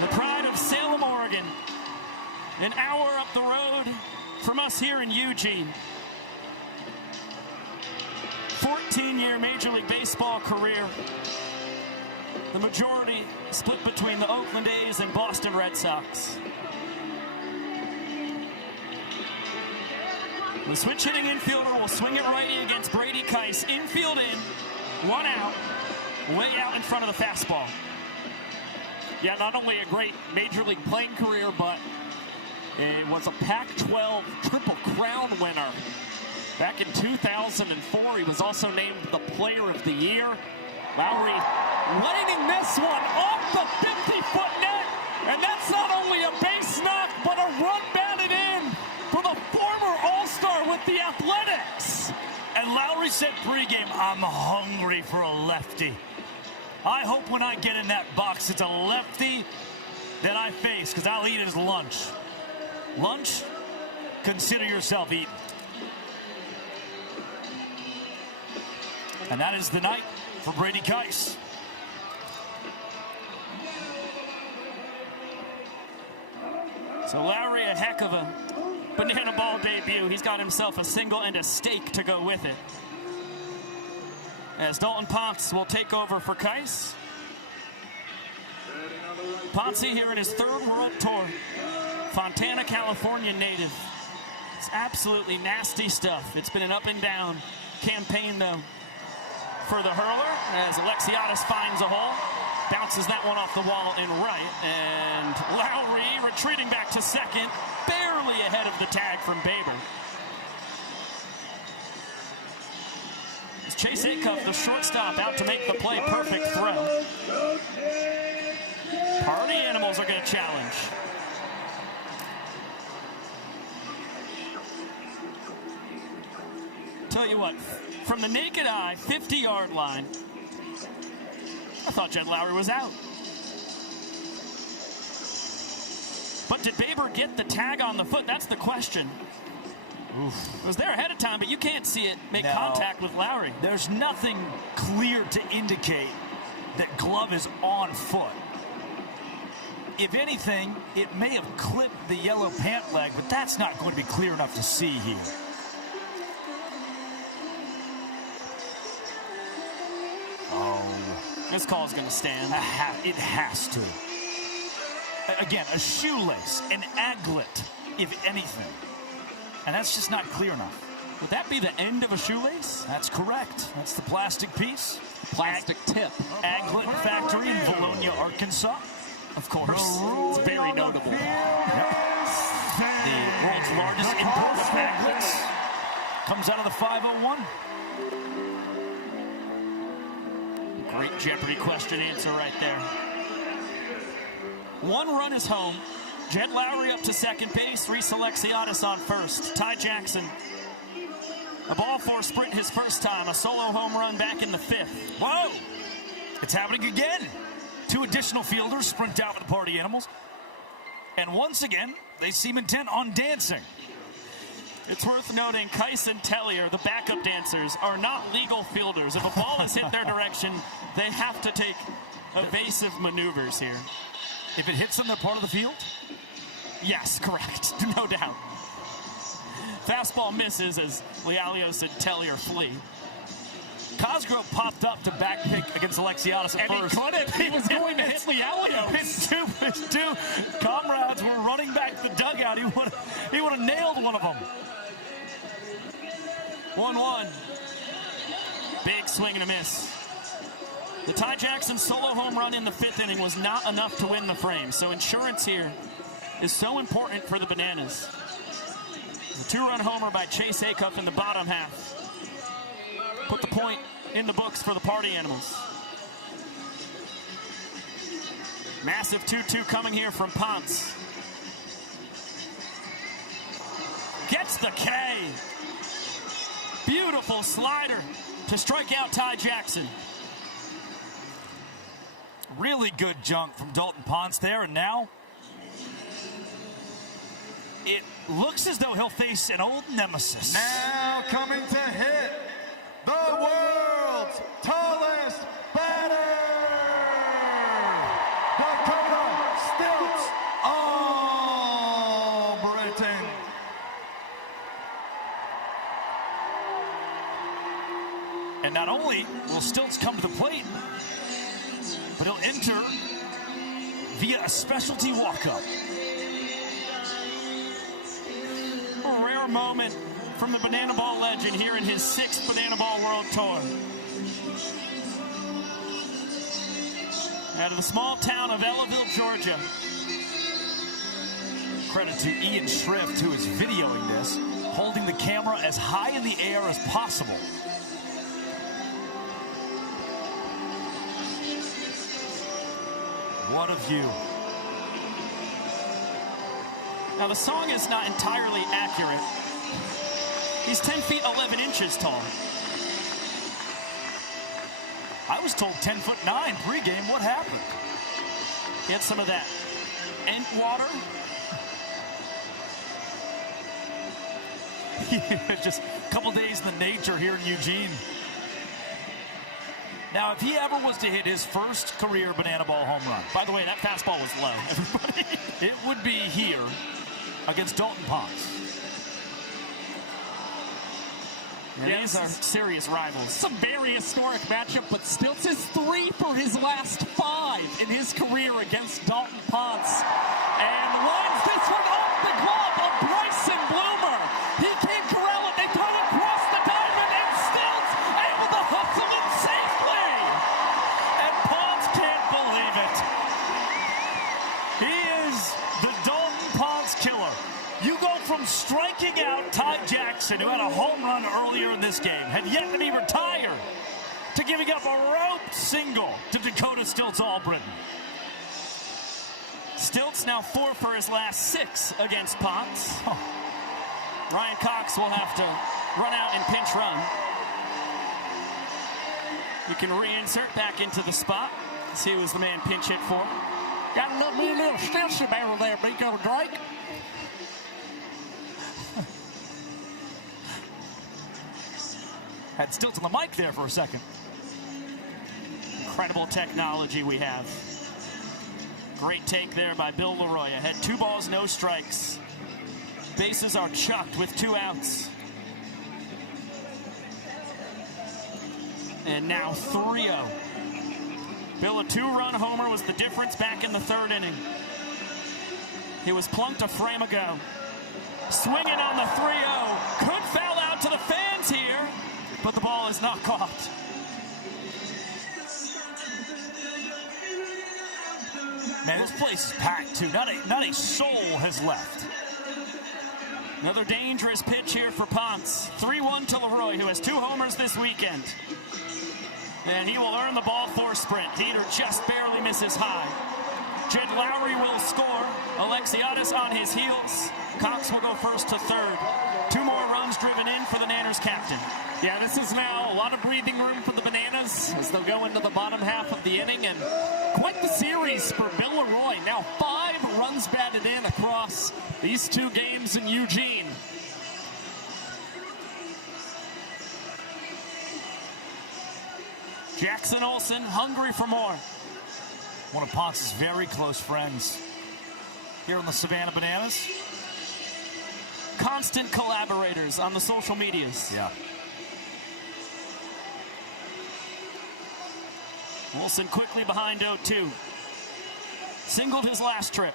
The pride of Salem, Oregon. An hour up the road from us here in Eugene. 14-year Major League Baseball career. The majority split between the Oakland A's and Boston Red Sox. The switch-hitting infielder will swing it righty against Brady Keiss. Infield in, 1 out, way out in front of the fastball. Yeah, not only a great Major League playing career, but it was a Pac-12 Triple Crown winner. Back in 2004, he was also named the Player of the Year. Lowry lining this one off the 50-foot net. And that's not only a base knock, but a run batted in for the former All-Star with the Athletics. And Lowry said pregame, I'm hungry for a lefty. I hope when I get in that box, it's a lefty that I face, because I'll eat his lunch. Lunch? Consider yourself eaten. And that is the night for Brady Keiss. So Lowry, a heck of a banana ball debut. He's got himself a single and a steak to go with it. As Dalton Ponce will take over for Keiss. Ponce here in his 3rd World Tour. Fontana, California native. It's absolutely nasty stuff. It's been an up and down campaign, though, for the hurler, as Alexiadis finds a hole, bounces that one off the wall and right, and Lowry retreating back to second, barely ahead of the tag from Baber. It's Chase Acuff, the shortstop, out to make the play, perfect throw. Party Animals are going to challenge. Tell you what, from the naked eye, 50-yard line, I thought Jed Lowry was out. But did Baber get the tag on the foot? That's the question. Oof. It was there ahead of time, but you can't see it make contact with Lowry. There's nothing clear to indicate that glove is on foot. If anything, it may have clipped the yellow pant leg, but that's not going to be clear enough to see here. Oh, this call is going to stand. It has to. Again, a shoelace, an aglet, if anything. And that's just not clear enough. Would that be the end of a shoelace? That's correct. That's the plastic piece. Plastic tip. Aglet Factory in Valonia, Arkansas. Of course. It's very notable. Yep. The world's largest import of aglets. Comes out of the 501. Great Jeopardy question answer right there. 1 run is home. Jed Lowry up to second base. Reese Alexiadis on first. Ty Jackson. A ball four sprint his first time. A solo home run back in the 5th. Whoa! It's happening again. 2 additional fielders sprint out with the Party Animals. And once again, they seem intent on dancing. It's worth noting Keiss and Tellier, the backup dancers, are not legal fielders. If a ball is hit their direction, they have to take evasive maneuvers here. If it hits them, they're part of the field? Yes, correct. No doubt. Fastball misses as Lealios and Tellier flee. Cosgrove popped up to back pick against Alexiadis at first. He couldn't. He was going to hit Lealios. His two comrades were running back the dugout. He would have nailed one of them. 1-1. Big swing and a miss. The Ty Jackson solo home run in the 5th inning was not enough to win the frame. So insurance here is so important for the Bananas. The 2-run homer by Chase Acuff in the bottom half put the point in the books for the Party Animals. Massive 2-2 coming here from Ponce. Gets the K. Beautiful slider to strike out Ty Jackson. Really good jump from Dalton Ponce there, and now it looks as though he'll face an old nemesis. Now coming to hit the world's tallest batter, Dakota Stilts Albritton. And not only will Stilts come to the plate, but he'll enter via a specialty walk-up. A rare moment from the bananaball legend here in his 6th bananaball world tour. Out of the small town of Ellaville, Georgia. Credit to Ian Schrift, who is videoing this, holding the camera as high in the air as possible. What a view. Now, the song is not entirely accurate. He's 10 feet 11 inches tall. I was told 10'9" pregame. What happened? He had some of that ant water. Just a couple days in the nature here in Eugene. Now, if he ever was to hit his first career bananaball home run, by the way, that fastball was low, everybody. It would be here against Dalton Ponce. And these are serious rivals. It's a very historic matchup, but Stilts is 3 for his last 5 in his career against Dalton Ponce. And lines this one off the glove of Bryson Bloomer. He came corral it, they throw it across the diamond, and Stilts able to hustle it safely. And Ponce can't believe it. He is the Dalton Ponce killer. You go from striking out Ty Jackson, who had a home run earlier in this game, had yet to be retired, to giving up a rope single to Dakota Stilts Albritton. Stilts now 4 for his last 6 against Ponce. Ryan Cox will have to run out and pinch run. You can reinsert back into the spot. See who was the man pinch hit for. Got a little Stilts barrel there, Biko Drake. Had Stilts on the mic there for a second. Incredible technology we have. Great take there by Bill Leroy. Had 2 balls, no strikes. Bases are chucked with 2 outs. And now 3-0. Bill, a 2-run homer was the difference back in the 3rd inning. He was plunked a frame ago. Swinging on the 3-0. Could foul out to the fans here, but the ball is not caught. Man, this place is packed, too. Not a soul has left. Another dangerous pitch here for Ponce. 3-1 to Leroy, who has 2 homers this weekend. And he will earn the ball for sprint. Heater just barely misses high. Jed Lowry will score. Alexiadis on his heels. Cox will go first to 3rd. 2 more runs driven in for the Nanners captain. Yeah, this is now a lot of breathing room for the Bananas as they'll go into the bottom half of the inning. And quite the series for Bill Leroy. Now 5 runs batted in across these 2 games in Eugene. Jackson Olsen hungry for more. One of Ponce's very close friends here on the Savannah Bananas. Constant collaborators on the social medias. Yeah. Wilson quickly behind 0-2. Singled his last trip.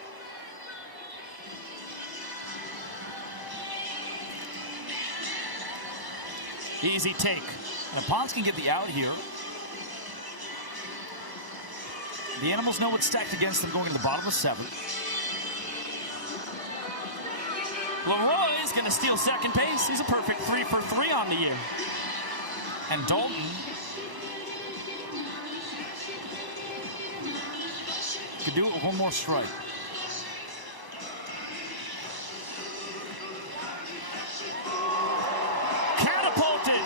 Easy take. Now Ponce can get the out here. The Animals know what's stacked against them going to the bottom of 7. Leroy is going to steal second base. He's a perfect 3 for 3 on the year. And Dalton could do it with 1 more strike. Catapulted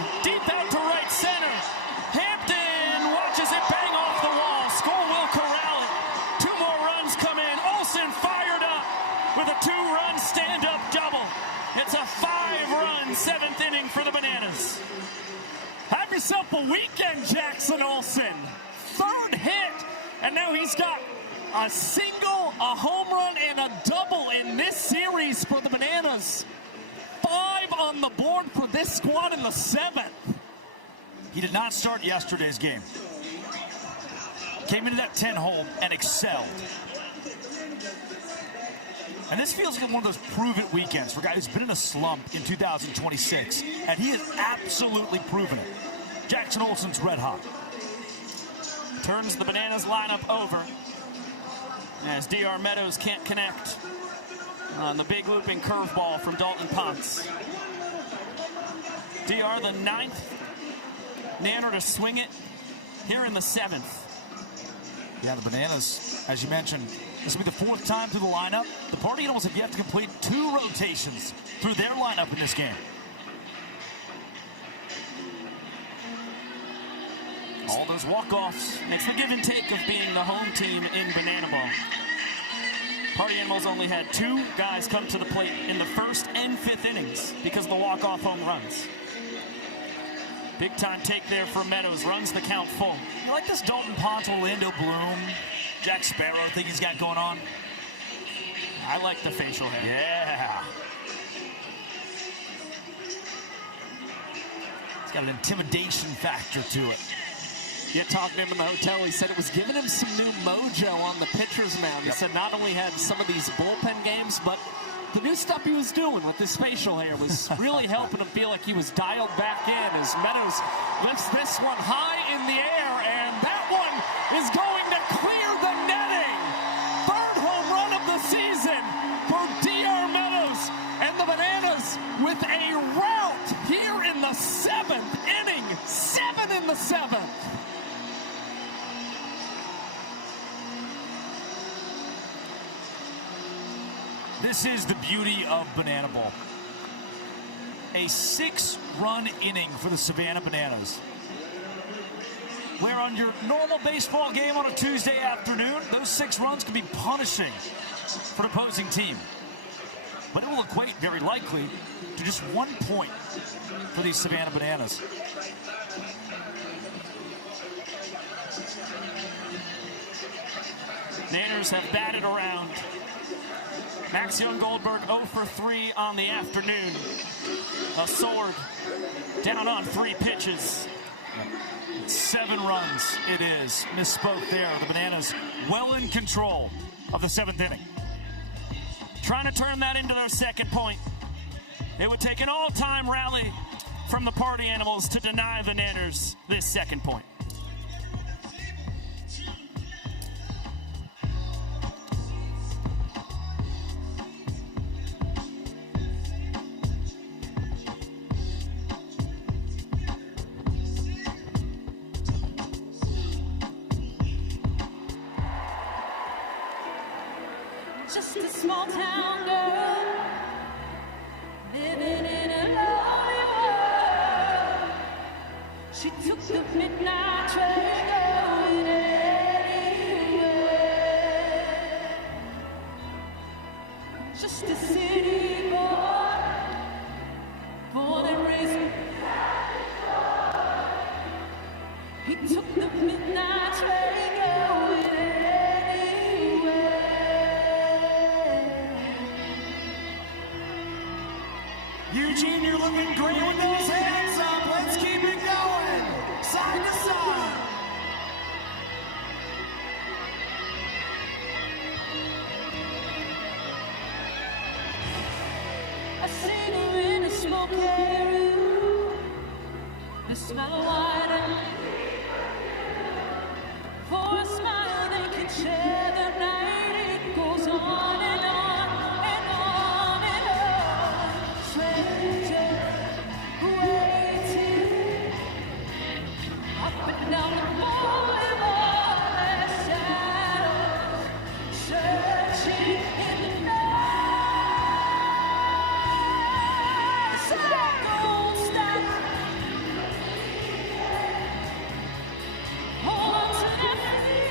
with a 2-run stand-up double. It's a 5-run 7th inning for the Bananas. Have yourself a weekend, Jackson Olsen. 3rd hit, and now he's got a single, a home run, and a double in this series for the Bananas. 5 on the board for this squad in the 7th. He did not start yesterday's game. Came into that 10 hole and excelled. And this feels like one of those prove-it weekends for a guy who's been in a slump in 2026, and he has absolutely proven it. Jackson Olsen's red hot. Turns the Bananas lineup over as DR Meadows can't connect on the big looping curveball from Dalton Ponce. DR, the 9th Nanner to swing it here in the 7th. Yeah, the Bananas, as you mentioned, this will be the 4th time through the lineup. The Party Animals have yet to complete 2 rotations through their lineup in this game. All those walk-offs. It's the give and take of being the home team in bananaball. Party Animals only had 2 guys come to the plate in the 1st and 5th innings because of the walk-off home runs. Big time take there for Meadows. Runs the count full. You like this Dalton Ponce, Orlando Bloom, Jack Sparrow thing he's got going on? I like the facial hair. Yeah. It's got an intimidation factor to it. Yeah, talking to him in the hotel, he said it was giving him some new mojo on the pitcher's mound. He said not only had some of these bullpen games, but the new stuff he was doing with his facial hair was really helping him feel like he was dialed back in as Meadows lifts this one high in the air, and that one is going to clear the netting. 3rd home run of the season for DR Meadows and the Bananas with a rout here in the 7th inning. 7 in the 7th. This is the beauty of bananaball. A 6-run inning for the Savannah Bananas. Where on your normal baseball game on a Tuesday afternoon, those 6 runs can be punishing for the opposing team. But it will equate very likely to just 1 point for these Savannah Bananas. Nanners have batted around. Max Young Goldberg 0 for 3 on the afternoon. A sword down on 3 pitches. 7 runs it is. Misspoke there. The Bananas well in control of the 7th inning. Trying to turn that into their 2nd point. It would take an all-time rally from the Party Animals to deny the Nanners this 2nd point. Just a small town girl living in a lonely world. She took the midnight train going anywhere. Just a city boy, born and raised. He took the midnight train going anywhere. Eugene, you're looking great with those hands up. Let's keep it going. Side to side. I seen her in a smoky room. The smell of wine and for a smile they can share the night. It goes on and on and on and on. Stranger waiting up and down the boulevard, their shadows searching in the night. So don't stop. Hold on to that feeling.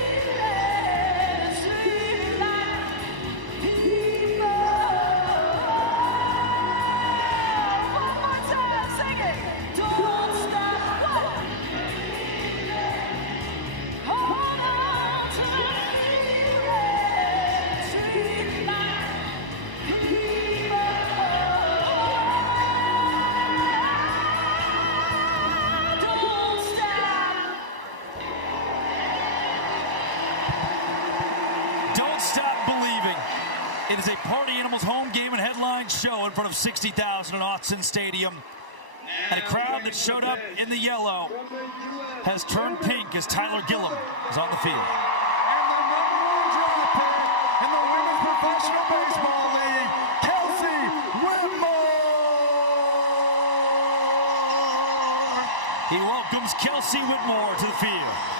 It is a Party Animals home game and headline show in front of 60,000 at Autzen Stadium. And a crowd that showed up in the yellow has turned pink as Tyler Gillum is on the field. And the #1 draft pick in the Women's Professional Baseball League, Kelsey Whitmore. He welcomes Kelsey Whitmore to the field.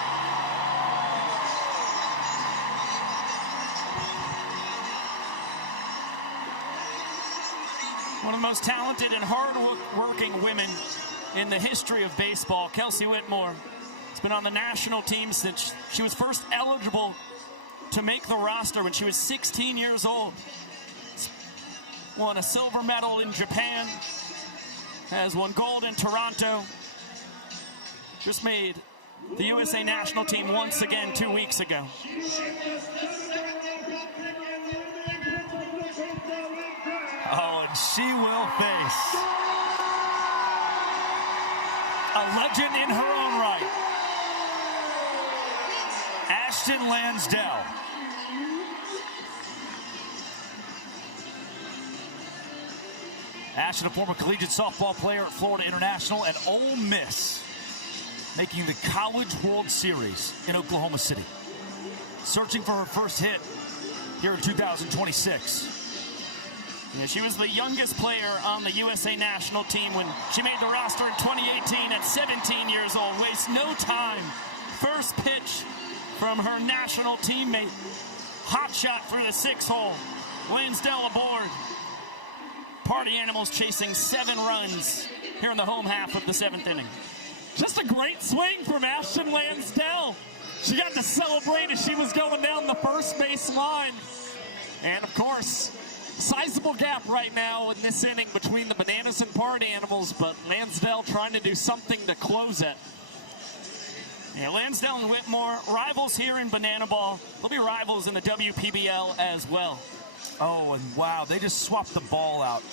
One of the most talented and hard-working women in the history of baseball, Kelsey Whitmore, has been on the national team since she was first eligible to make the roster when she was 16 years old. Won a silver medal in Japan, has won gold in Toronto, just made the USA national team once again 2 weeks ago. Oh, and she will face a legend in her own right, Ashton Lansdell. Ashton, a former collegiate softball player at Florida International and Ole Miss, making the College World Series in Oklahoma City. Searching for her first hit here in 2026. Yeah, she was the youngest player on the USA national team when she made the roster in 2018 at 17 years old. Wastes no time. First pitch from her national teammate. Hot shot through the 6-hole. Lansdell aboard. Party Animals chasing 7 runs here in the home half of the 7th inning. Just a great swing from Ashton Lansdell. She got to celebrate as she was going down the first base line. And of course, sizable gap right now in this inning between the Bananas and Party Animals, but Lansdell trying to do something to close it. Yeah, Lansdell and Whitmore, rivals here in Bananaball. They'll be rivals in the WPBL as well. Oh, and wow, they just swapped the ball out.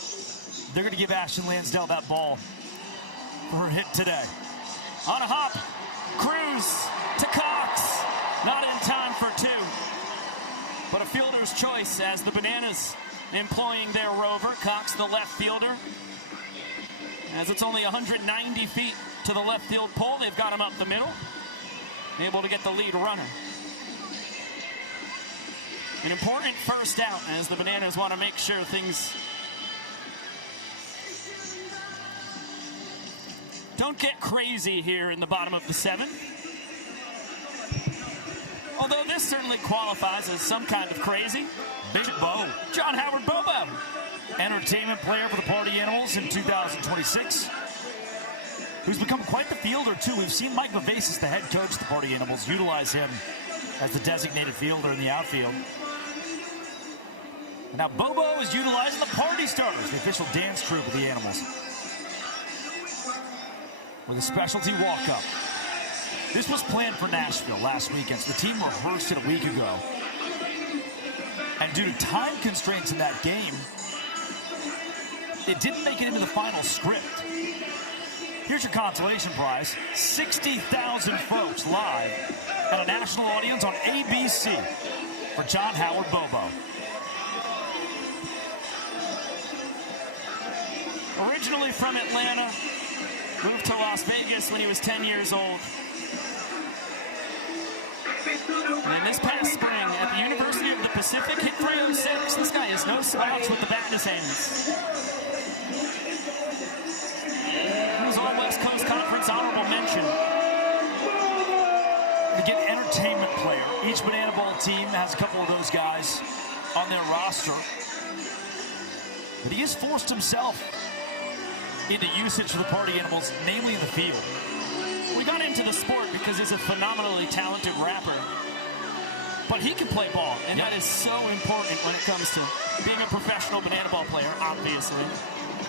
They're going to give Ashton Lansdell that ball for her hit today. On a hop, Cruz to Cox. Not in time for 2. But a fielder's choice as the Bananas employing their rover. Cox, the left fielder. As it's only 190 feet to the left field pole, they've got him up the middle. Able to get the lead runner. An important first out as the Bananas want to make sure things don't get crazy here in the bottom of the 7th. Although this certainly qualifies as some kind of crazy. Bishop Bo. John Howard Bobo. Entertainment player for the Party Animals in 2026. Who's become quite the fielder, too. We've seen Mike Levasis, the head coach of the Party Animals, utilize him as the designated fielder in the outfield. And now Bobo is utilizing the Party Starters, the official dance troupe of the Animals, with a specialty walk-up. This was planned for Nashville last weekend, so the team rehearsed it a week ago. And due to time constraints in that game, it didn't make it into the final script. Here's your consolation prize, 60,000 folks live at a national audience on ABC for John Howard Bobo. Originally from Atlanta, moved to Las Vegas when he was 10 years old. And this past spring at the University of the Pacific, hit 306. This guy has no slouch with the bat in his hands. He was all West Coast Conference honorable mention. Again, entertainment player. Each Bananaball team has a couple of those guys on their roster. But he has forced himself into usage for the Party Animals, namely in the field. We got into the sport because he's a phenomenally talented rapper. But he can play ball, and that is so important when it comes to being a professional Bananaball player, obviously.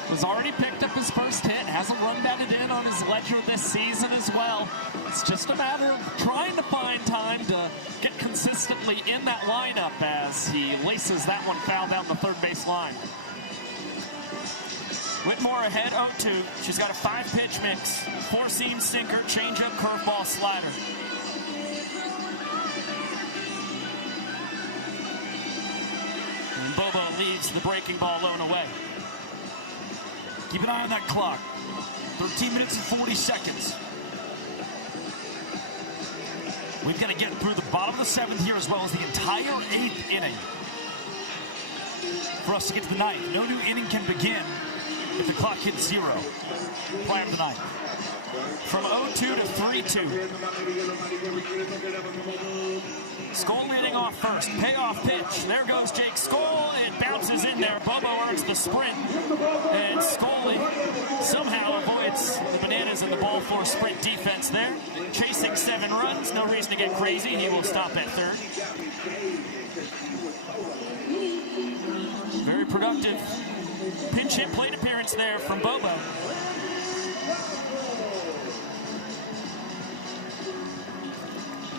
Was already picked up his first hit, hasn't run batted in on his ledger this season as well. It's just a matter of trying to find time to get consistently in that lineup as he laces that one foul down the third base line. Whitmore ahead 0-2. She's got a 5-pitch mix. 4-seam sinker, changeup, curveball, slider. And Bobo leaves the breaking ball lone away. Keep an eye on that clock. 13 minutes and 40 seconds. We've got to get through the bottom of the 7th here as well as the entire 8th inning for us to get to the 9th. No new inning can begin if the clock hits 0 prior to the 9th. From 0-2 to 3-2. Skoll leading off first. Payoff pitch. There goes Jake Skoll. It bounces in there. Bobo earns the sprint. And Skoll somehow avoids the Bananas and the ball four sprint defense there. Chasing 7 runs. No reason to get crazy. He will stop at third. Very productive pinch hit plate appearance there from Bobo.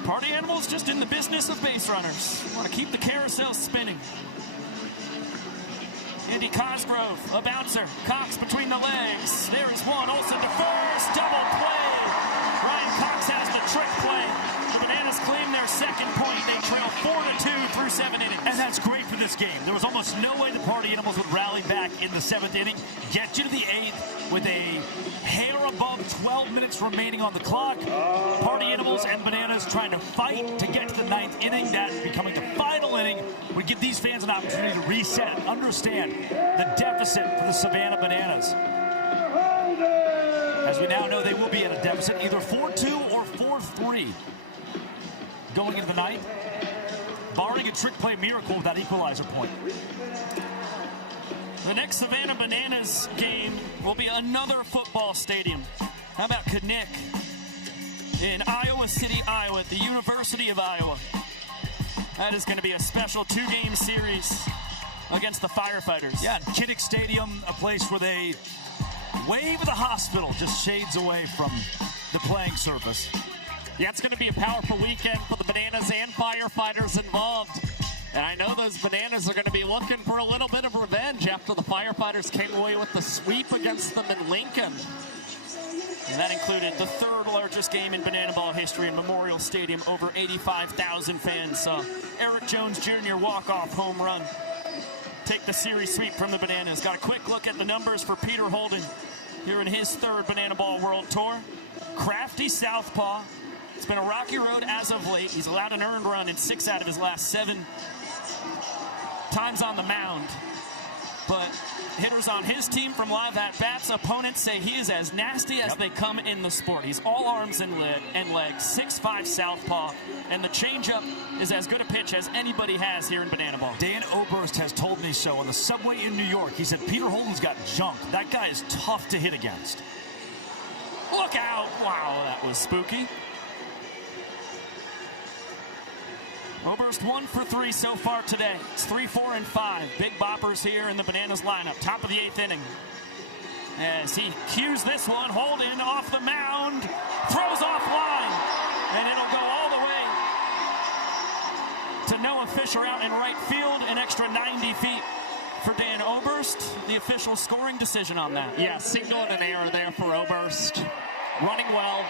Party Animals just in the business of base runners. Want to keep the carousel spinning. Andy Cosgrove, a bouncer. Cox between the legs. There is one. Olsen to first. Double play. Ryan Cox has the trick play. The Bananas claim their second point. They trail 4-2 through 7 innings. And that's great for this game. There was almost no way the Party Animals would rally back in the 7th inning. Get you to the 8th with a hair above 12 minutes remaining on the clock. Party Animals and Bananas trying to fight to get to the 9th inning. That becoming the final inning would give these fans an opportunity to reset, understand the deficit for the Savannah Bananas. As we now know, they will be at a deficit, either 4-2 or 4-3 going into the 9th, barring a trick play miracle with that equalizer point. The next Savannah Bananas game will be another football stadium. How about Knick in Iowa City, Iowa, at the University of Iowa. That is going to be a special 2-game series against the Firefighters. Yeah, Kinnick Stadium, a place where they wave the hospital just shades away from the playing surface. Yeah, it's going to be a powerful weekend for the Bananas and Firefighters involved. And I know those Bananas are going to be looking for a little bit of revenge after the Firefighters came away with the sweep against them in Lincoln. And that included the 3rd largest game in bananaball history in Memorial Stadium. Over 85,000 fans saw Eric Jones Jr. walk-off home run take the series sweep from the Bananas. Got a quick look at the numbers for Peter Holden here in his 3rd Bananaball World Tour. Crafty southpaw. It's been a rocky road as of late. He's allowed an earned run in 6 out of his last 7 times on the mound. But hitters on his team from live at-bats, opponents say he is as nasty as they come in the sport. He's all arms and legs, 6'5" southpaw, and the changeup is as good a pitch as anybody has here in Bananaball. Dan Oberst has told me so on the subway in New York. He said Peter Holden's got junk. That guy is tough to hit against. Look out! Wow, that was spooky. Oberst 1 for 3 so far today. It's 3, 4, and 5. Big boppers here in the Bananas lineup. Top of the 8th inning. As he cues this one, Holden off the mound, throws off line, and it'll go all the way to Noah Fisher out in right field, an extra 90 feet for Dan Oberst. The official scoring decision on that. Yeah, signal and an error there for Oberst. Running well.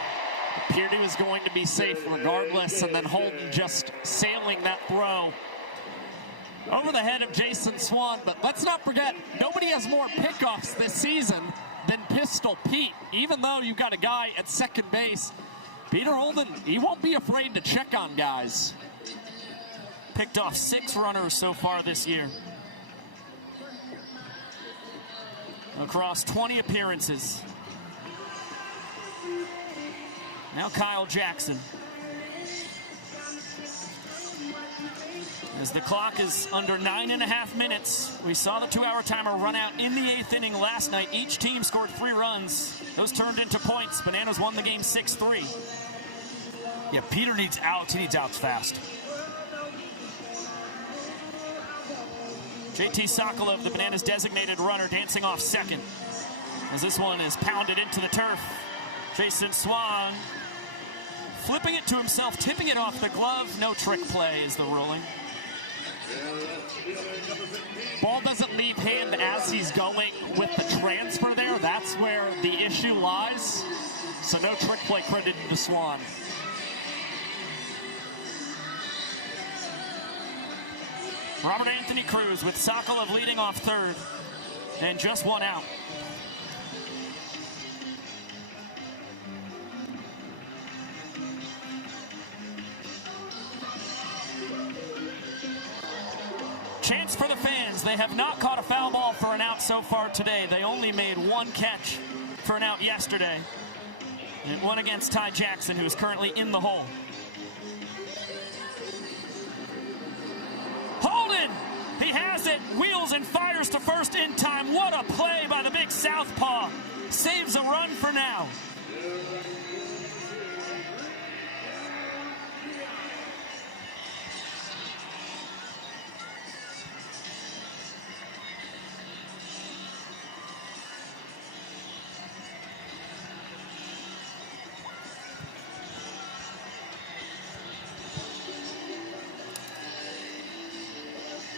Appeared he was going to be safe regardless, and then Holden just sailing that throw over the head of Jason Swan. But let's not forget, nobody has more pickoffs this season than Pistol Pete. Even though you've got a guy at second base, Peter Holden, he won't be afraid to check on guys. Picked off 6 runners so far this year. Across 20 appearances. Now Kyle Jackson. As the clock is under 9.5 minutes, we saw the 2-hour timer run out in the 8th inning last night. Each team scored 3 runs. Those turned into points. Bananas won the game 6-3. Yeah, Peter needs outs. He needs outs fast. JT Sokolov, the Bananas designated runner, dancing off second. As this one is pounded into the turf. Jason Swan flipping it to himself, tipping it off the glove. No trick play is the ruling. Ball doesn't leave hand as he's going with the transfer there. That's where the issue lies. So no trick play credited to Swan. Robert Anthony Cruz with Sokolov leading off third and just one out. Chance for the fans. They have not caught a foul ball for an out so far today. They only made one catch for an out yesterday. And one against Ty Jackson, who's currently in the hole. Holden! He has it, wheels and fires to first in time. What a play by the big southpaw. Saves a run for now.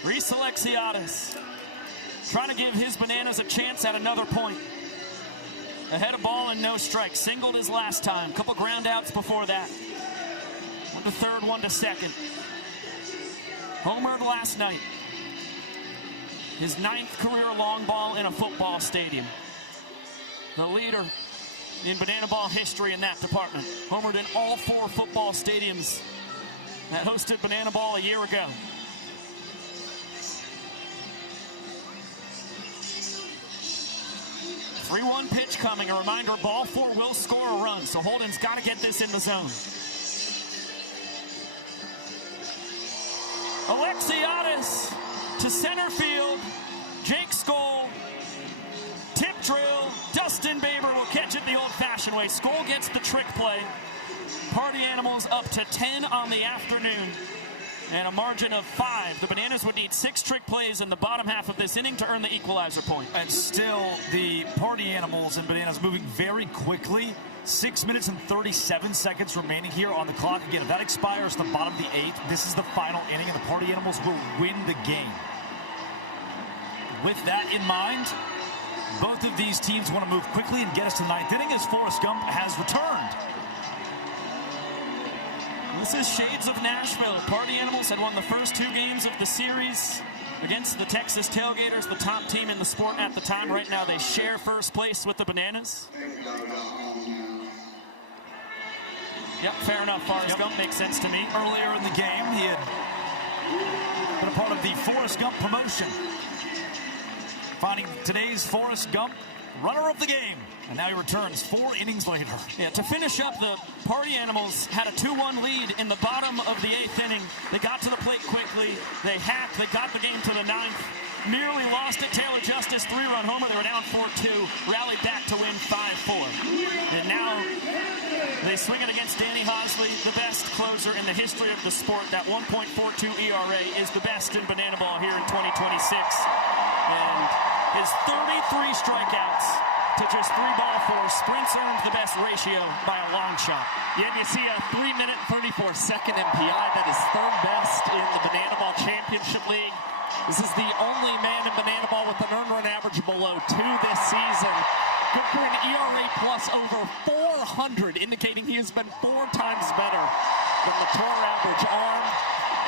Reese Alexiadis trying to give his Bananas a chance at another point. Ahead of ball and no strikes. Singled his last time. Couple ground outs before that. One to third, one to second. Homered last night. His 9th career long ball in a football stadium. The leader in banana ball history in that department. Homered in all 4 football stadiums that hosted banana ball a year ago. 3-1 pitch coming. A reminder, ball 4 will score a run, so Holden's got to get this in the zone. Alexiadis to center field. Jake Skoll. Tip drill. Dustin Baber will catch it the old-fashioned way. Skoll gets the trick play. Party Animals up to 10 on the afternoon. And a margin of 5. The Bananas would need 6 trick plays in the bottom half of this inning to earn the equalizer point. And still, the Party Animals and Bananas moving very quickly. 6 minutes and 37 seconds remaining here on the clock. Again, if that expires the bottom of the 8th, this is the final inning, and the Party Animals will win the game. With that in mind, both of these teams want to move quickly and get us to the 9th inning as Forrest Gump has returned. This is shades of Nashville. Party Animals had won the first 2 games of the series against the Texas Tailgaters, the top team in the sport at the time. Right now they share first place with the Bananas. Yep, fair enough. Forrest Gump makes sense to me. Earlier in the game, he had been a part of the Forrest Gump promotion. Finding today's Forrest Gump runner of the game. And now he returns 4 innings later. Yeah, to finish up, the Party Animals had a 2-1 lead in the bottom of the 8th inning. They got to the plate quickly. They hacked. They got the game to the 9th. Nearly lost it. Taylor Justice 3-run homer. They were down 4-2. Rallied back to win 5-4. And now they swing it against Danny Hosley, the best closer in the history of the sport. That 1.42 ERA is the best in banana ball here in 2026. And his 33 strikeouts to just 3 ball 4 sprints earned the best ratio by a long shot. Yeah, you see a 3-minute 34-second MPI. That is 3rd best in the Banana Ball Championship League. This is the only man in Banana Ball with an earned run average below 2 this season. Good for an ERA plus over 400, indicating he has been 4 times better than the tour average arm.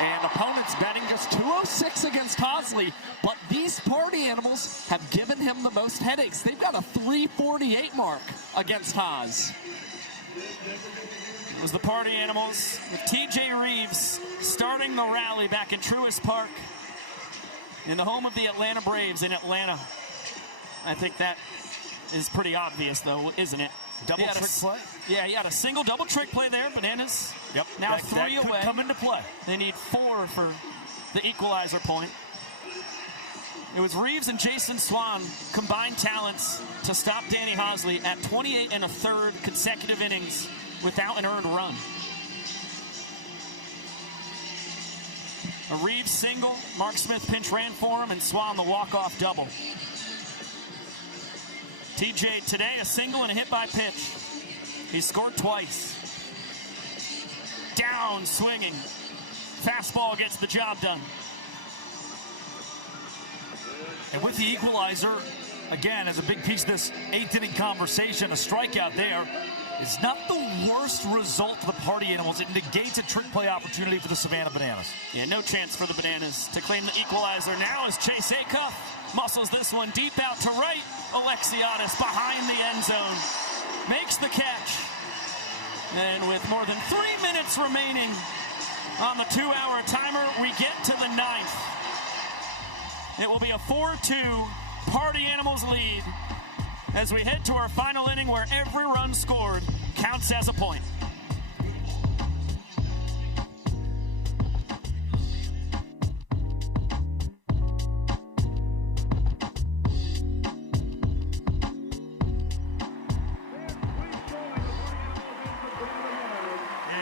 And opponents betting just 206 against Hosley, but these Party Animals have given him the most headaches. They've got a 348 mark against Haas. It was the Party Animals with TJ Reeves starting the rally back in Truist Park in the home of the Atlanta Braves in Atlanta. I think that is pretty obvious, though, isn't it? Double trick play? Yeah, he had a single double trick play there. Bananas. Yep. Now that 3 away. Could come into play. They need 4 for the equalizer point. It was Reeves and Jason Swan combined talents to stop Danny Hosley at 28 1/3 consecutive innings without an earned run. A Reeves single, Mark Smith pinch ran for him, and Swan the walk-off double. TJ today a single and a hit by pitch. He scored twice. Down swinging. Fastball gets the job done. And with the equalizer, again, as a big piece of this 8th inning conversation, a strikeout there. is not the worst result for the Party Animals. It negates a trick play opportunity for the Savannah Bananas. Yeah, no chance for the Bananas to claim the equalizer now as Chase Acuff muscles this one deep out to right. Alexiadis behind the end zone makes the catch. And with more than 3 minutes remaining on the 2-hour timer, we get to the 9th. It will be a 4-2 Party Animals lead as we head to our final inning where every run scored counts as a point.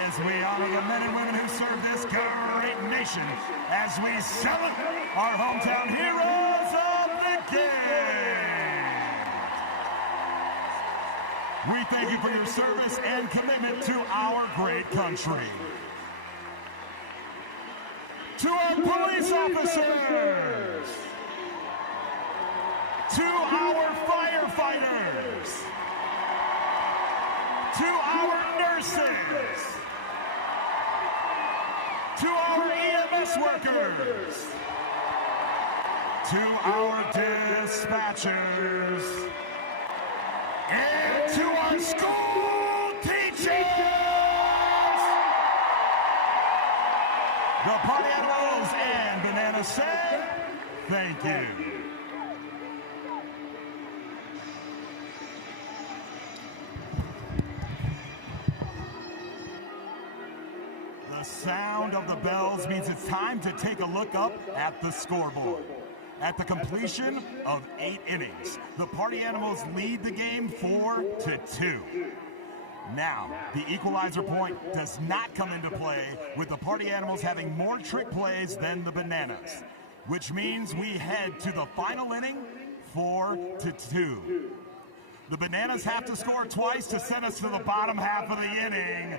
As we honor the men and women who serve this great nation, as we celebrate our hometown heroes of the game. We thank you for your service and commitment to our great country. To our police officers, to our firefighters, to our nurses, to our EMS workers, to our dispatchers, and to our school teachers! The Party Animals and Banana say thank you. The sound of the bells means it's time to take a look up at the scoreboard. At the completion of 8 innings, the Party Animals lead the game 4-2. Now, the equalizer point does not come into play with the Party Animals having more trick plays than the Bananas, which means we head to the final inning 4-2. The Bananas have to score twice to send us to the bottom half of the inning.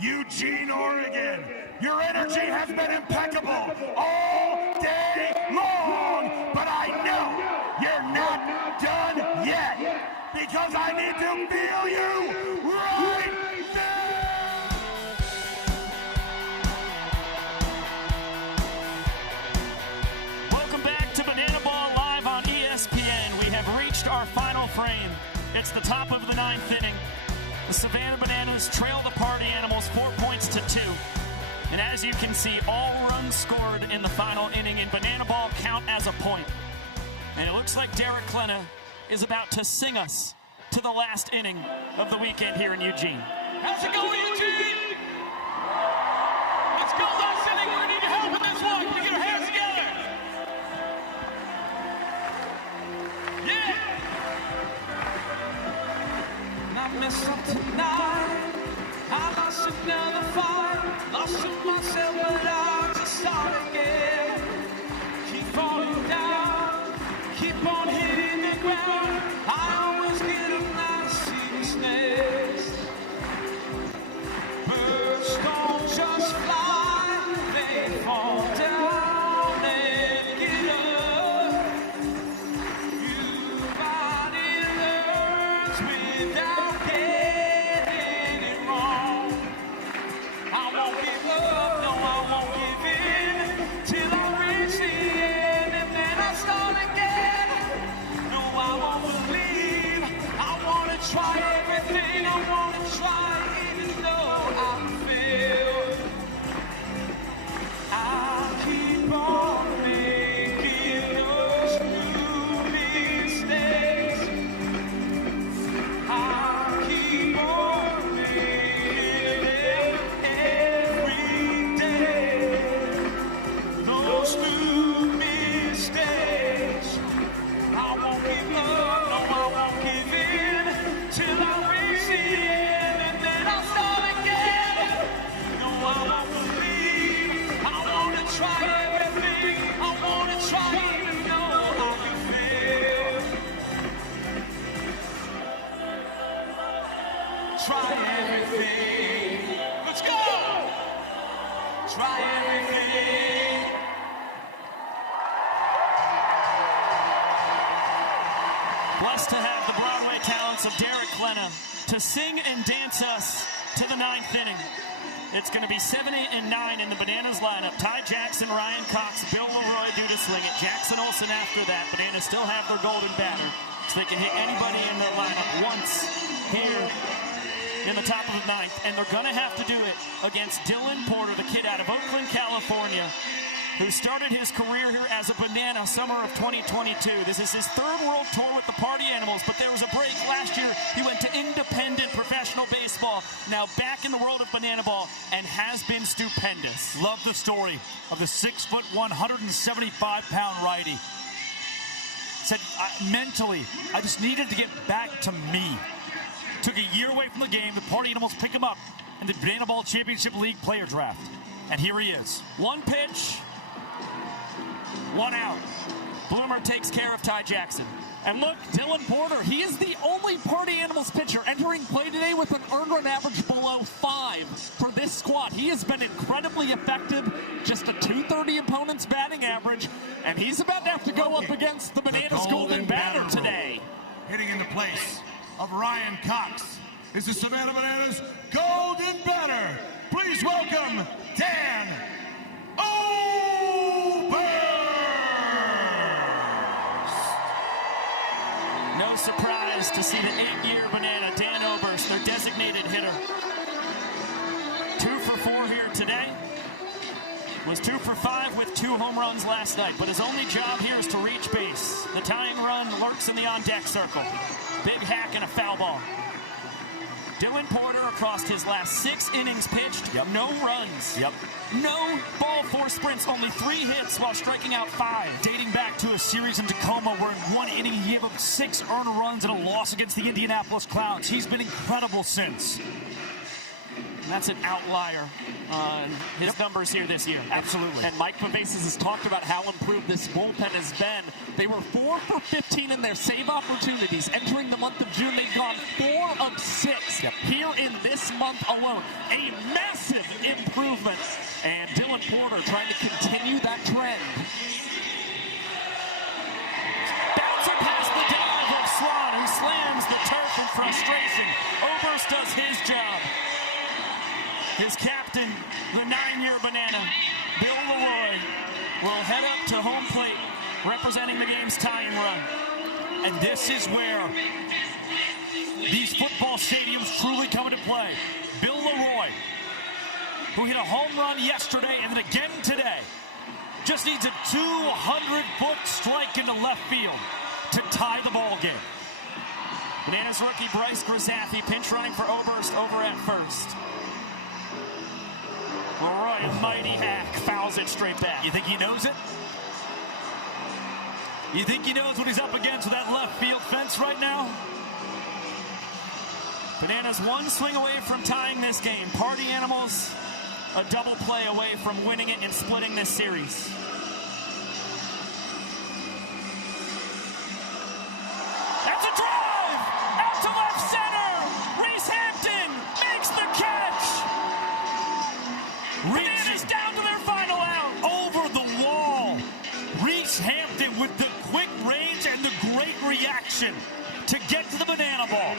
Eugene, Oregon, your energy has been impeccable all day long, but I know you're not done yet because I need to feel you right there. Welcome back to Bananaball Live on ESPN. We have reached our final frame. It's the top of the 9th inning. The Savannah Bananas trail the Party Animals 4-2. And as you can see, all runs scored in the final inning in Bananaball count as a point. And it looks like Derek Klena is about to sing us to the last inning of the weekend here in Eugene. How's it going, Eugene? Let's go, last inning. We're going to need your help in this one. Can we get our hands together? Yeah! I messed up tonight. I lost another fight. Lost to myself, but I just start again. Keep falling down. Keep on hitting the ground. I always get a nice seriousness. Birds don't just fly. They fall down and get up. Your body learns without getting it wrong. I won't give up, no, I won't give in till I reach the end and then I start again. No, I won't believe. I want to try everything. I want to try even though I fail. I keep on making those new mistakes. I keep on making it every day. Those new mistakes. I won't give up, no, I won't give in till I reach the end and then I'll start again. No, I won't believe. I want to try everything. I want to try even though I can fail. Try everything. Let's go! Try everything. Blessed to have the Broadway talents of Derek Klena, to sing and dance us to the 9th inning. It's going to be 7, 8, and 9 in the Bananas lineup. Ty Jackson, Ryan Cox, Bill Leroy due to swing it. Jackson Olsen after that. Bananas still have their golden batter, so they can hit anybody in their lineup once here in the top of the 9th. And they're going to have to do it against Dylan Porter, the kid out of Oakland, California, who started his career here as a Banana summer of 2022. This is his 3rd World Tour with the Party Animals, but there was a break last year. He went to independent professional baseball, now back in the world of Bananaball, and has been stupendous. Love the story of the 6'1", 175-pound righty. Said, mentally, I just needed to get back to me. Took a year away from the game. The Party Animals pick him up in the Bananaball Championship League player draft. And here he is. One pitch, 1 out. Bloomer takes care of Ty Jackson. And look, Dylan Porter, he is the only Party Animals pitcher entering play today with an earned run average below 5 for this squad. He has been incredibly effective, just a .230 opponent's batting average, and he's about to have to go up against the Bananas golden batter today. Hitting in the place of Ryan Cox is the Savannah Bananas golden batter. Please welcome Dan Oberst. No surprise to see the 8-year Banana, Dan Oberst, their designated hitter. 2 for 4 here today. Was 2 for 5 with 2 home runs last night, but his only job here is to reach base. The tying run lurks in the on-deck circle. Big hack and a foul ball. Dylan Porter across his last 6 innings pitched, no runs. No ball, 4 sprints, only 3 hits while striking out 5. Dating back to a series in Tacoma where in 1 inning he gave up 6 earned runs and a loss against the Indianapolis Clowns. He's been incredible since. And that's an outlier on his numbers here this year. Absolutely. And Mike Paveses has talked about how improved this bullpen has been. They were 4 for 15 in their save opportunities. Entering the month of June, they've gone 4 of 6 here in this month alone. A massive improvement. And Dylan Porter trying to continue that trend. Bouncing past the dive of Swan, who slams the turf in frustration. Oberst does his job. His captain, the 9-year Banana, Bill Leroy, will head up to home plate, representing the game's tying run. And this is where these football stadiums truly come into play. Bill Leroy, who hit a home run yesterday and then again today, just needs a 200-foot strike into left field to tie the ball game. Bananas rookie Bryce Grisafi pinch running for Oberst over at first. Leroy, a mighty hack, fouls it straight back. You think he knows it? You think he knows what he's up against with that left field fence right now? Bananas 1 swing away from tying this game. Party Animals, a double play away from winning it and splitting this series. That's a drive! Out to left center! Reese Hampton makes the catch! Bananas down to their final out! Over the wall! Reese Hampton with the quick range and the great reaction to get to the banana ball.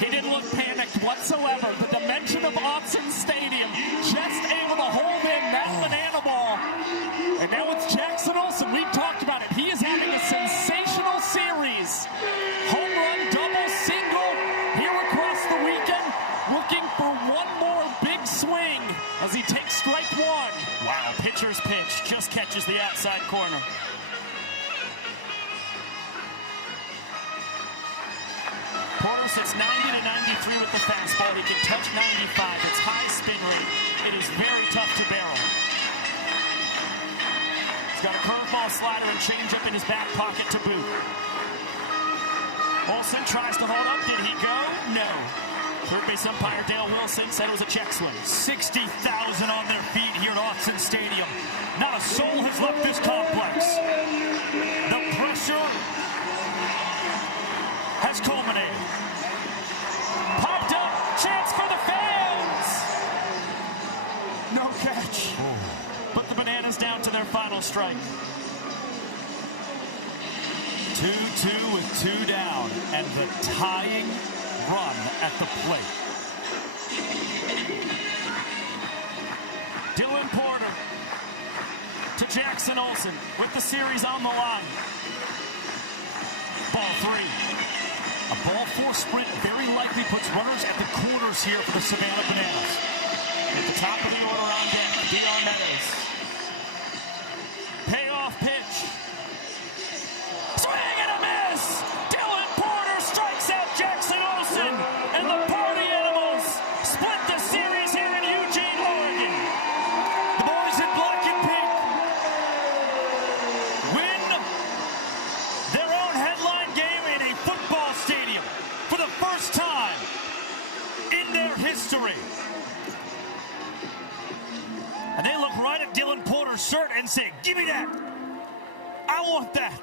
He didn't look panicked whatsoever. The dimension of Autzen Stadium just able to hold in that banana ball. And now it's Jackson Olsen. We've talked about it. He is having a sensational series. Home run, double, single here across the weekend. Looking for one more big swing as he takes strike 1. Wow, pitcher's pitch just catches the outside corner. Porter sits 90 to 93 with the fastball. He can touch 95. It's high spin rate. It is very tough to barrel. He's got a curveball, slider, and changeup in his back pocket to boot. Olsen tries to hold up. Did he go? No. Third base umpire Dale Wilson said it was a check swing. 60,000 on their feet here at Autzen Stadium. Not a soul has left this complex. The pressure has culminated. Popped up, chance for the fans. No catch. But the Bananas down to their final strike. 2-2 with 2 down, and the tying run at the plate. Dylan Porter to Jackson Olsen with the series on the line. Ball 3. A ball 4 sprint very likely puts runners at the corners here for the Savannah Bananas. At the top of the order on deck, Dion Nanners. Payoff pitch. Swing and a miss! Dylan Porter strikes out Jackson Olsen, and the Party Animals split the series here in Eugene, Oregon. The boys in black and pink win their own headline game in a football stadium for the first time in their history. And they look right at Dylan Porter's shirt and say, "Give me that. I want that."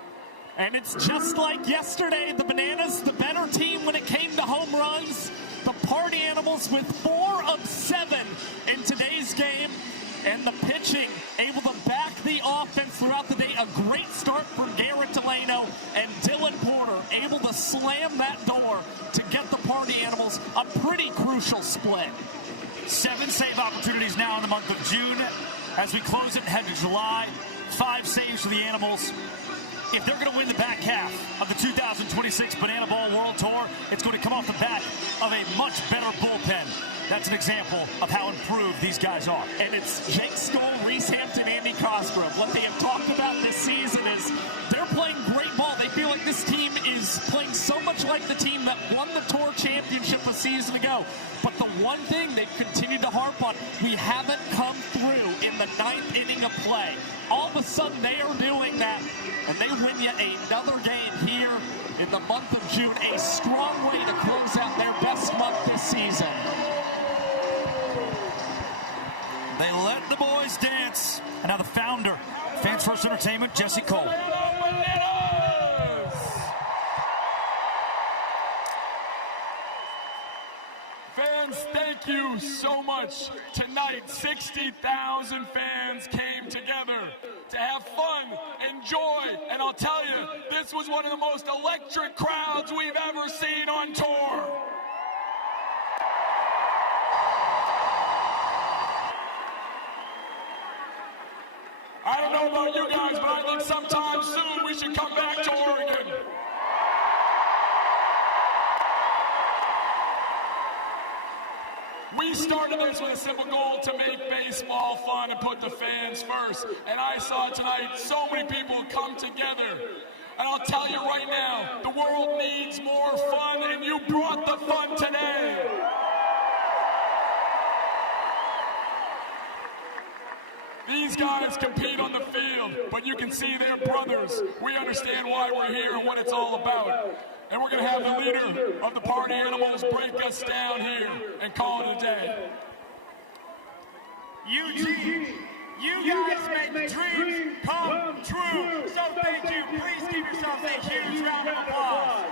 And it's just like yesterday, the Bananas, the better team when it came to home runs. The Party Animals with 4 of 7 in today's game. And the pitching able to back the offense throughout the day. A great start from Garrett Delano, and Dylan Porter able to slam that door to get the Party Animals a pretty crucial split. 7 save opportunities now in the month of June. As we close it and head to July, 5 saves for the Animals. If they're going to win the back half of the 2026 Bananaball World Tour, it's going to come off the back of a much better bullpen. That's an example of how improved these guys are. And it's Jake Stoll, Reese Hampton, Andy Cosgrove. What they have talked about this season is they're playing great ball. They feel like this team is playing so much like the team that won the Tour Championship a season ago. But the one thing they've continued to harp on, we haven't come through in the 9th inning of play. All of a sudden, they are doing that, and they win yet another game here in the month of June. A strong way to close out their best month this season. They let the boys dance. And now the founder, Fans First Entertainment, Jesse Cole. Fans, thank you so much. Tonight, 60,000 fans came together to have fun, enjoy, and I'll tell you, this was one of the most electric crowds we've ever seen on tour. I don't know about you guys, but I think sometime soon we should come back to Oregon. We started this with a simple goal to make baseball fun and put the fans first. And I saw tonight so many people come together. And I'll tell you right now, the world needs more fun, and you brought the fun today. These guys compete on the field, but you can see they're brothers. We understand why we're here and what it's all about. And we're going to have the leader of the Party Animals break us down here and call it a day. Eugene, you guys make dreams come true. So thank you. Please give yourselves a huge round of applause.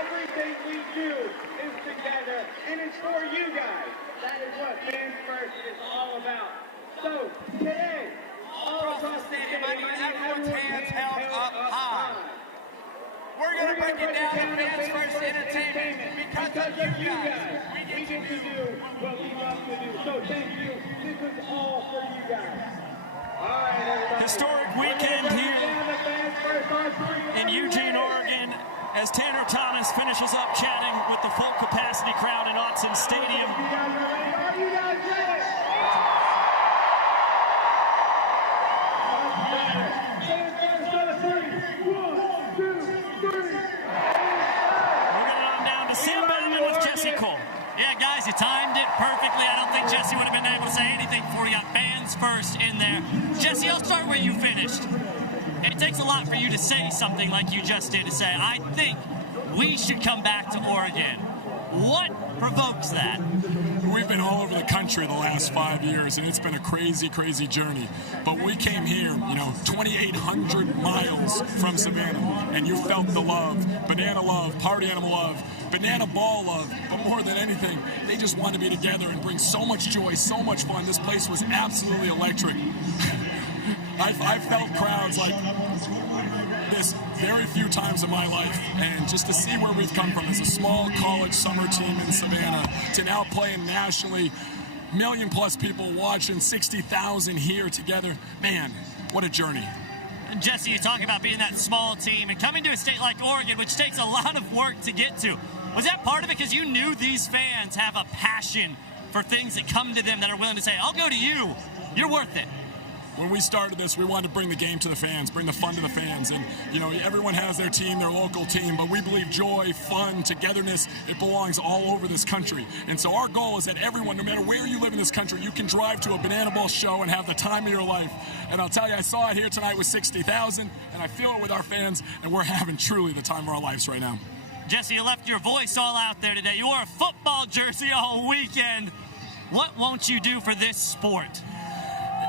Everything we do is together, and it's for you guys. That is what Fans First is all about. So today, all across the stadium, I need everyone's hands held up high. We're going to break it down to Fans First Entertainment because of you guys. We get to do what we love to do. So thank you. This is all for you guys. All right, everybody. Historic weekend here in Eugene, Oregon, as Tanner Thomas finishes up chatting with the full capacity crowd in Autzen Stadium. Are you guys ready? Cole. Yeah, guys, you timed it perfectly. I don't think Jesse would have been able to say anything before we got Fans First in there. Jesse, I'll start where you finished. It takes a lot for you to say something like you just did, to say, I think we should come back to Oregon. What provokes that? We've been all over the country the last 5 years, and it's been a crazy, crazy journey. But we came here, 2,800 miles from Savannah, and you felt the love, banana love, party animal love, banana ball love, but more than anything, they just want to be together and bring so much joy, so much fun. This place was absolutely electric. I felt crowds like this very few times in my life, and just to see where we've come from as a small college summer team in Savannah to now playing nationally, million-plus people watching, 60,000 here together. Man, what a journey. And Jesse, you talk about being that small team and coming to a state like Oregon, which takes a lot of work to get to. Was that part of it because you knew these fans have a passion for things that come to them that are willing to say, I'll go to you, you're worth it? When we started this, we wanted to bring the game to the fans, bring the fun to the fans. And, you know, everyone has their team, their local team, but we believe joy, fun, togetherness, it belongs all over this country. And so our goal is that everyone, no matter where you live in this country, you can drive to a bananaball show and have the time of your life. And I'll tell you, I saw it here tonight with 60,000, and I feel it with our fans, and we're having truly the time of our lives right now. Jesse, you left your voice all out there today. You wore a football jersey all weekend. What won't you do for this sport?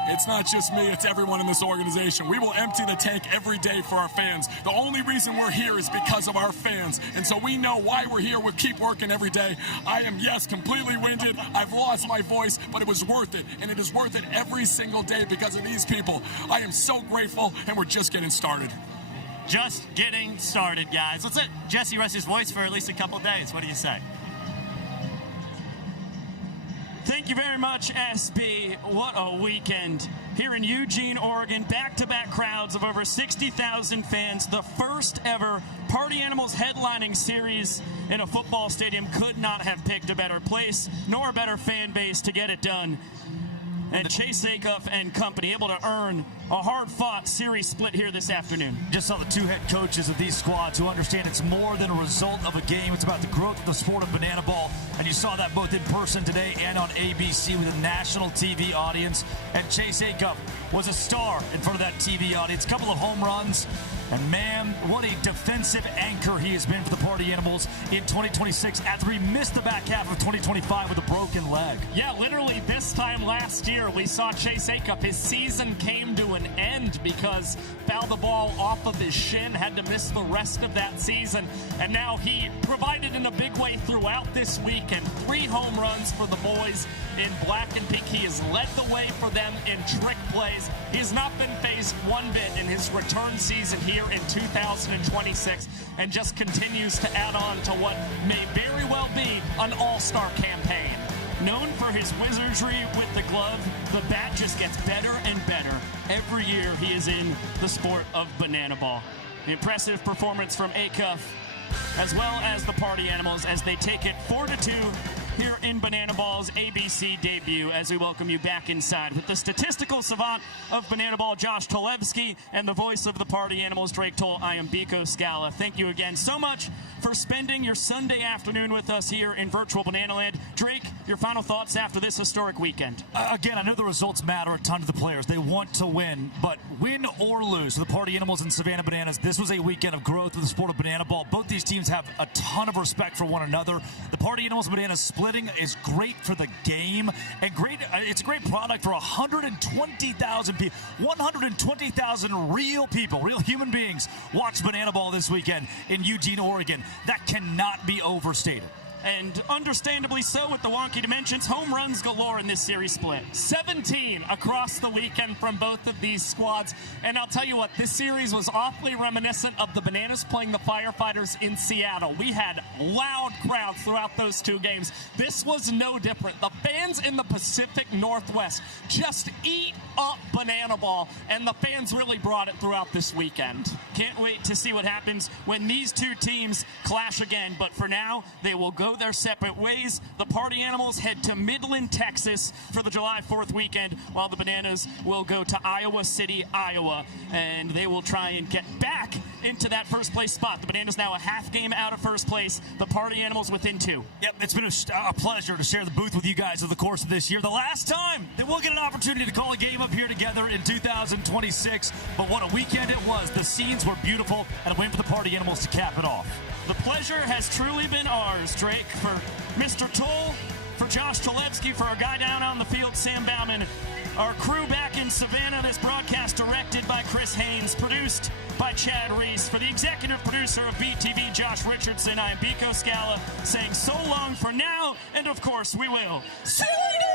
It's not just me, it's everyone in this organization. We will empty the tank every day for our fans. The only reason we're here is because of our fans. And so we know why we're here. We'll keep working every day. I am, yes, completely winded. I've lost my voice, but it was worth it. And it is worth it every single day because of these people. I am so grateful, and we're just getting started. Just getting started, guys. Let's let Jesse rest his voice for at least a couple days. What do you say? Thank you very much, SB. What a weekend here in Eugene, Oregon. Back-to-back crowds of over 60,000 fans. The first ever Party Animals headlining series in a football stadium. Could not have picked a better place nor a better fan base to get it done. And Chase Acuff and company able to earn a hard-fought series split here this afternoon. Just saw the two head coaches of these squads who understand it's more than a result of a game. It's about the growth of the sport of bananaball. And you saw that both in person today and on ABC with a national TV audience. And Chase Acuff was a star in front of that TV audience. A couple of home runs. And man, what a defensive anchor he has been for the Party Animals in 2026 after he missed the back half of 2025 with a broken leg. Yeah, literally this time last year we saw Chase Acuff. His season came to an end because fouled the ball off of his shin, had to miss the rest of that season. And now he provided in a big way throughout this weekend. 3 home runs for the boys in black and pink. He has led the way for them in trick plays. He has not been phased one bit in his return season here in 2026 and just continues to add on to what may very well be an all-star campaign. Known for his wizardry with the glove, the bat just gets better and better every year he is in the sport of bananaball. The impressive performance from Acuff as well as the Party Animals as they take it 4-2 here in Bananaball's ABC debut as we welcome you back inside with the statistical savant of Bananaball, Josh Tolebsky, and the voice of the Party Animals, Drake Toll. I am Biko Scala. Thank you again so much for spending your Sunday afternoon with us here in virtual Bananaland. Drake, your final thoughts after this historic weekend? Again, I know the results matter a ton to the players. They want to win, but win or lose for the Party Animals and Savannah Bananas, this was a weekend of growth in the sport of bananaball. Both these teams have a ton of respect for one another. The Party Animals and Bananas splitting is great for the game and great. It's a great product for 120,000 people, 120,000 real people, real human beings watch bananaball this weekend in Eugene, Oregon. That cannot be overstated. And understandably so with the wonky dimensions. Home runs galore in this series split. 17 across the weekend from both of these squads. And I'll tell you what, this series was awfully reminiscent of the Bananas playing the Firefighters in Seattle. We had loud crowds throughout those 2 games. This was no different. The fans in the Pacific Northwest just eat up bananaball, and the fans really brought it throughout this weekend. Can't wait to see what happens when these 2 teams clash again. But for now, they will go their separate ways. The Party Animals head to Midland, Texas for the July 4th weekend, while the Bananas will go to Iowa City, Iowa, and they will try and get back into that first place spot. The Bananas now a half game out of first place. The Party Animals within 2. Yep, it's been a pleasure to share the booth with you guys over the course of this year. The last time that we'll get an opportunity to call a game up here together in 2026, but what a weekend it was. The scenes were beautiful, and a win for the Party Animals to cap it off. The pleasure has truly been ours, Drake. For Mr. Toll, for Josh Tolebsky, for our guy down on the field, Sam Bauman, our crew back in Savannah, this broadcast directed by Chris Haynes, produced by Chad Reese. For the executive producer of BTV, Josh Richardson, I am Biko Scala, saying so long for now, and of course we will see you later.